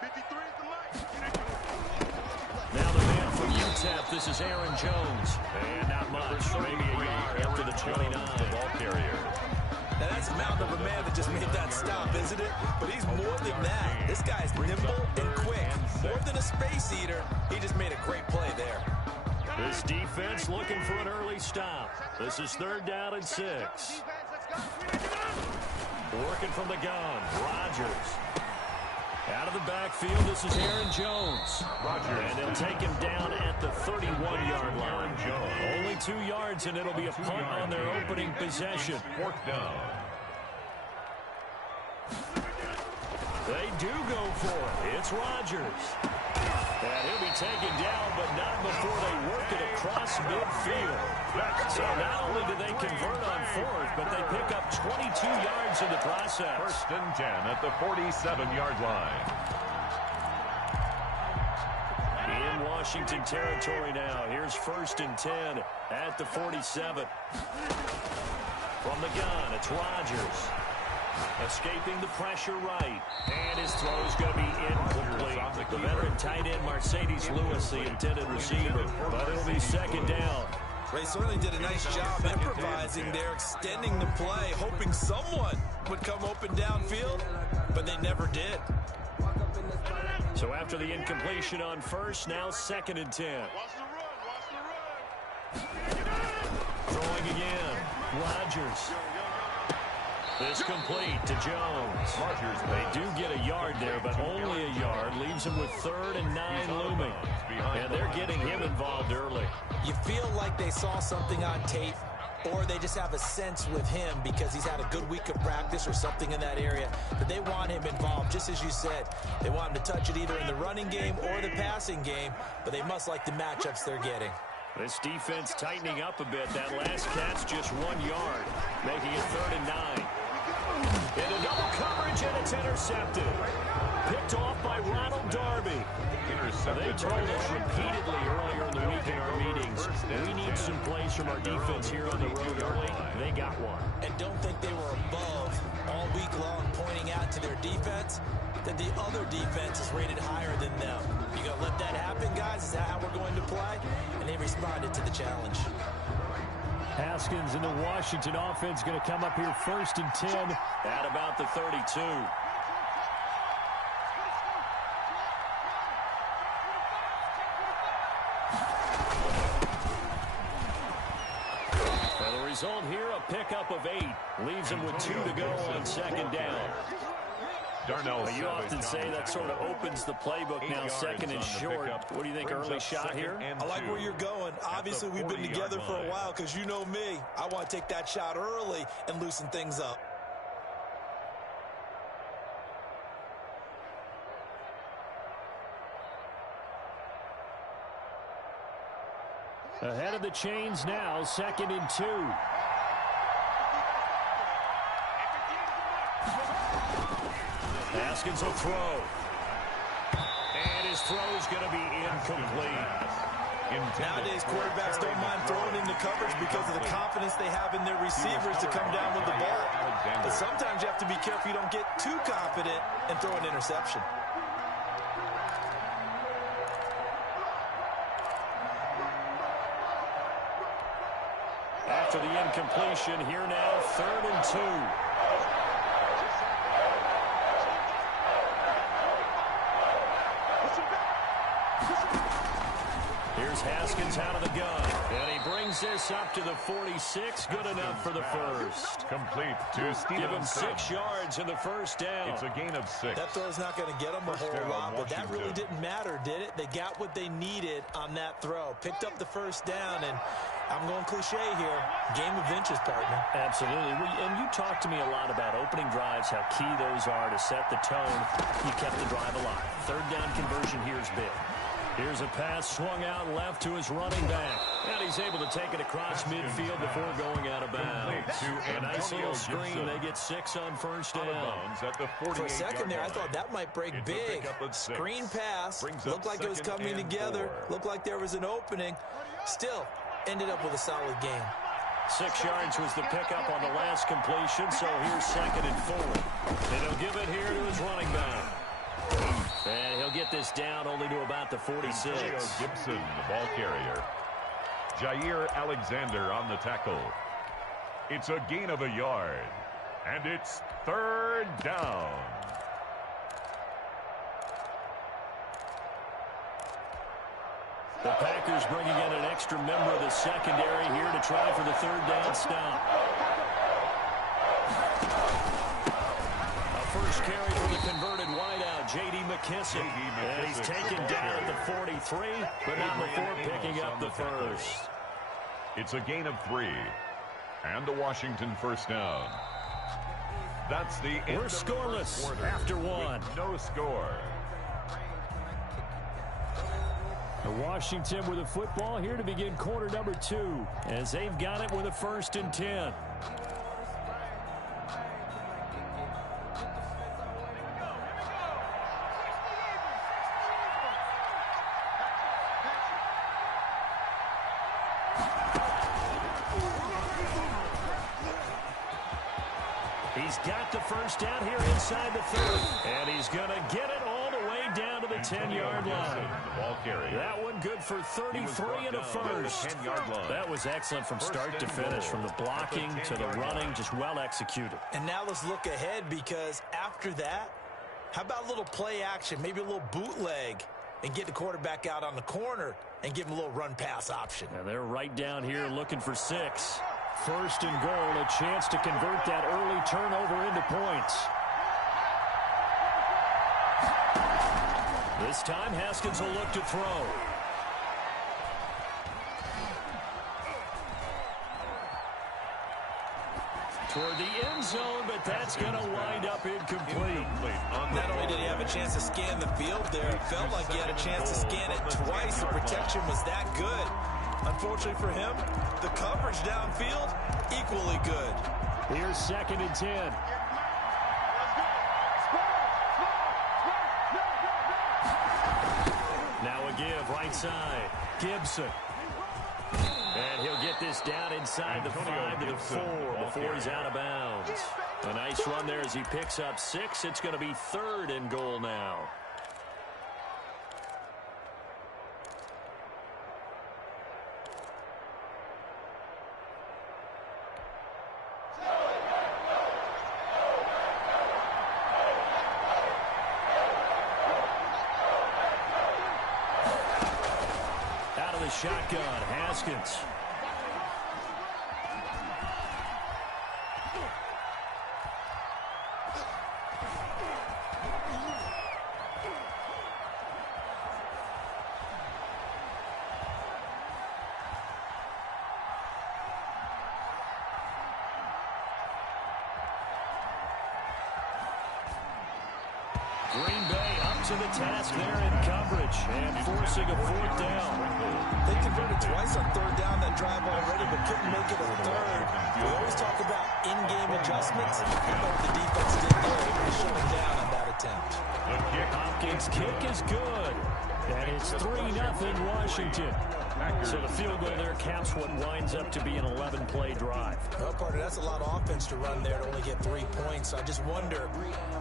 53 is the mic. Now the man from UTEP, this is Aaron Jones. And not much, maybe a yard after the 29. The ball carrier. Now that's a mountain of a man that just made that stop, isn't it? But he's more than that. This guy's nimble and quick. More than a space eater, he just made a great play there. This defense looking for an early stop. This is 3rd down and 6. Working from the gun, Rodgers. Out of the backfield, this is Aaron Jones. And they'll take him down at the 31-yard line. Only 2 yards, and it'll be a punt on their opening possession. 4th down. They do go for it. It's Rodgers. And he'll be taken down, but not before they work it across midfield. So not only do they convert on 4th, but they pick up 22 yards in the process. 1st and 10 at the 47-yard line. In Washington territory now. Here's 1st and 10 at the 47. From the gun, it's Rodgers. Escaping the pressure right. And his throw's going to be incomplete. The veteran tight end Mercedes Lewis, the intended receiver. But it'll be 2nd down. They certainly did a nice job improvising there, extending the play, hoping someone would come open downfield, but they never did. So after the incompletion on 1st, now 2nd and 10. Throwing again. Rodgers. This complete to Jones. They do get a yard there, but only a yard. Leaves him with 3rd and 9 looming. And they're getting him involved early. You feel like they saw something on tape, or they just have a sense with him because he's had a good week of practice or something in that area, that they want him involved, just as you said. They want him to touch it either in the running game or the passing game, but they must like the matchups they're getting. This defense tightening up a bit. That last catch just 1 yard, making it 3rd and 9. Into double coverage, and it's intercepted. Picked off by Ronald Darby. They told us repeatedly earlier in the week in our meetings, we need some plays from our defense here on the road early. They got one. And don't think they were above all week long, pointing out to their defense that the other defense is rated higher than them. You gonna let that happen, guys? Is that how we're going to play? And they responded to the challenge. Haskins and the Washington offense going to come up here 1st and 10 at about the 32. And the result here, a pickup of 8. Leaves him with 2 to go on 2nd down. You often say that sort of opens the playbook now, 2nd and short. What do you think, early shot here? I like where you're going. Obviously, we've been together for a while because you know me. I want to take that shot early and loosen things up. Ahead of the chains now, 2nd and 2. Haskins will throw. And his throw is going to be incomplete. Nowadays, quarterbacks don't mind throwing into coverage because of the confidence they have in their receivers to come down with the ball. But sometimes you have to be careful you don't get too confident and throw an interception. After the incompletion, here now, 3rd and 2. Here's Haskins out of the gun. And he brings this up to the 46. Good enough for the first. Complete to Stevenson. Give him 6 yards in the first down. It's a gain of 6. That throw's not going to get them a whole lot, but that really didn't matter, did it? They got what they needed on that throw. Picked up the first down, and I'm going cliche here. Game of inches, partner. Absolutely. And you talked to me a lot about opening drives, how key those are to set the tone. You kept the drive alive. 3rd down conversion here is big. Here's a pass swung out left to his running back. And he's able to take it across midfield before going out of bounds. A nice little screen. They get 6 on first down. For a second there, I thought that might break big. Screen pass. Looked like it was coming together. Looked like there was an opening. Still, ended up with a solid game. 6 yards was the pickup on the last completion, so here's 2nd and 4. And he'll give it here to his running back. And he'll get this down only to about the 46. Gibson, the ball carrier. Jair Alexander on the tackle. It's a gain of a yard. And it's 3rd down. The Packers bringing in an extra member of the secondary here to try for the 3rd down stop. A first carry for the converted wideout, J.D. McKissick. And he's taken down at the 43, but not before picking up the first. It's a gain of 3. And a Washington first down. That's the end. We're scoreless after 1. No score. Washington with a football here to begin quarter number 2, as they've got it with a 1st and 10. He's got the first down here inside the 3rd, and he's going to get it all the way down to the 10-yard line. That one good for 33 and a first. That was excellent from start to finish, from the blocking to the running, just well executed. And now let's look ahead, because after that, how about a little play action, maybe a little bootleg, and get the quarterback out on the corner and give him a little run-pass option. And they're right down here looking for 6. 1st and goal, a chance to convert that early turnover into points. This time, Haskins will look to throw. Toward the end zone, but that's going to wind up incomplete. Not only did he have a chance to scan the field there, it felt like he had a chance to scan it twice. The protection was that good. Unfortunately for him, the coverage downfield, equally good. Here's 2nd and 10. Now a give, right side. Gibson. And he'll get this down inside the 5 to the 4 before he's out of bounds. A nice run there as he picks up 6. It's going to be 3rd and goal now. Shotgun, Haskins. Green Bay up to the task there in coverage and forcing a 4th down. They converted twice on 3rd down that drive already, but couldn't make it a 3rd. We always talk about in-game adjustments. I know what the defense did there. They shut them down on that attempt. Hopkins' kick is good. And it's 3-0 Washington. So the field goal there caps what winds up to be an 11-play drive. Well, partner, that's a lot of offense to run there to only get 3 points. So I just wonder,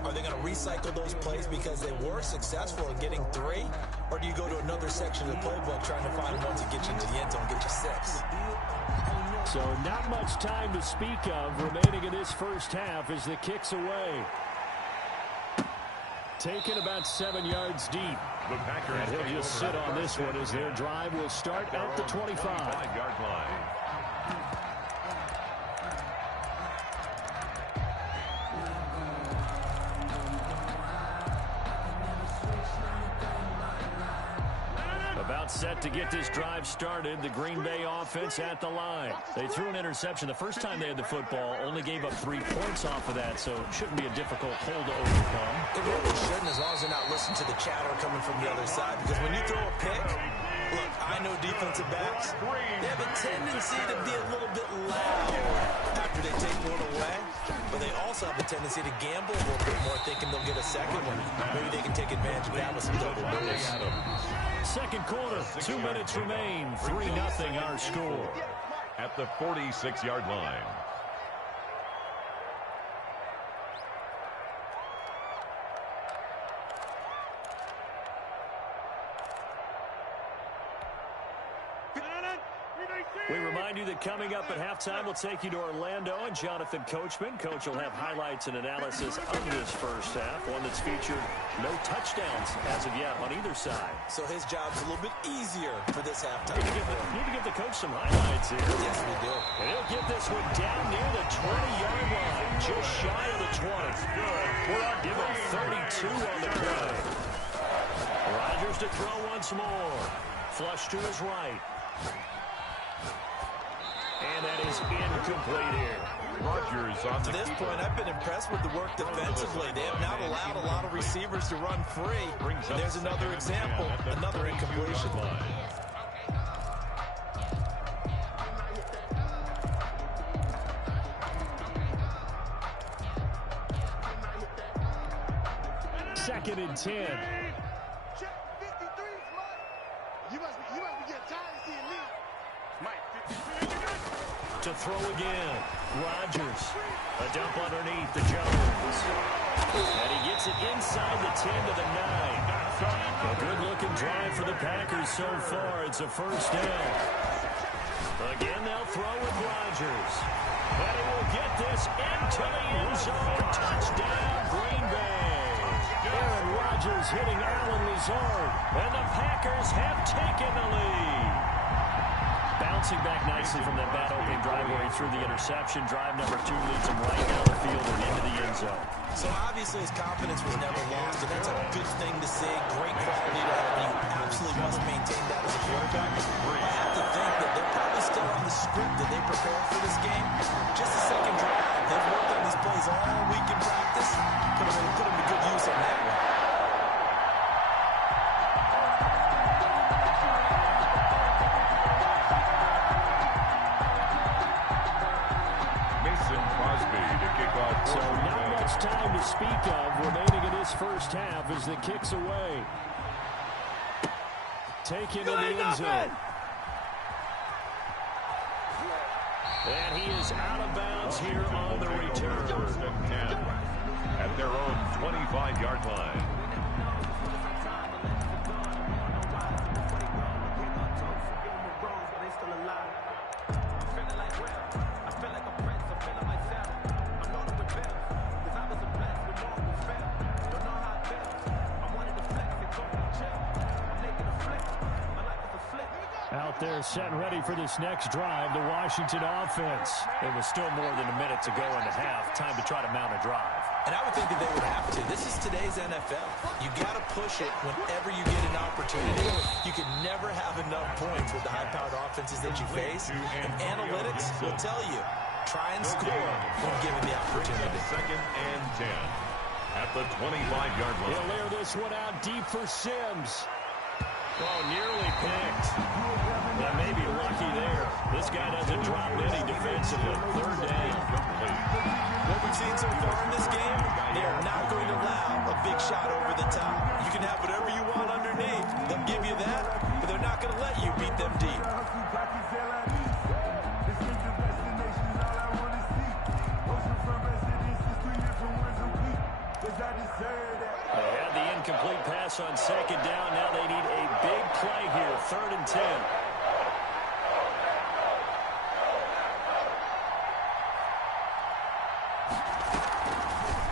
are they going to recycle those plays because they were successful in getting 3? Or do you go to another section of the playbook trying to find ones that get you into the end zone, get you 6? So not much time to speak of remaining in this first half as the kick's away. Taken about 7 yards deep. And he'll just sit on this one as their drive will start at the 25-yard line. About set to get this drive started. The Green Bay offense at the line. They threw an interception the first time they had the football, only gave up 3 points off of that, so it shouldn't be a difficult hole to overcome. It really shouldn't, as long as they're not listening to the chatter coming from the other side, because when you throw a pick, look, I know defensive backs, they have a tendency to be a little bit loud after they take one away, but they also have a tendency to gamble a little bit more, thinking they'll get a second one. Maybe they can take advantage of that with some double moves. Second quarter, 2 minutes remain. 3-0 our score. At the 46-yard line. We remind you that coming up at halftime, we'll take you to Orlando and Jonathan Coachman. Coach will have highlights and analysis of this first half, one that's featured no touchdowns as of yet on either side. So his job's a little bit easier for this halftime. Need to give the coach some highlights here. Yes, we do. And he'll get this one down near the 20-yard line, just shy of the 20. Good. Give him 32 on the play. Rodgers to throw once more. Flush to his right. And that is incomplete here. Rodgers on to this point, I've been impressed with the work defensively. They have not allowed a lot of receivers to run free. And there's another example, another incompletion. Second and 10. You must be getting tired of seeing me. To throw again. Rodgers. A dump underneath to Jones. And he gets it inside the 10 to the 9. A good-looking drive for the Packers so far. It's a first down. Again, they'll throw with Rodgers. And he will get this into the end zone. Touchdown, Green Bay. Aaron Rodgers hitting Allen Lazard. And the Packers have taken the lead. Bouncing back nicely from that bad opening drive where he threw the interception. Drive number 2 leads him right down the field and into the end zone. So obviously his confidence was never lost, and that's a good thing to see. Great quality to have, and you absolutely must maintain that as a quarterback. I have to think that they're probably still on the script that they prepared for this game. Just a second drive. They've worked on these plays all week in practice. Put them to good use on that one. So not much time to speak of remaining in this first half as the kick's away. Taken in the end zone. And he is out of bounds here on the return. First and 10 at their own 25-yard line. Out there set and ready for this next drive, the Washington offense. It was still more than a minute to go in the half. Time to try to mount a drive. And I would think that they would have to. This is today's NFL. You got to push it whenever you get an opportunity. You can never have enough points with the high-powered offenses that you face. And analytics will tell you, try and score when given the opportunity. Second and 10 at the 25-yard line. He'll layer this one out deep for Sims. Oh, nearly picked. That may be lucky there. this guy doesn't drop any defensively. Third down. What we've seen so far in this game, they are not going to allow a big shot over the top. You can have whatever you want underneath. They'll give you that, but they're not going to let you beat them deep. They had the incomplete pass on second down. Now they need a big play here. 3rd and 10.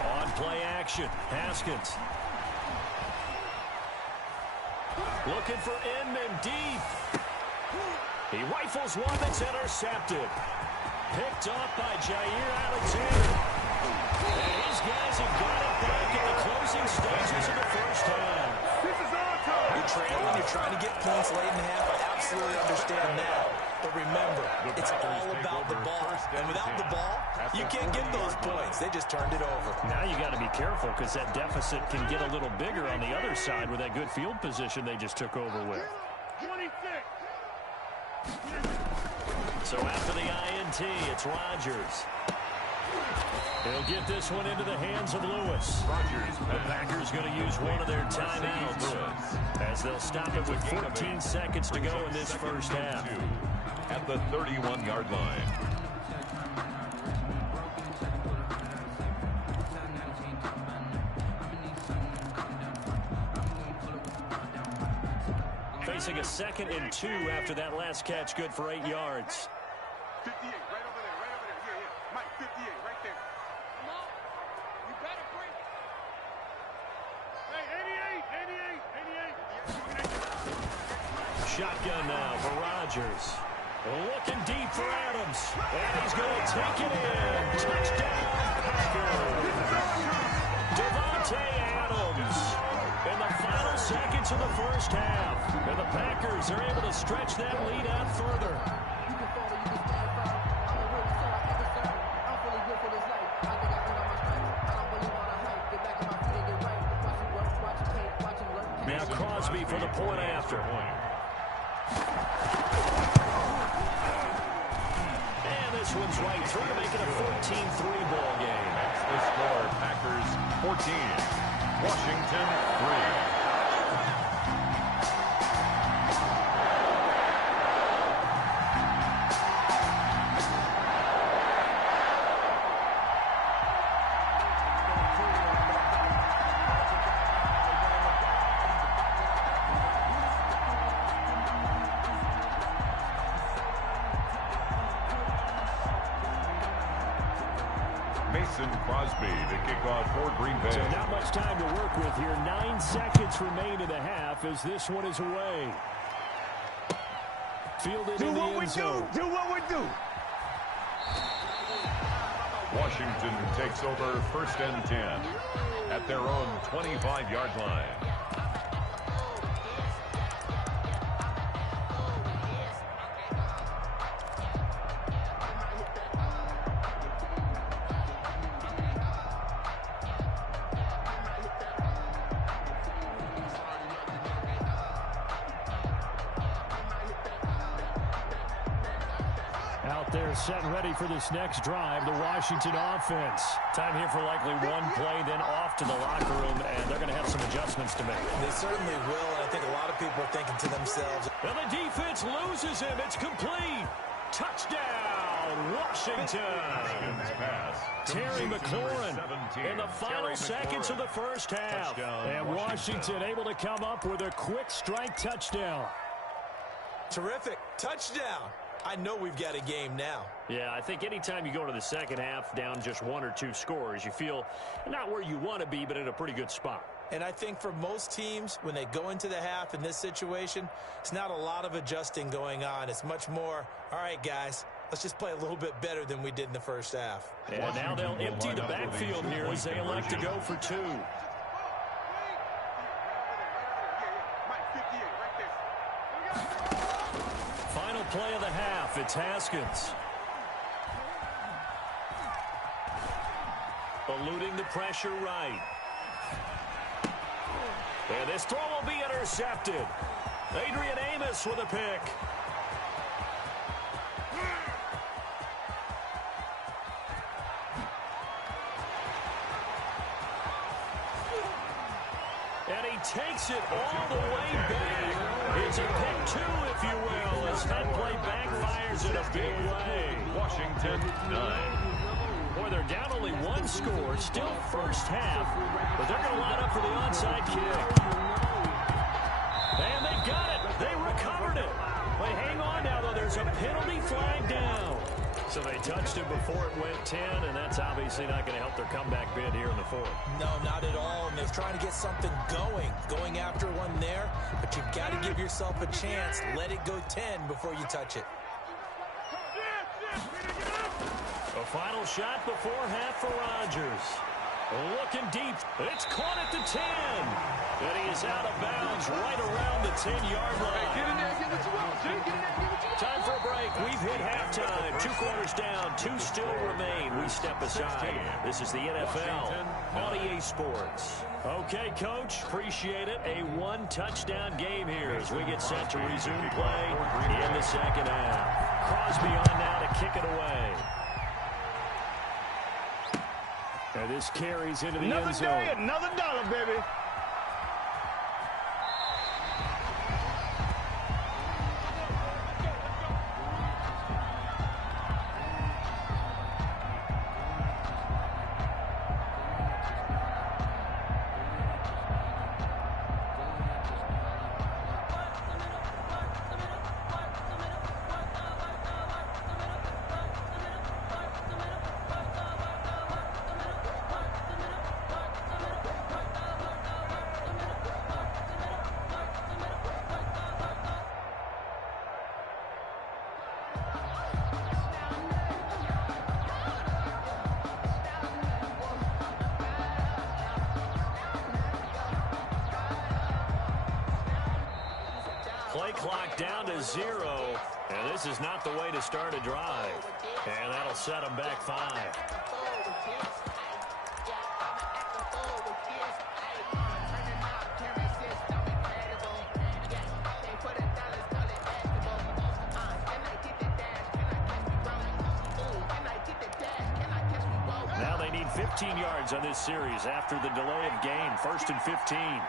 On play action. Haskins. Looking for Inman deep. He rifles one that's intercepted. Picked off by Jair Alexander. And these guys have got it back in the closing stages of the first half. You're trailing, you're trying to get points late in the half. I absolutely understand that. But remember, it's all about the ball. And without the ball, you can't get those points. They just turned it over. Now you got to be careful because that deficit can get a little bigger on the other side with that good field position they just took over with. 26. So after the INT, it's Rodgers. He'll get this one into the hands of Lewis. The Packers going to use one of their timeouts as they'll stop it with 14 seconds to go in this first half. At the 31-yard line. Facing a 2nd and 2 after that last catch, good for 8 yards. 58, right over there, right over there. Yeah. Mike, 58, right there. Come on. You better bring it. Hey, 88. Shotgun now for Rodgers. Looking deep for Adams. And he's going to take it in. Touchdown, Packers. Devontae Adams in the final seconds of the first half. And the Packers are able to stretch that lead out further. Now Crosby for the point after. And this one's right through to make it a 14-3 ball game. That's the score. Packers 14, Washington 3. Crosby to kick off for Green Bay. So not much time to work with here. 9 seconds remain in the half as this one is away. Fielded in the end zone. Do what we do. Washington takes over 1st and 10 at their own 25-yard line. Out there set and ready for this next drive, the Washington offense. Time here for likely one play, then off to the locker room, and they're going to have some adjustments to make. They certainly will, and I think a lot of people are thinking to themselves. And the defense loses him. It's complete. Touchdown, Washington. Terry McLaurin in the final seconds of the first half. And Washington able to come up with a quick strike touchdown. Terrific. Touchdown. I know we've got a game now. Yeah, I think anytime you go into the second half down just 1 or 2 scores, you feel not where you want to be, but in a pretty good spot. And I think for most teams, when they go into the half in this situation, it's not a lot of adjusting going on. It's much more, all right, guys, let's just play a little bit better than we did in the first half. And now they'll empty the backfield here as they elect to go for 2. Final play of the half. It's Haskins. Eluding the pressure right. And this throw will be intercepted. Adrian Amos with a pick. takes it all the way back. It's a pick two, if you will, as that play backfires in a big way. Washington 9. Boy, they're down only one score, still first half, but they're going to line up for the onside kick. And they got it. They recovered it. Wait, hang on now, though. There's a penalty flag down. So they touched it before it went 10, and that's obviously not going to help their comeback bid here in the fourth. No, not at all. And they're trying to get something going after one there. But you've got to give yourself a chance. Let it go 10 before you touch it. A final shot before half for Rodgers. Looking deep. It's caught at the 10. And he is out of bounds right around the 10-yard line. Get in there, get what you want, Jay. Get in there, get what you want. Time for a break. We've hit halftime. 2 quarters down. 2 still remain. We step aside. This is the NFL on EA Sports. Okay, Coach. Appreciate it. A 1-touchdown game here as we get set to resume play in the second half. Crosby on now to kick it away. And this carries into the end zone. Another day, another dollar, baby. Play clock down to 0, and this is not the way to start a drive. And that'll set them back 5. Now they need 15 yards on this series after the delay of game. 1st and 15.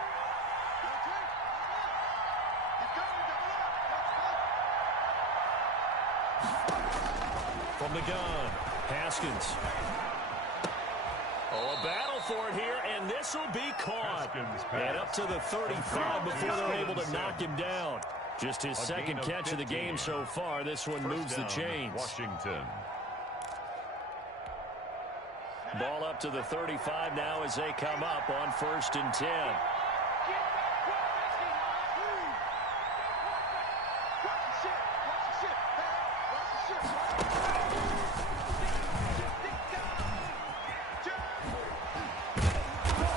From the gun, Haskins. Oh, a battle for it here, and this will be caught. And up to the 35 before they're able to knock him down. Just his second catch of the game so far. This one moves the chains. Washington. Ball up to the 35 now as they come up on 1st and 10.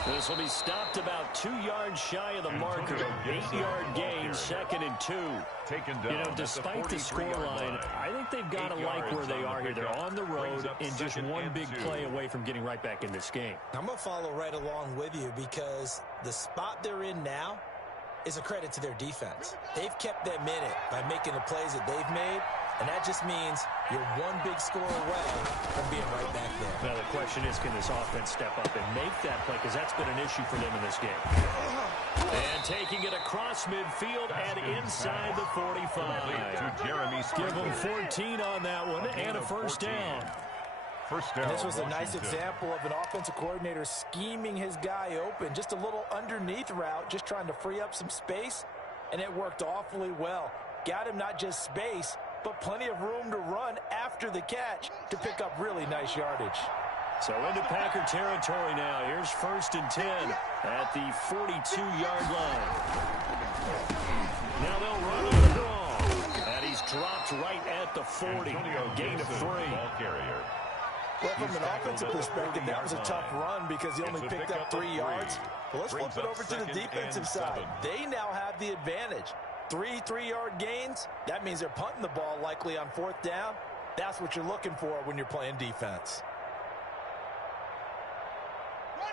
This will be stopped about 2 yards shy of the marker. 8-yard gain, 2nd and 2. Taken down. You know, despite the scoreline, I think they've got to like where they are here. They're on the road and just one big play away from getting right back in this game. I'm going to follow right along with you because the spot they're in now is a credit to their defense. They've kept them in it by making the plays that they've made, and that just means you're one big score away from being right back there. Now, the question is, can this offense step up and make that play? Because that's been an issue for them in this game. And taking it across midfield and inside the 45. To Jeremy Give them 14 on that one and a first down. First down. This was a nice Washington. example of an offensive coordinator scheming his guy open. Just a little underneath route, just trying to free up some space, and it worked awfully well. Got him not just space, but plenty of room to run after the catch to pick up really nice yardage. So into Packer territory now. Here's 1st and 10 at the 42-yard line. Now they'll run on the draw. And he's dropped right at the 40. Gain of 3. Ball carrier. Well, from an offensive perspective, that was a tough run because he only picked up 3 yards. Well, let's flip it over to the defensive side. They now have the advantage. 3 3-yard gains. That means they're punting the ball likely on 4th down. That's what you're looking for when you're playing defense.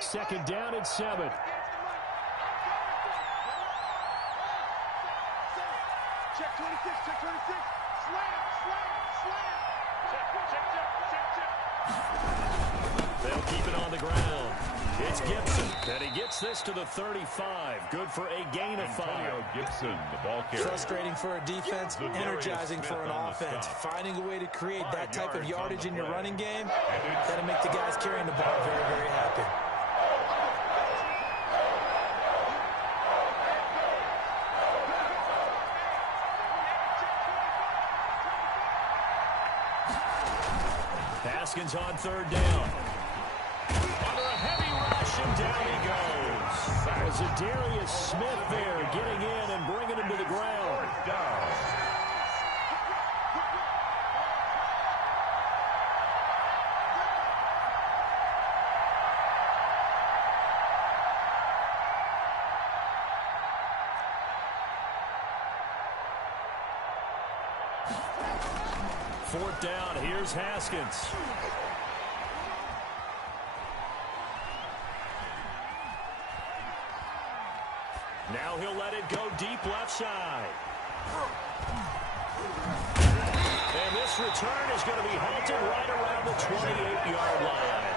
2nd down and 7. Check 26, check 26. Slam, slam, slam. Check. They'll keep it on the ground. It's Gibson, and he gets this to the 35. Good for a gain of 5. Gibson, the ball carrier. Frustrating for a defense, energizing for an offense. Finding a way to create that type of yardage in your running game, that'll make the guys carrying the ball very, very happy. Haskins on 3rd down. Under a heavy rush, and down he goes. That was Zadarius Smith there, getting in and bringing him to the ground. Down. Fourth down, here's Haskins. Now he'll let it go deep left side. And this return is going to be halted right around the 28-yard line.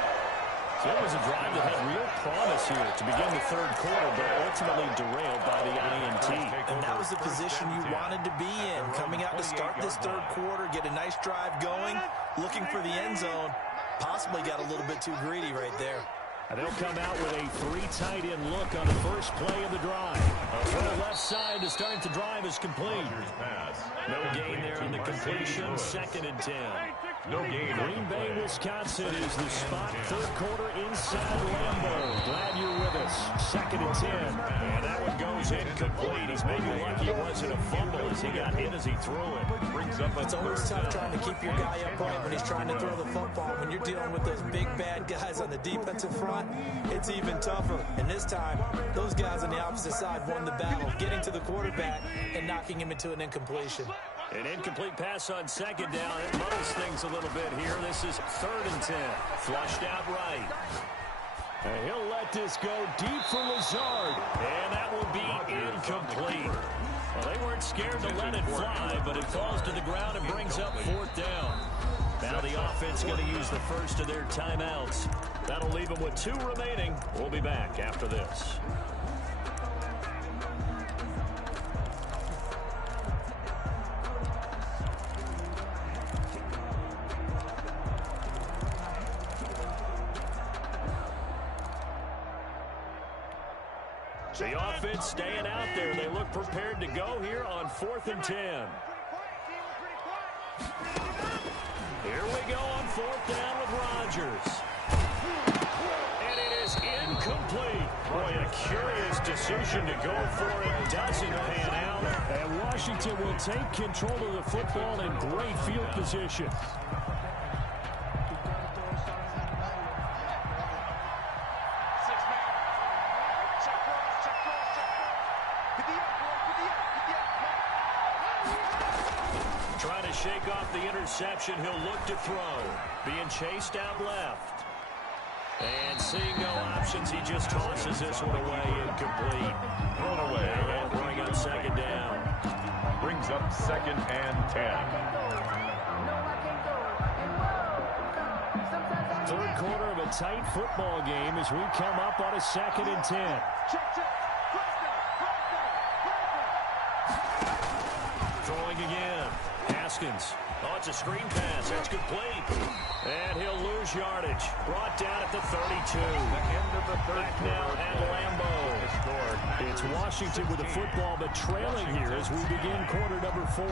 So it was a drive that had real promise here to begin the 3rd quarter, but ultimately derailed by the INT. And that was the position you wanted to be in. Coming out to start this 3rd quarter, get a nice drive going, looking for the end zone. Possibly got a little bit too greedy right there. And they'll come out with a 3 tight end look on the first play of the drive. A throw left side to start the drive is complete. No gain there on the completion. 2nd and 10. No gain. Green Bay, Wisconsin is the spot. 3rd quarter inside Lambeau. Glad you're with us. 2nd and 10. And that one goes incomplete. He's maybe lucky it wasn't a fumble as he got hit as he threw it. Brings up It's always tough trying to keep your guy upright when he's trying to throw the football. When you're dealing with those big, bad guys on the defensive front, it's even tougher. And this time, those guys on the opposite side won the battle, getting to the quarterback and knocking him into an incompletion. An incomplete pass on 2nd down. It muddles things a little bit here. This is 3rd and 10. Flushed out right. And he'll let this go deep for Lazard. And that will be incomplete. Well, they weren't scared to let it fly, but it falls to the ground and brings up 4th down. Now the offense going to use the first of their timeouts. That'll leave them with 2 remaining. We'll be back after this. The offense staying out there. They look prepared to go here on 4th and 10. Here we go on 4th down with Rodgers. And it is incomplete. Boy, a curious decision to go for it. Doesn't pan out. And Washington will take control of the football in great field position. Trying to shake off the interception. He'll look to throw. Being chased out left. And seeing no options, he just tosses this one away, incomplete. Thrown away. And bring up 2nd down. Brings up 2nd and 10. 3rd quarter of a tight football game as we come up on a 2nd and 10. Throwing again. Haskins. Oh, it's a screen pass. That's complete. And he'll lose yardage. Brought down at the 32. The end of the 3rd Back now at Lambeau. It's Washington with the football, but trailing here as we begin quarter number 4.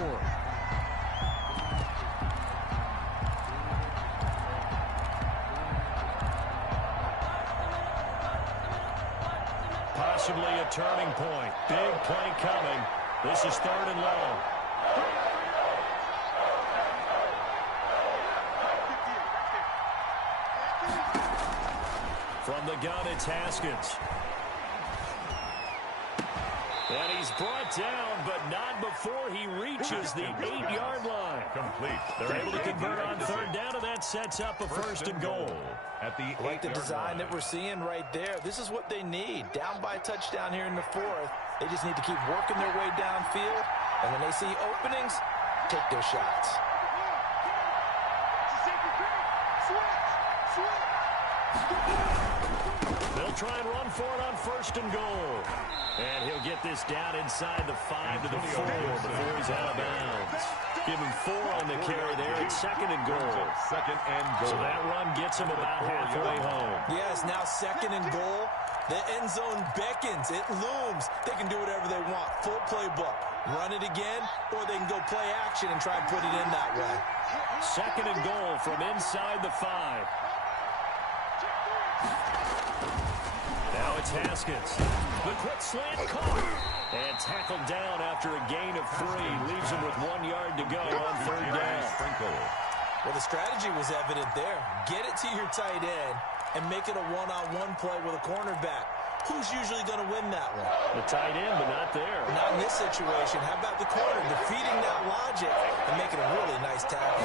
Possibly a turning point. Big play coming. This is 3rd and long. From the gun, it's Haskins. And he's brought down, but not before he reaches the 8-yard line. Complete. They're able to convert on 3rd down, and that sets up a 1st and goal. At the I like the design that we're seeing right there. This is what they need. Down by a touchdown here in the 4th. They just need to keep working their way downfield. And when they see openings, take their shots. Switch! They'll try and run for it on 1st and goal. And he'll get this down inside the 5 to the 4 before he's out of bounds. Give him 4 on the carry there. It's 2nd and goal. 2nd and goal. So that run gets him about halfway home. Yes, now 2nd and goal. The end zone beckons. It looms. They can do whatever they want. Full playbook. Run it again, or they can go play action and try and put it in that way. 2nd and goal from inside the 5. Now it's Haskins. The quick slant caught. And tackled down after a gain of 3. Leaves him with 1 yard to go on 3rd down. Well, the strategy was evident there. Get it to your tight end and make it a one-on-one play with a cornerback. Who's usually going to win that one? The tight end, but not there. Not in this situation. How about the corner defeating that logic and making a really nice tackle?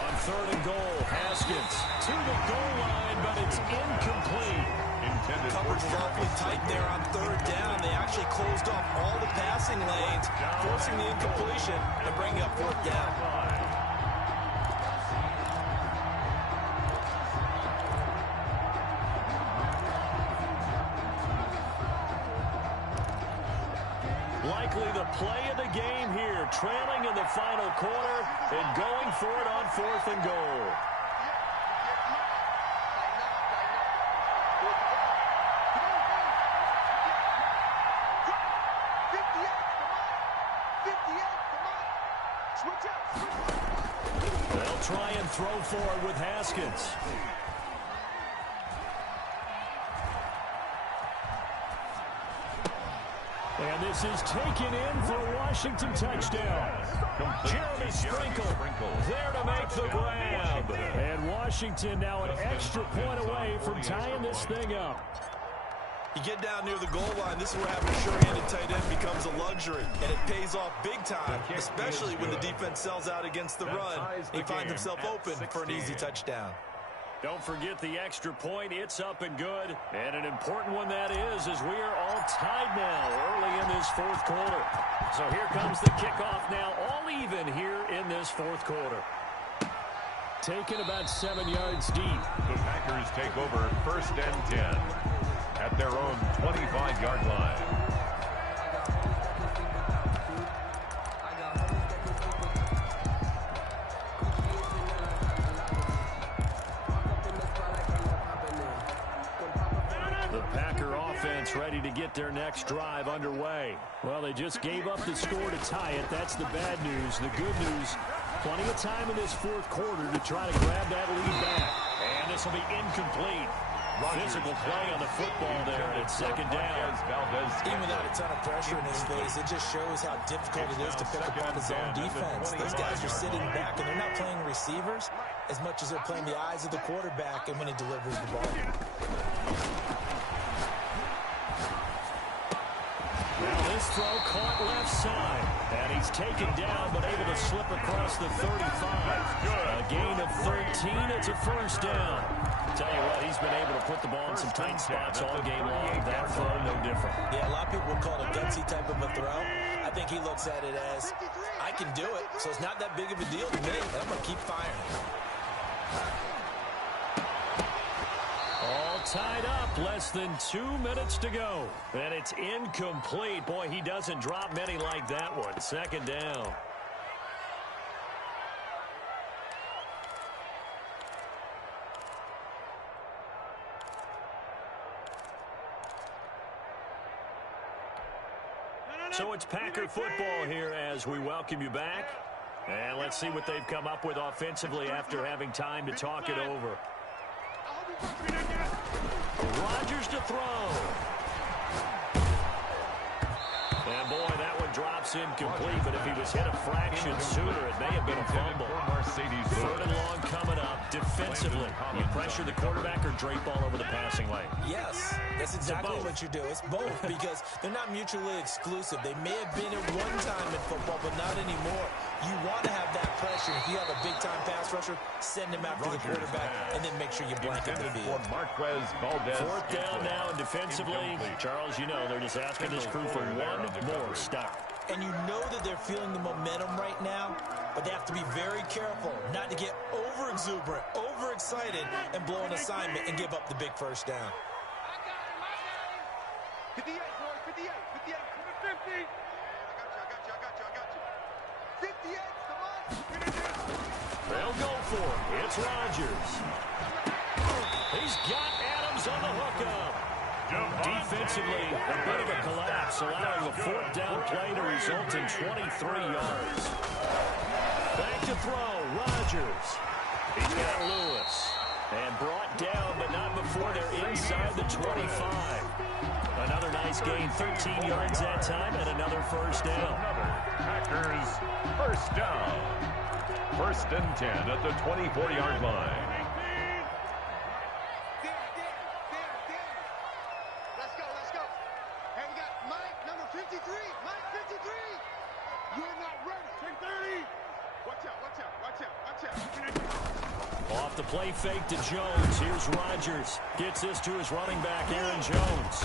On 3rd and goal, Haskins to the goal line, but it's incomplete. Coverage was awfully tight there on 3rd down. They actually closed off all the passing lanes, forcing the incompletion and bringing up 4th down. Likely the play of the game here, trailing in the final quarter and going for it on 4th and goal. They'll try and throw forward with Haskins. And this is taken in for a Washington touchdown. Jeremy Sprinkle there to make the grab. And Washington now an extra point away from tying this thing up. You get down near the goal line, this is where having a sure-handed tight end becomes a luxury, and it pays off big time, especially when the defense sells out against the run. He finds himself open for an easy touchdown. Don't forget the extra point. It's up and good. And an important one that is, as we are all tied now early in this 4th quarter. So here comes the kickoff now, all even here in this 4th quarter. Taken about 7 yards deep. The Packers take over 1st and 10 at their own 25-yard line. The Packer offense ready to get their next drive underway. Well, they just gave up the score to tie it. That's the bad news. The good news, plenty of time in this 4th quarter to try to grab that lead back. And this will be incomplete. Physical play on the football there, and it's 2nd down. Even without a ton of pressure in his face, it just shows how difficult it is to pick up on his own defense. Those guys are sitting back, and they're not playing receivers as much as they're playing the eyes of the quarterback and when he delivers the ball. Now this throw caught left side, and he's taken down but able to slip across the 35. A gain of 13. It's a 1st down. Tell you what, he's been able to put the ball in some tight spots all game long. That throw, no different. Yeah, a lot of people would call it a gutsy type of a throw. I think he looks at it as, I can do it, so it's not that big of a deal to me. I'm going to keep firing. All tied up, less than 2 minutes to go. And it's incomplete. Boy, he doesn't drop many like that one. 2nd down. So it's Packer football here as we welcome you back. And let's see what they've come up with offensively after having time to talk it over. Rodgers to throw. And boy, that one drops incomplete, but if he was hit a fraction sooner, it may have been a fumble. 3rd and long coming up. Defensively, you pressure the quarterback or drape all over the passing lane? Yes, that's exactly what you do. It's both because they're not mutually exclusive. They may have been at one time in football, but not anymore. You want to have that pressure. If you have a big-time pass rusher, send him after the quarterback and then make sure you blanket the field. 4th down now, and defensively, Charles, you know, they're just asking this crew for one more stop. And you know that they're feeling the momentum right now. but they have to be very careful not to get over-exuberant, over-excited, and blow an assignment and give up the big first down. 58, boys, 58, 58, 50. I got you. 58, come on. They'll go for it. It's Rodgers. He's got Adams on the hookup. Defensively, a bit of a collapse, allowing a fourth down play to result in 23 yards. Back to throw, Rodgers. He's got Lewis. And brought down, but not before they're inside the 25. Another nice gain, 13 yards that time, and another first down. Another Packers first down. 1st and 10 at the 24-yard line. Let's go. Hey, we got Mike, number 53. Mike, 53. You're not ready. Take 30. Watch out. Off the play fake to Jones. Here's Rodgers. Gets this to his running back, Aaron Jones.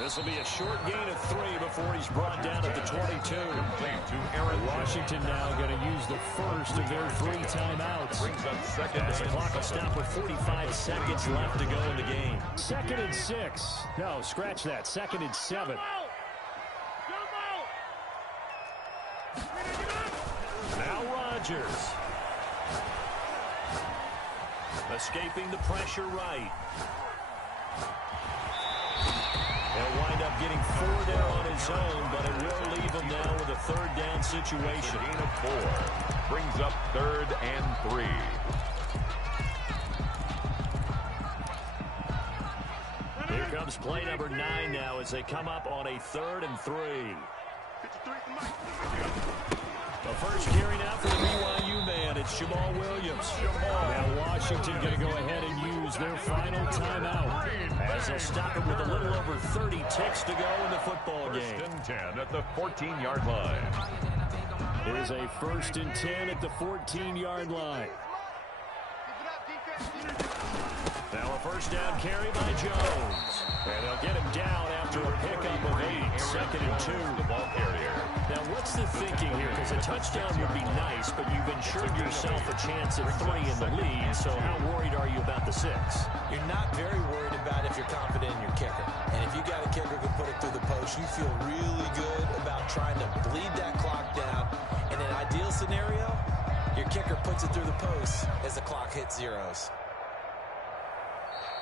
This will be a short gain of 3 before he's brought down at the 22. Washington now going to use the first of their 3 timeouts. Brings up second. As the clock will stop with 45 seconds left to go in the game. 2nd and 6. No, scratch that. 2nd and 7. Now Rodgers. Escaping the pressure right. He'll wind up getting 4 down on his own, but it will leave him now with a 3rd down situation. Gain of 4. Brings up 3rd and 3. Here comes play number 9 now as they come up on a 3rd and 3. 53 for Mike. The first carry now for the BYU man. It's Jamal Williams. Now Washington going to go ahead and use their final timeout as they'll stop it with a little over 30 ticks to go in the football game. 1st and 10 at the 14-yard line. Here's a 1st and 10 at the 14-yard line. Now a first down carry by Jones. And they'll get him down after a pickup of 8. 2nd and 2. The ball carrier. Now what's the thinking here? Because a touchdown would be nice, but you've ensured yourself a chance at 3 in the lead. So how worried are you about the 6? You're not very worried about if you're confident in your kicker. And if you got a kicker who can put it through the post, you feel really good about trying to bleed that clock down. In an ideal scenario, your kicker puts it through the post as the clock hits zeros.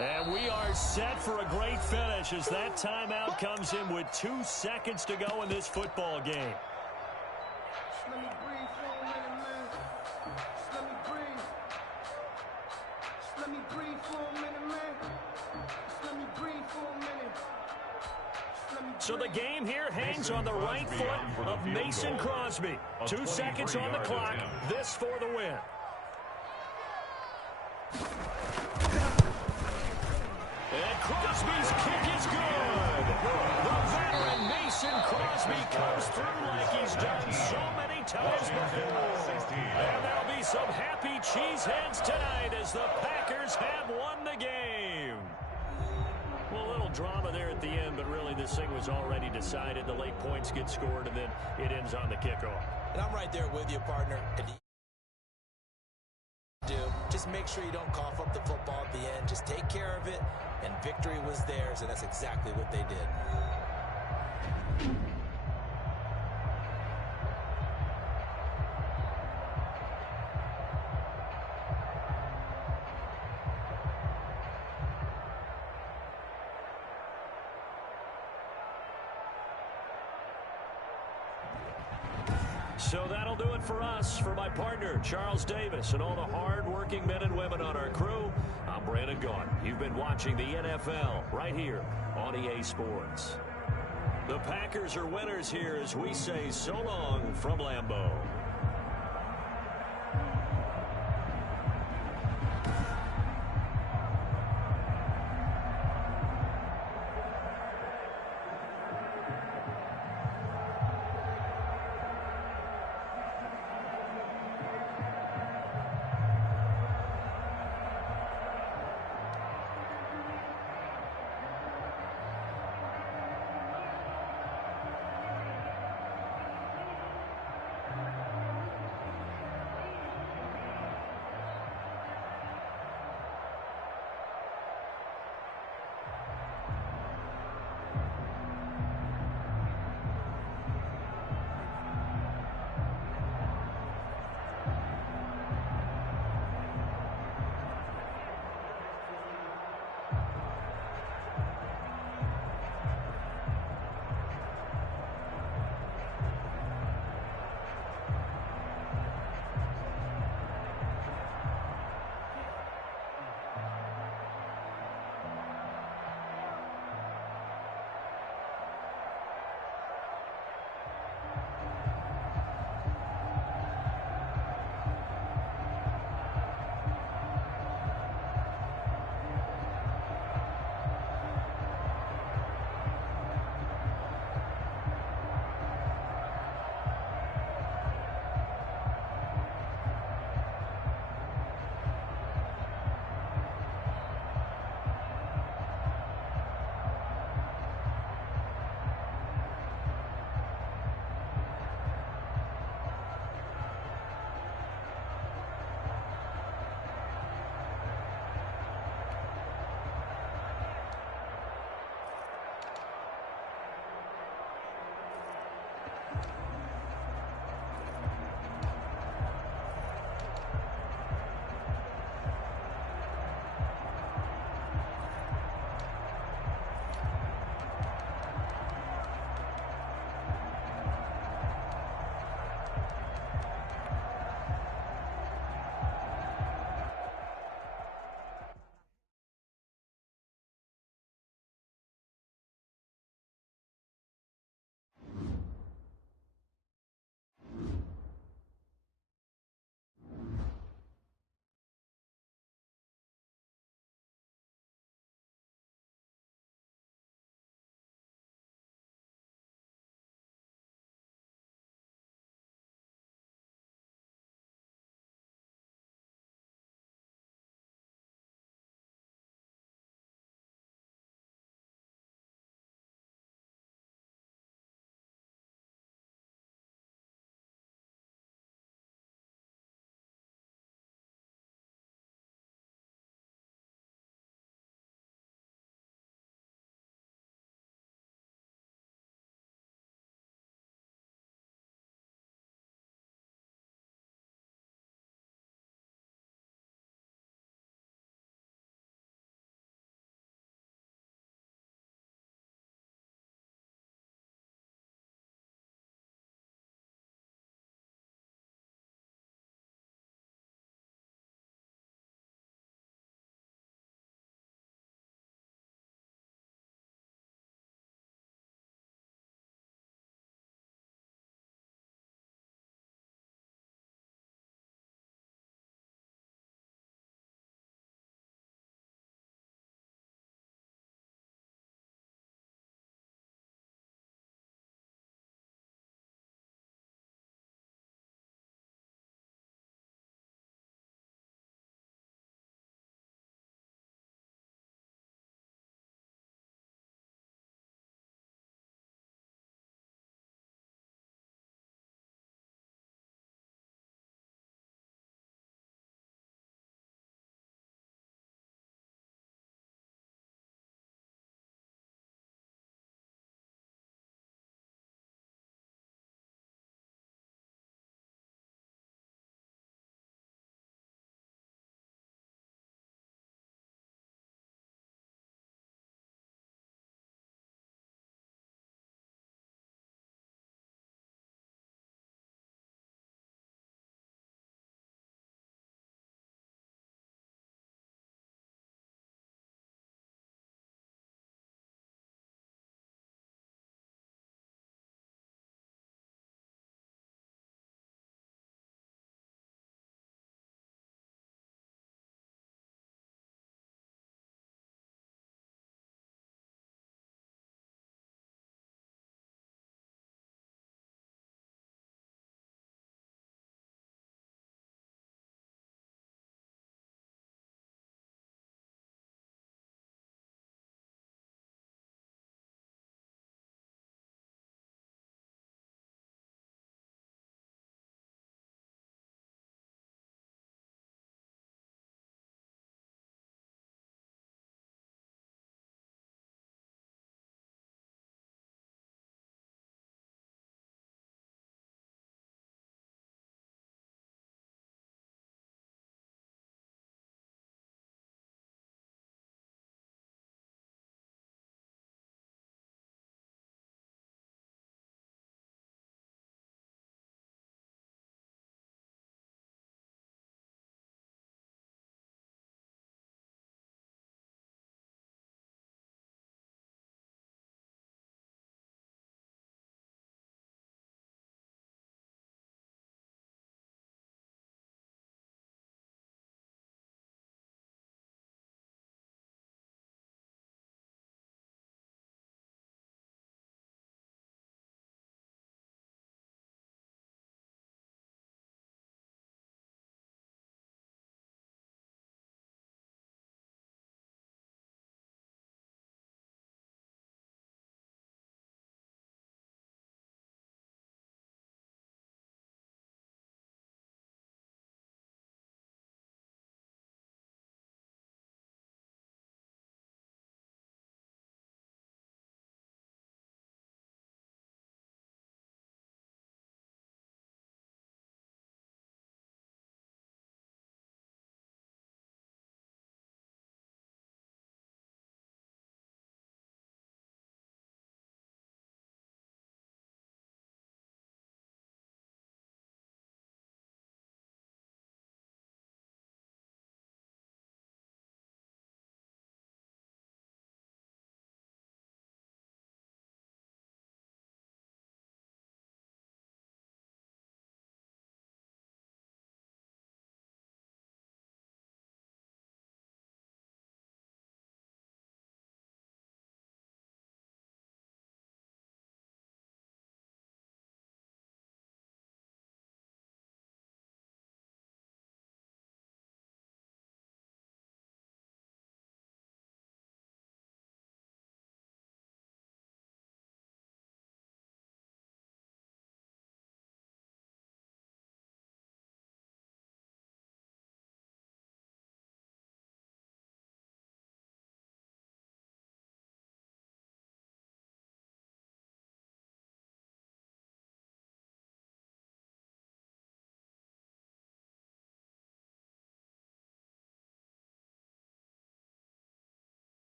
And we are set for a great finish as that timeout comes in with 2 seconds to go in this football game. Let me breathe for a minute, man. Let me breathe. Let me breathe for a minute, man. Let me breathe for a minute. So the game here hangs on the right foot of Mason Crosby. 2 seconds on the clock. This for the win. And Crosby's kick is good. The veteran Mason Crosby comes through like he's done so many times before. And there'll be some happy cheeseheads tonight as the Packers have won the game. Well, a little drama there at the end, but really this thing was already decided. The late points get scored, and then it ends on the kickoff. And I'm right there with you, partner. Just make sure you don't cough up the football at the end. Just take care of it, and victory was theirs, and that's exactly what they did. So that'll do it for us. For my partner, Charles Davis, and all the hard-working men and women on our crew, I'm Brandon Gaughan. You've been watching the NFL right here on EA Sports. The Packers are winners here as we say so long from Lambeau.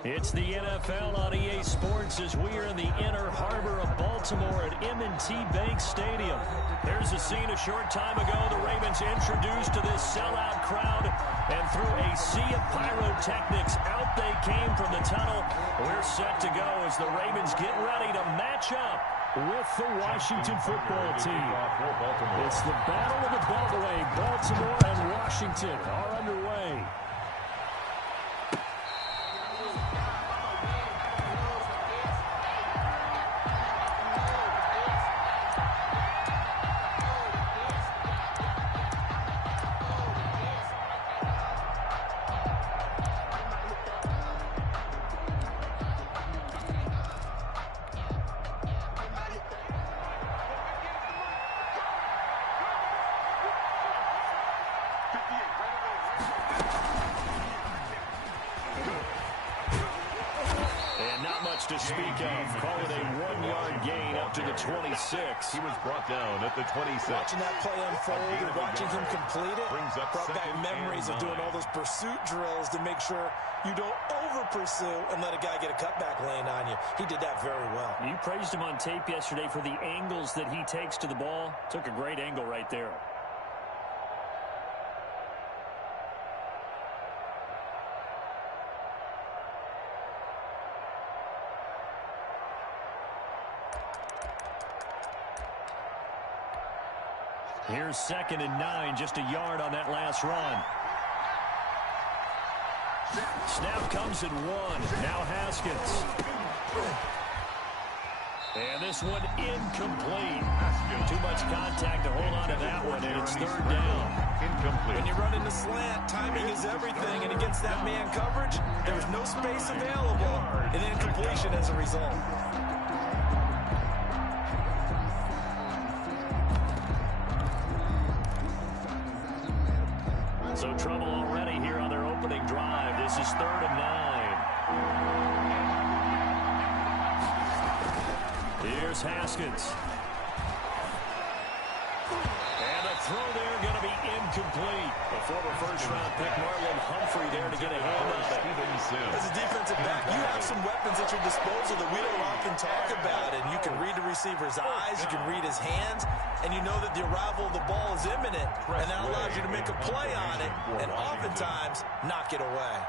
It's the NFL on EA Sports as we are in the inner harbor of Baltimore at M&T Bank Stadium. Here's a scene a short time ago. The Ravens introduced to this sellout crowd, and through a sea of pyrotechnics, out they came from the tunnel. We're set to go as the Ravens get ready to match up with the Washington football team. It's the battle of the Beltway. Baltimore and Washington are underway. To speak of, call it a 1-yard gain up to the 26. He was brought down at the 26. Watching that play unfold and watching him complete it brought back memories of doing all those pursuit drills to make sure you don't over-pursue and let a guy get a cutback lane on you. He did that very well. You praised him on tape yesterday for the angles that he takes to the ball. Took a great angle right there. Here's 2nd and 9, just a yard on that last run. Snap comes at 1. Now Haskins. And this one incomplete. Too much contact to hold on to that one, and it's 3rd down. Incomplete. When you run in the slant, timing is everything, and against that man coverage, there was no space available, and incompletion as a result. So trouble already here on their opening drive. This is 3rd and 9. Here's Haskins. And a throw there going to be incomplete. A former first-round pick, Marlon Humphrey, there to get a hand on it. As a defensive back, you have some weapons at your disposal that we don't often talk about. And you can read the receiver's eyes, you can read his hands, and you know that the arrival of the ball is imminent, and that allows you to make a play on it, and oftentimes knock it away.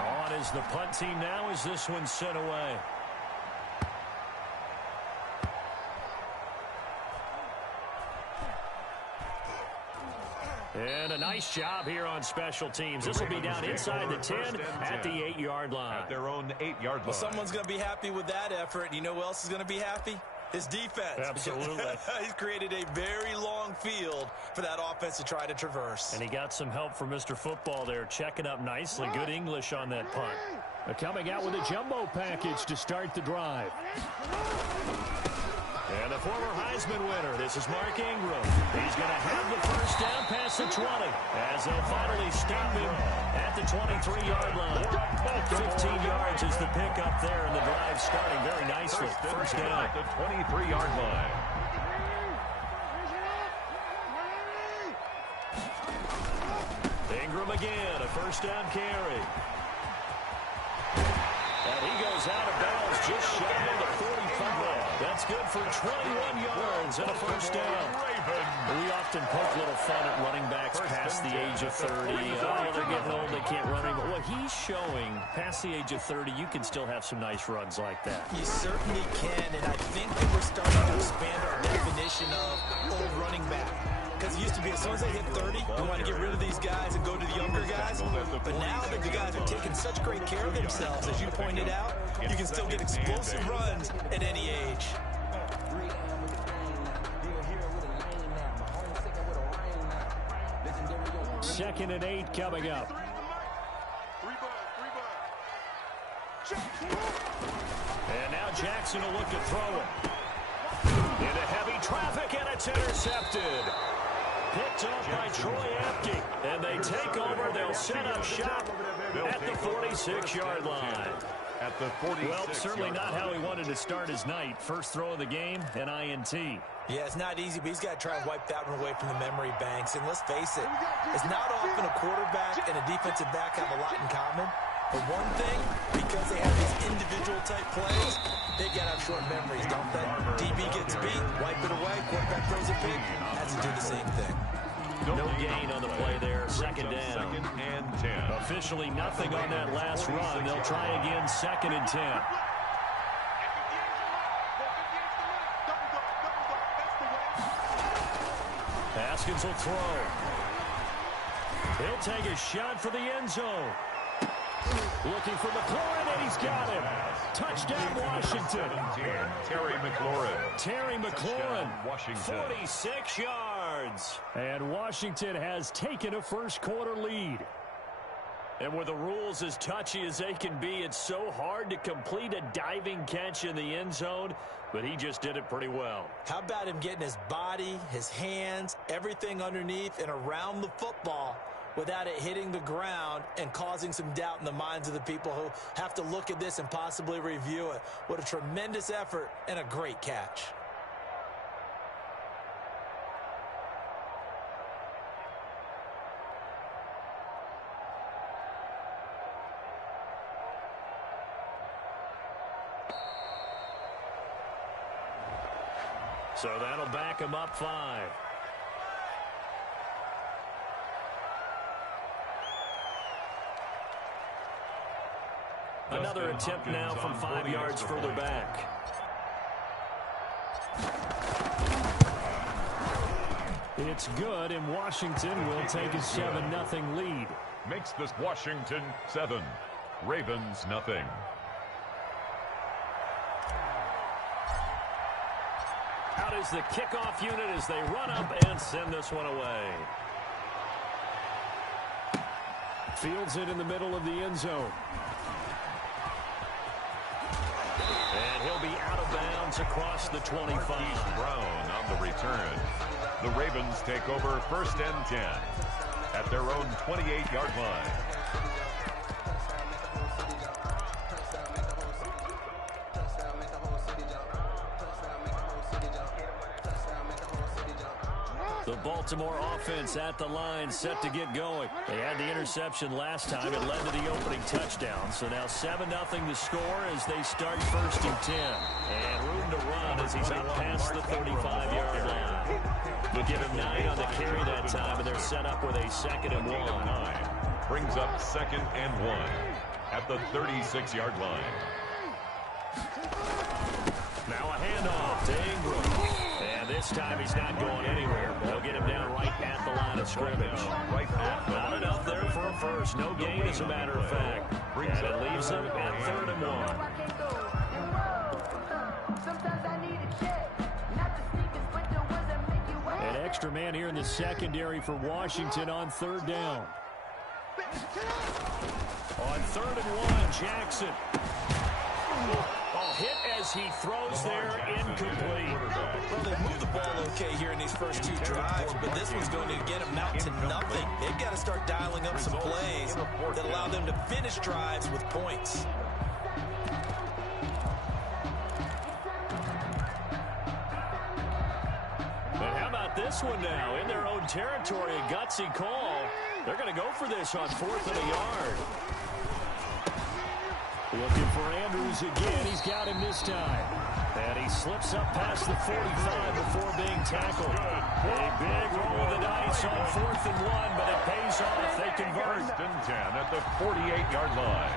On is the punt team now as this one's sent away. And a nice job here on special teams. This will be down inside the 10 at the 8-yard line. At their own 8-yard line. Well, someone's going to be happy with that effort. You know who else is going to be happy? His defense. Absolutely. He's created a very long field for that offense to try to traverse. And he got some help from Mr. Football there, checking up nicely. Good English on that punt. Coming out with a jumbo package to start the drive. And the former Heisman winner, this is Mark Ingram. He's going to have the first down past the 20 as they'll finally stop him at the 23-yard line. 15 yards is the pickup there, and the drive starting very nicely. First down at the 23-yard line. Ingram again, a first down carry. And he goes out of bounds just shy of the 45. That's good for 21 yards and a first down. We often poke a little fun at running backs past the age of 30. Oh, they're getting old, they can't run anymore. What he's showing, past the age of 30, you can still have some nice runs like that. You certainly can, and I think that we're starting to expand our definition of old running back. Because it used to be as soon as they hit 30, we want to get rid of these guys and go to the younger guys. But now that the guys are taking such great care of themselves, as you pointed out, you can still get explosive runs at any age. 2nd and 8 coming up. And now Jackson will look to throw it. Into heavy traffic, and it's intercepted. Picked off by Troy Apke. And they take over. They'll set up shop at the 46-yard line. at the 46. Well, certainly not how he wanted to start his night. First throw of the game, an INT. Yeah, it's not easy, but he's got to try and wipe that one away from the memory banks. And let's face it, it's not often a quarterback and a defensive back have a lot in common. But one thing, because they have these individual type plays, they got to have short memories, don't they? DB gets beat, wipe it away, quarterback throws a pick, has to do the same thing. No gain on the play there, second down. Second and 10. Officially nothing on that last run. They'll try again, second and 10. Haskins will throw. He'll take a shot for the end zone. Looking for McLaurin, and he's got him. Touchdown, Washington. Terry McLaurin. Terry McLaurin, Washington. 46 yards. And Washington has taken a first-quarter lead. And with the rules as touchy as they can be, it's so hard to complete a diving catch in the end zone, but he just did it pretty well. How about him getting his body, his hands, everything underneath and around the football without it hitting the ground and causing some doubt in the minds of the people who have to look at this and possibly review it. What a tremendous effort and a great catch. So that'll back him up 5. Another attempt now from 5 yards further back. It's good, and Washington will take a 7-0 lead. Makes this Washington 7, Ravens nothing. Out is the kickoff unit as they run up and send this one away. Fields it in the middle of the end zone. And he'll be out of bounds across the 25. Brown on the return. The Ravens take over first and 10 at their own 28-yard line. The Baltimore offense at the line, set to get going. They had the interception last time. It led to the opening touchdown. So now 7-0 the score as they start first and 10. And room to run as he's out past the 35-yard line. We'll give him 9 on the carry that time, and they're set up with a 2nd and 1. Brings up 2nd and 1 at the 36-yard line. Now a handoff to Ingram. And this time he's not going anywhere. They'll get him down right at the line of scrimmage. Not enough there for a first. No gain, as a matter of fact. And it leaves them at 3rd and 1. An extra man here in the secondary for Washington on 3rd down. On 3rd and 1, Jackson. Hit as he throws there, incomplete. Well, they moved the ball okay here in these first 2 drives, but this one's going to get them out to nothing. They've got to start dialing up some plays that allow them to finish drives with points. But how about this one now? In their own territory, a gutsy call. They're going to go for this on 4th and a yard. Looking for Andrews again. He's got him this time. And he slips up past the 45 before being tackled. A big roll of the dice on 4th and 1, but it pays off. They convert. 1st and 10 at the 48-yard line.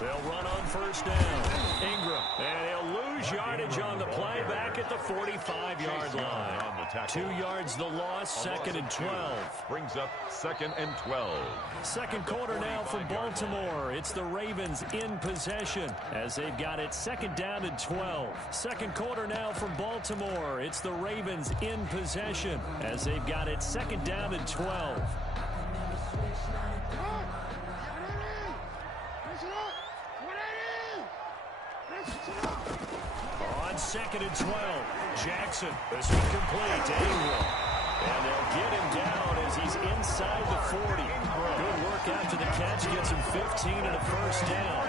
They'll run on 1st down. Ingram. And he'll lose yardage on the play back at the 45-yard line. 2 yards the loss, 2nd and 12. Brings up 2nd and 12. Second quarter now from Baltimore. It's the Ravens in possession as they've got it 2nd down and 12. Second quarter now from Baltimore. It's the Ravens in possession as they've got it 2nd down and 12. On 2nd and 12. Jackson, this one complete to Ingram. And they'll get him down as he's inside the 40. Good work after the catch. Gets him 15 and a first down.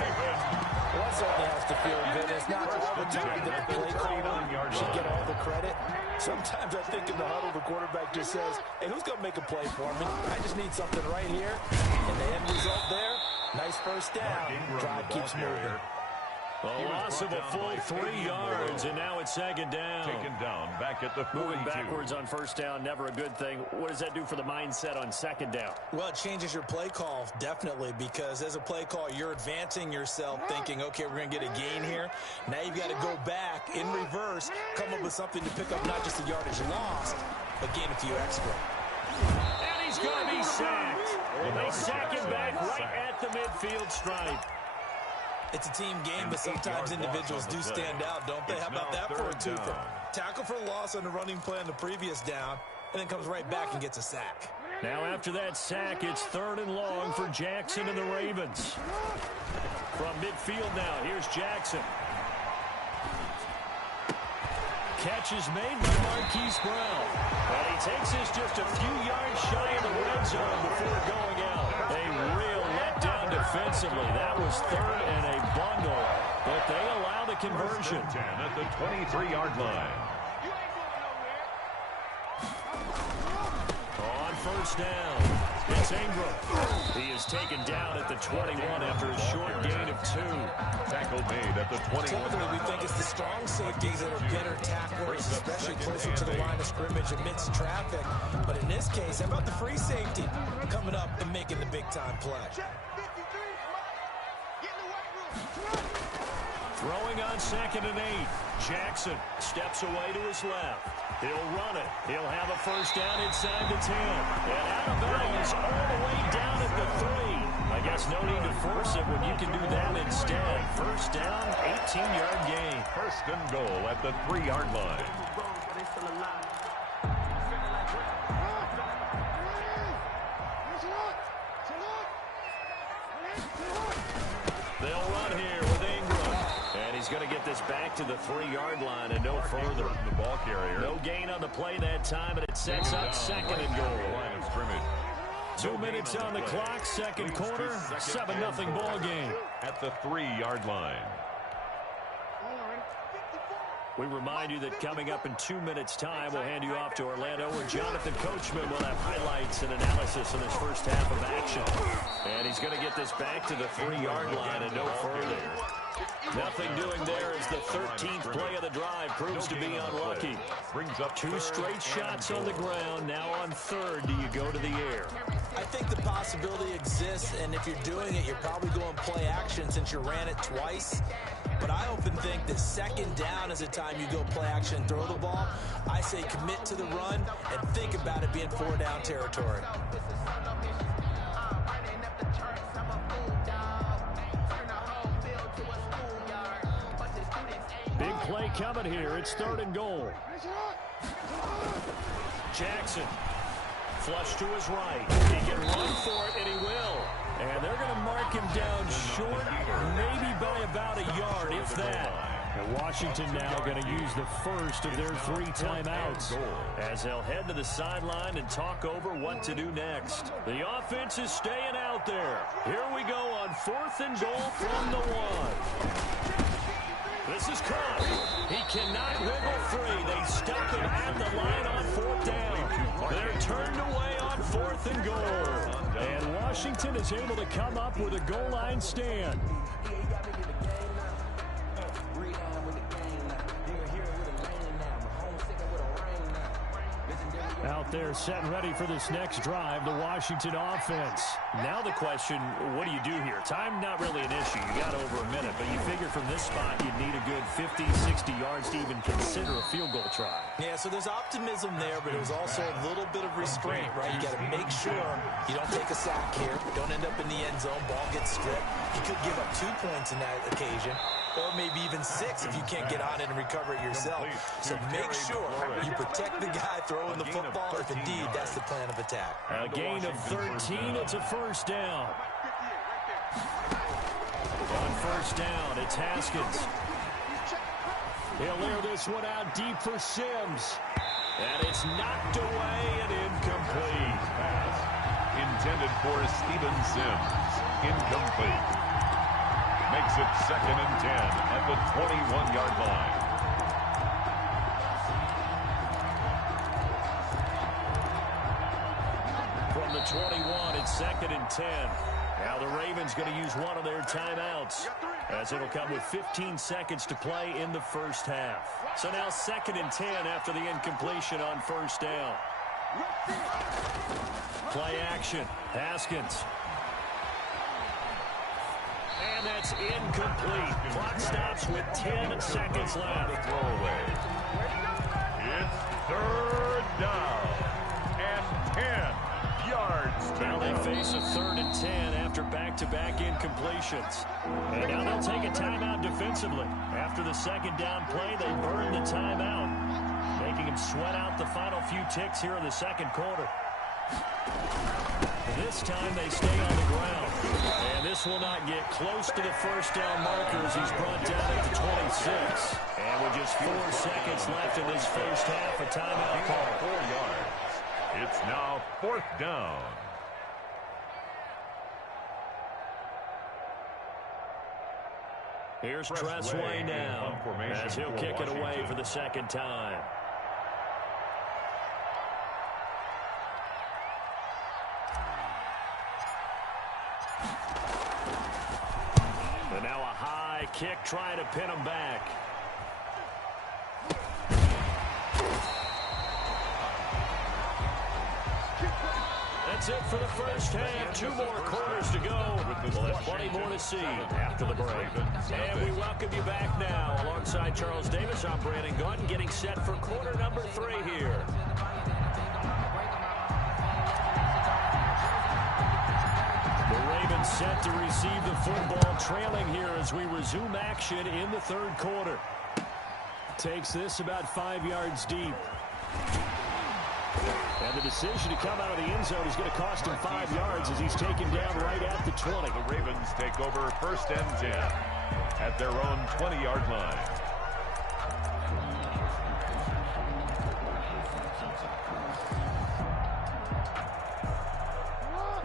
Well, that certainly has to feel good. It's not all the time that the play caller should get all the credit. Sometimes I think in the huddle, the quarterback just says, hey, who's going to make a play for me? I just need something right here. And the end result there, nice first down. Drive keeps moving. A loss of a full 3 yards, and now it's second down. Taken down back at the 42. Moving backwards on first down, never a good thing. What does that do for the mindset on second down? Well, it changes your play call, definitely, because as a play call, you're advancing yourself thinking, okay, we're going to get a gain here. Now you've got to go back in reverse, come up with something to pick up not just the yardage lost, but gain a few extra. And he's going to be sacked. They sack him back right at the midfield stripe. It's a team game, but sometimes individuals do stand out, don't they? How about that for a twofer? Tackle for loss on the running play on the previous down, and then comes right back and gets a sack. Now after that sack, it's 3rd and long for Jackson and the Ravens. From midfield now, here's Jackson. Catch is made by Marquise Brown. And he takes this just a few yards shy of the red zone before going out. A real letdown defensively. That was 3rd and a bundle, but they allow the conversion. 10 at the 23-yard line. On first down, it's Ingram. He is taken down at the 21 after a short gain of 2. Tackle made at the 21. Typically, we think it's the strong safeties that are better tacklers, especially closer to the line of scrimmage amidst traffic. But in this case, how about the free safety coming up and making the big-time play? Throwing on 2nd and 8. Jackson steps away to his left. He'll run it. He'll have a first down inside the 10. And out of bounds all the way down at the 3. I guess no need to force it when you can do that instead. First down, 18-yard gain. First and goal at the 3-yard line. They'll run here with Ingram. And he's going to get this back to the 3-yard line and no further. The ball carrier. No gain on the play that time, and it sets up 2nd and goal. Line of scrimmage. 2 minutes on the clock, second quarter, 7-0 ball game. At the 3-yard line. We remind you that coming up in 2 minutes' time, we'll hand you off to Orlando, where Jonathan Coachman will have highlights and analysis in this first half of action. And he's going to get this back to the 3-yard line and no further. Nothing doing there as the 13th play of the drive proves to be unlucky. Brings up 2 straight shots on the ground. Now on 3rd, do you go to the air? I think the possibility exists, and if you're doing it, you're probably going play action since you ran it twice. But I often think that 2nd down is a time you go play action and throw the ball. I say commit to the run and think about it being 4-down territory. Big play coming here. It's 3rd and goal. Jackson. Flush to his right. He can run for it, and he will. And they're going to mark him down short, maybe by about a yard, if that. And Washington now going to use the first of their 3 timeouts as they'll head to the sideline and talk over what to do next. The offense is staying out there. Here we go on 4th and goal from the 1. This is caught. He cannot wiggle free. They stop him at the line on 4th down. They're turned away on 4th and goal. And Washington is able to come up with a goal line stand. Out there set and ready for this next drive, the Washington offense. Now the question, what do you do here? Time not really an issue. You got over a minute, but you figure from this spot you'd need a good 50, 60 yards to even consider a field goal try. Yeah, so there's optimism there, but it was also a little bit of restraint, right? You got to make sure you don't take a sack here, don't end up in the end zone, ball gets stripped. You could give up 2 points in that occasion, or maybe even 6 if you can't get on it and recover it yourself. So make sure you protect the guy throwing the football if indeed that's the plan of attack. A gain of 13, it's a first down. On first down, it's Haskins. He'll air this one out deep for Sims. And it's knocked away and incomplete. Pass intended for Steven Sims. Incomplete. Makes it 2nd and 10 at the 21-yard line. From the 21, it's 2nd and 10. Now the Ravens going to use one of their timeouts, as it'll come with 15 seconds to play in the first half. So now 2nd and 10 after the incompletion on first down. Play action. Haskins. And that's incomplete. Clock stops with 10 seconds left. Throwaway. It's 3rd down and 10 yards. Now they face a 3rd and 10 after back-to-back incompletions. And now they'll take a timeout defensively. After the 2nd down play, they burn the timeout, making them sweat out the final few ticks here in the 2nd quarter. This time they stay on the ground. And this will not get close to the first down marker as he's brought down at the 26. And with just 4 seconds left in this first half, a timeout call. 4 yards. It's now 4th down. Here's Tressway now, as he'll kick it away for the 2nd time. And now a high kick trying to pin him back. That's it for the first half. 2 more quarters to go. We'll have plenty more to see after the break. And we welcome you back now. Alongside Charles Davis, I'm Brandon Gaudin, getting set for quarter number 3 here. The Ravens set to receive the football, trailing here as we resume action in the 3rd quarter. Takes this about 5 yards deep. And the decision to come out of the end zone is going to cost him 5 yards as he's taken down right at the 20. The Ravens take over 1st and 10 at their own 20-yard line.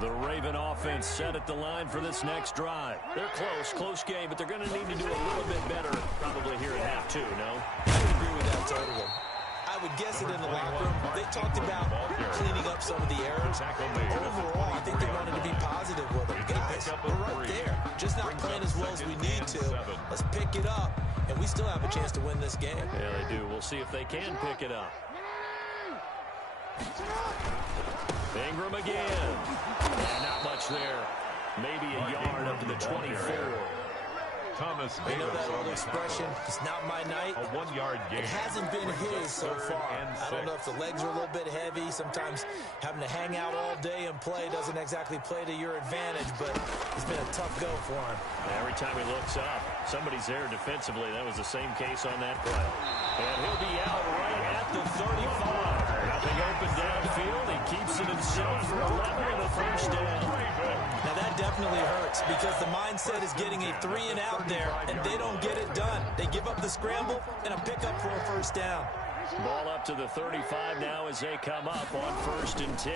The Raven offense set at the line for this next drive. They're close game, but they're going to need to do a little bit better probably here in half 2, no? I would agree with that totally. I would guess it in the locker room. They talked about cleaning up some of the errors. Overall, I think they wanted to be positive with them. Guys, we're right there. Just not playing as well as we need to. Let's pick it up, and we still have a chance to win this game. Yeah, they do. We'll see if they can pick it up. Ingram again. And not much there. Maybe a yard up to the 24. Thomas You know that old expression, it's not my night. A 1-yard gain. It hasn't been his so far. I don't know if the legs are a little bit heavy. Sometimes having to hang out all day and play doesn't exactly play to your advantage, but it's been a tough go for him. Every time he looks up, somebody's there defensively. That was the same case on that play. And he'll be out right at the 35. Nothing open downfield. He keeps it himself for 11 and a first down. Now that definitely hurts because the mindset is getting a 3 and out there, and they don't get it done. They give up the scramble and a pickup for a first down. Ball up to the 35 now as they come up on 1st and 10.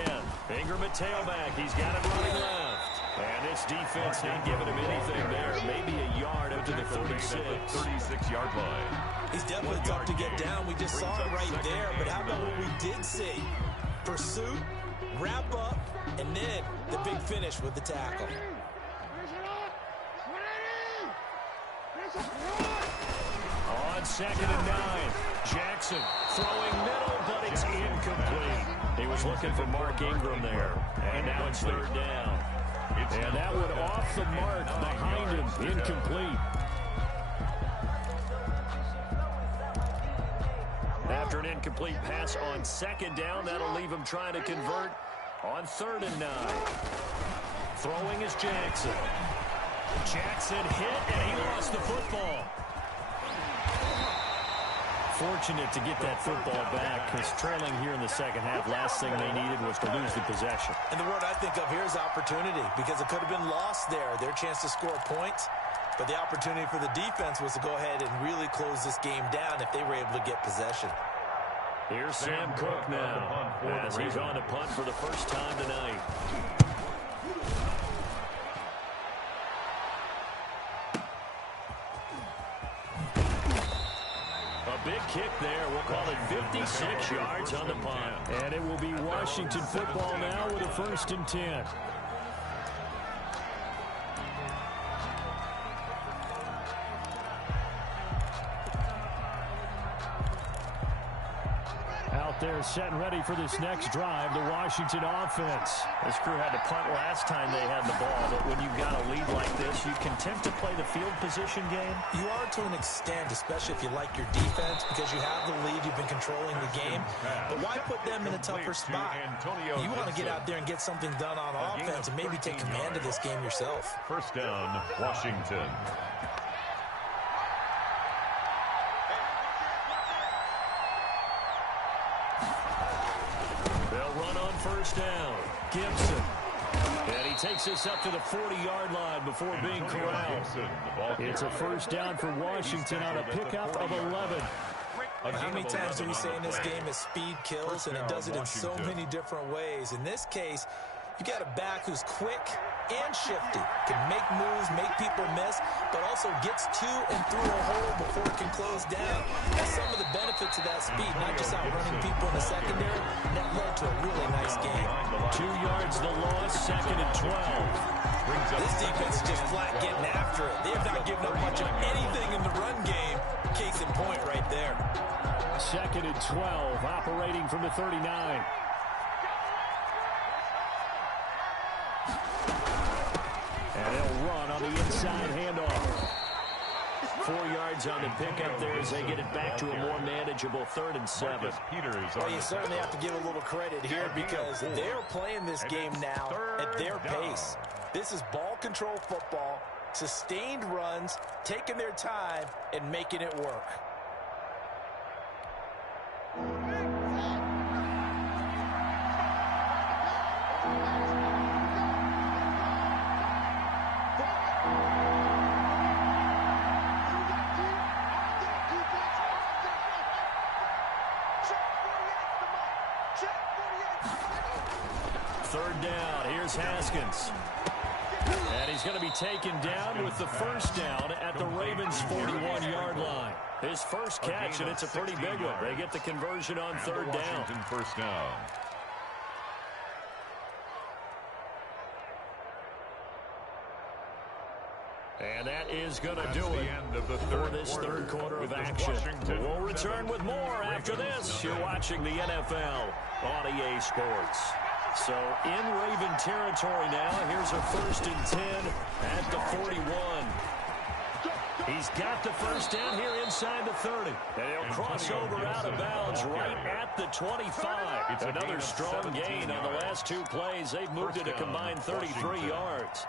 Ingram at tailback. He's got it running left. And this defense not giving him anything there. Maybe a yard up to the 36. 36-yard line. He's definitely tough to get down. We just saw it right there. But how about what we did see? Pursuit, wrap up, and then the big finish with the tackle. On 2nd and 9, Jackson throwing middle, but it's incomplete. He was looking for Mark Ingram there, and now it's 3rd down. And that one off the mark behind him, incomplete. After an incomplete pass on 2nd down, that'll leave him trying to convert on 3rd and 9. Throwing is Jackson. Jackson hit, and he lost the football. Fortunate to get that football back, because trailing here in the 2nd half, last thing they needed was to lose the possession. And the word I think of here is opportunity, because it could have been lost there. Their chance to score points. But the opportunity for the defense was to go ahead and really close this game down if they were able to get possession. Here's Sam Cook now, as he's on to punt for the first time tonight. A big kick there. We'll call it 56 yards on the punt. And it will be Washington football now with a 1st and 10. They're set and ready for this next drive, the Washington offense. This crew had to punt last time they had the ball, but when you've got a lead like this, you can tempt to play the field position game. You are to an extent, especially if you like your defense, because you have the lead, you've been controlling the game. But why put them in a tougher spot? You want to get out there and get something done on offense and maybe take command of this game yourself. 1st down, Washington. First down, Gibson. And he takes us up to the 40-yard line before being corralled. It's a 1st down for Washington on a pickup of 11. How many times do we say in this game is speed kills, and it does it in so many different ways. In this case, you got a back who's quick and shifty, can make moves, make people miss, but also gets to and through a hole before it can close down. That's some of the benefits of that speed, not just outrunning people in the secondary, and that led to a really nice game. 2 yards the loss, 2nd and 12. This defense is just flat getting after it. They have not given up much of anything in the run game. Case in point right there. 2nd and 12, operating from the 39. And they'll run on the inside handoff. 4 yards on the pickup there as they get it back to a more manageable 3rd and 7. Well, you certainly have to give a little credit here because they're playing this game now at their pace. This is ball control football, sustained runs, taking their time, and making it work. Haskins. And he's going to be taken down with the 1st down at the Ravens' 41-yard line. His first catch, and it's a pretty big one. They get the conversion on 3rd down. 1st down. And that is going to do it for this 3rd quarter of action. We'll return with more after this. You're watching the NFL on EA Sports. So in Raven territory now. Here's a 1st and 10 at the 41. He's got the 1st down here inside the 30. And he'll cross over out of bounds right at the 25. It's another strong gain on the last 2 plays. They've moved it a combined 33 yards.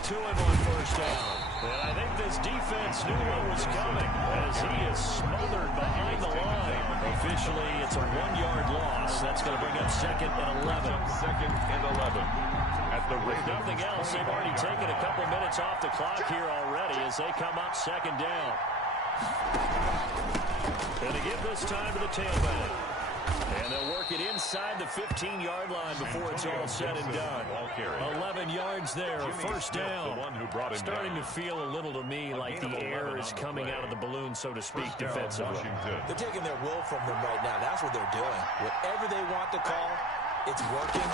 To him on 1st down. And I think this defense knew what was coming as he is smothered behind the line. Officially, it's a 1-yard loss. That's going to bring up 2nd and 11. 2nd and 11. At the With nothing else, they've already taken a couple minutes off the clock here already as they come up 2nd down. And to give this time to the tailback. And they'll work it inside the 15-yard line before it's all said and done. 11 yards there, 1st down. Starting to feel a little to me like the air is coming out of the balloon, so to speak, defensively. They're taking their will from them right now. That's what they're doing. Whatever they want to call, it's working.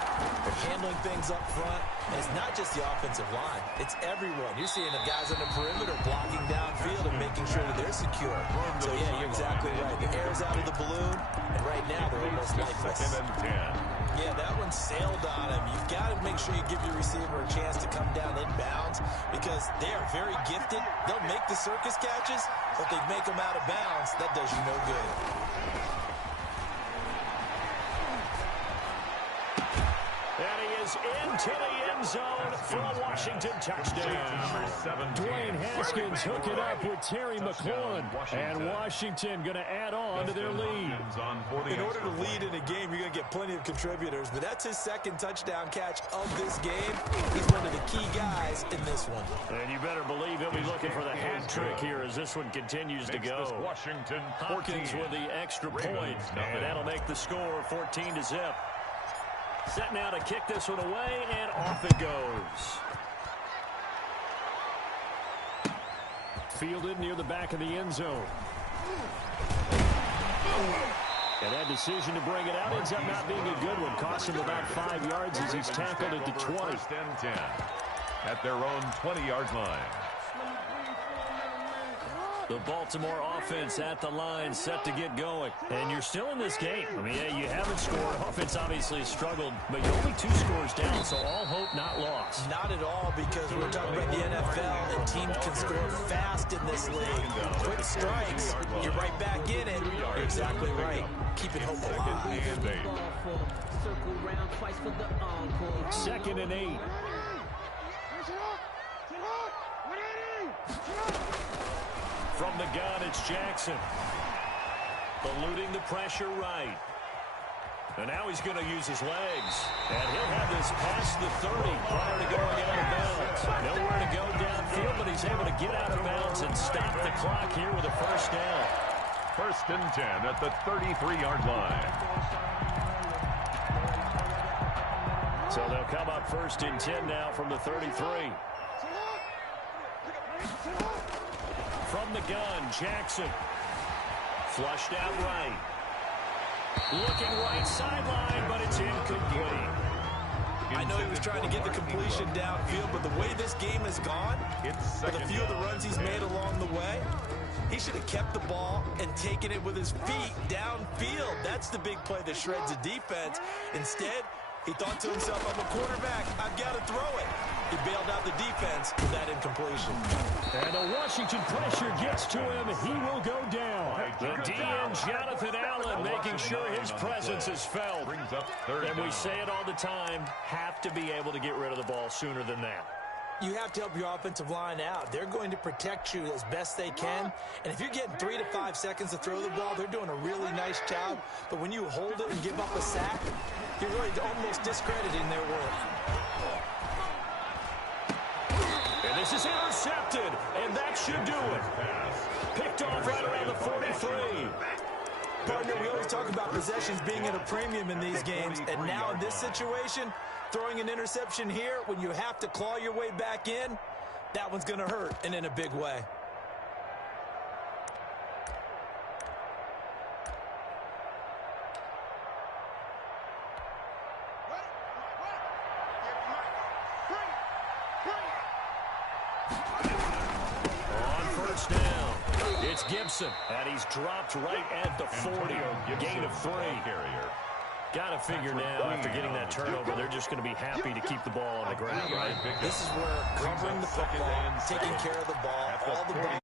They're handling things up front. And it's not just the offensive line. It's everyone. You're seeing the guys on the perimeter blocking downfield and making sure that they're secure. So, yeah, you're exactly right. The air's out of the balloon, and right now they're almost lifeless. Yeah, that one sailed on him. You've got to make sure you give your receiver a chance to come down inbounds because they are very gifted. They'll make the circus catches, but they make them out of bounds. That does you no good. And he is into the end zone for a Washington touchdown. Dwayne Haskins hook it up with Terry McLaurin. And Washington going to add on to their lead. In order to lead in a game, you're going to get plenty of contributors. But that's his second touchdown catch of this game. He's one of the key guys in this one. And you better believe he'll be looking for the hat trick here as this one continues to go. Washington Hopkins with the extra point. And that'll make the score 14-0. Set now to kick this one away, and off it goes. Fielded near the back of the end zone. And that decision to bring it out ends up not being a good one. Cost him about 5 yards as he's tackled at the 20. First and 10 at their own 20-yard line. The Baltimore offense at the line, set to get going. And you're still in this game. I mean, yeah, you haven't scored. Offense obviously has struggled, but you're only 2 scores down, so all hope not lost. Not at all, because we're talking about the NFL, and teams can score fast in this league. Quick strikes, you're right back in it. You're exactly right. Keeping hope alive. 2nd and 8. From the gun, it's Jackson. Eluding the pressure right. And now he's going to use his legs. And he'll have this past the 30 prior to going out of bounds. Nowhere to go downfield, but he's able to get out of bounds and stop the clock here with a first down. First and 10 at the 33-yard line. So they'll come up first and 10 now from the 33. From the gun, Jackson. Flushed out right. Looking right sideline, but it's incomplete. I know he was trying to get the completion downfield, but the way this game has gone, with a few of the runs he's made along the way, he should have kept the ball and taken it with his feet downfield. That's the big play that shreds the defense. Instead, he thought to himself, I'm a quarterback, I've got to throw it. He bailed out the defense with that incompletion. And the Washington pressure gets to him. He will go down. The DN, Jonathan Allen, making sure his presence is felt. And we say it all the time, have to be able to get rid of the ball sooner than that. You have to help your offensive line out. They're going to protect you as best they can. And if you're getting 3 to 5 seconds to throw the ball, they're doing a really nice job. But when you hold it and give up a sack, you're really almost discrediting their work. And this is intercepted, and that should do it. Picked off right around the 43. Partner, we always talk about possessions being at a premium in these games, and now in this situation, throwing an interception here when you have to claw your way back in, that one's going to hurt, and in a big way. Gibson, and he's dropped right at the 40. Gain of 3. Got to figure now, after getting that turnover, they're just going to be happy to keep the ball on the ground, right? This is where covering the football, taking care of the ball, all the ball.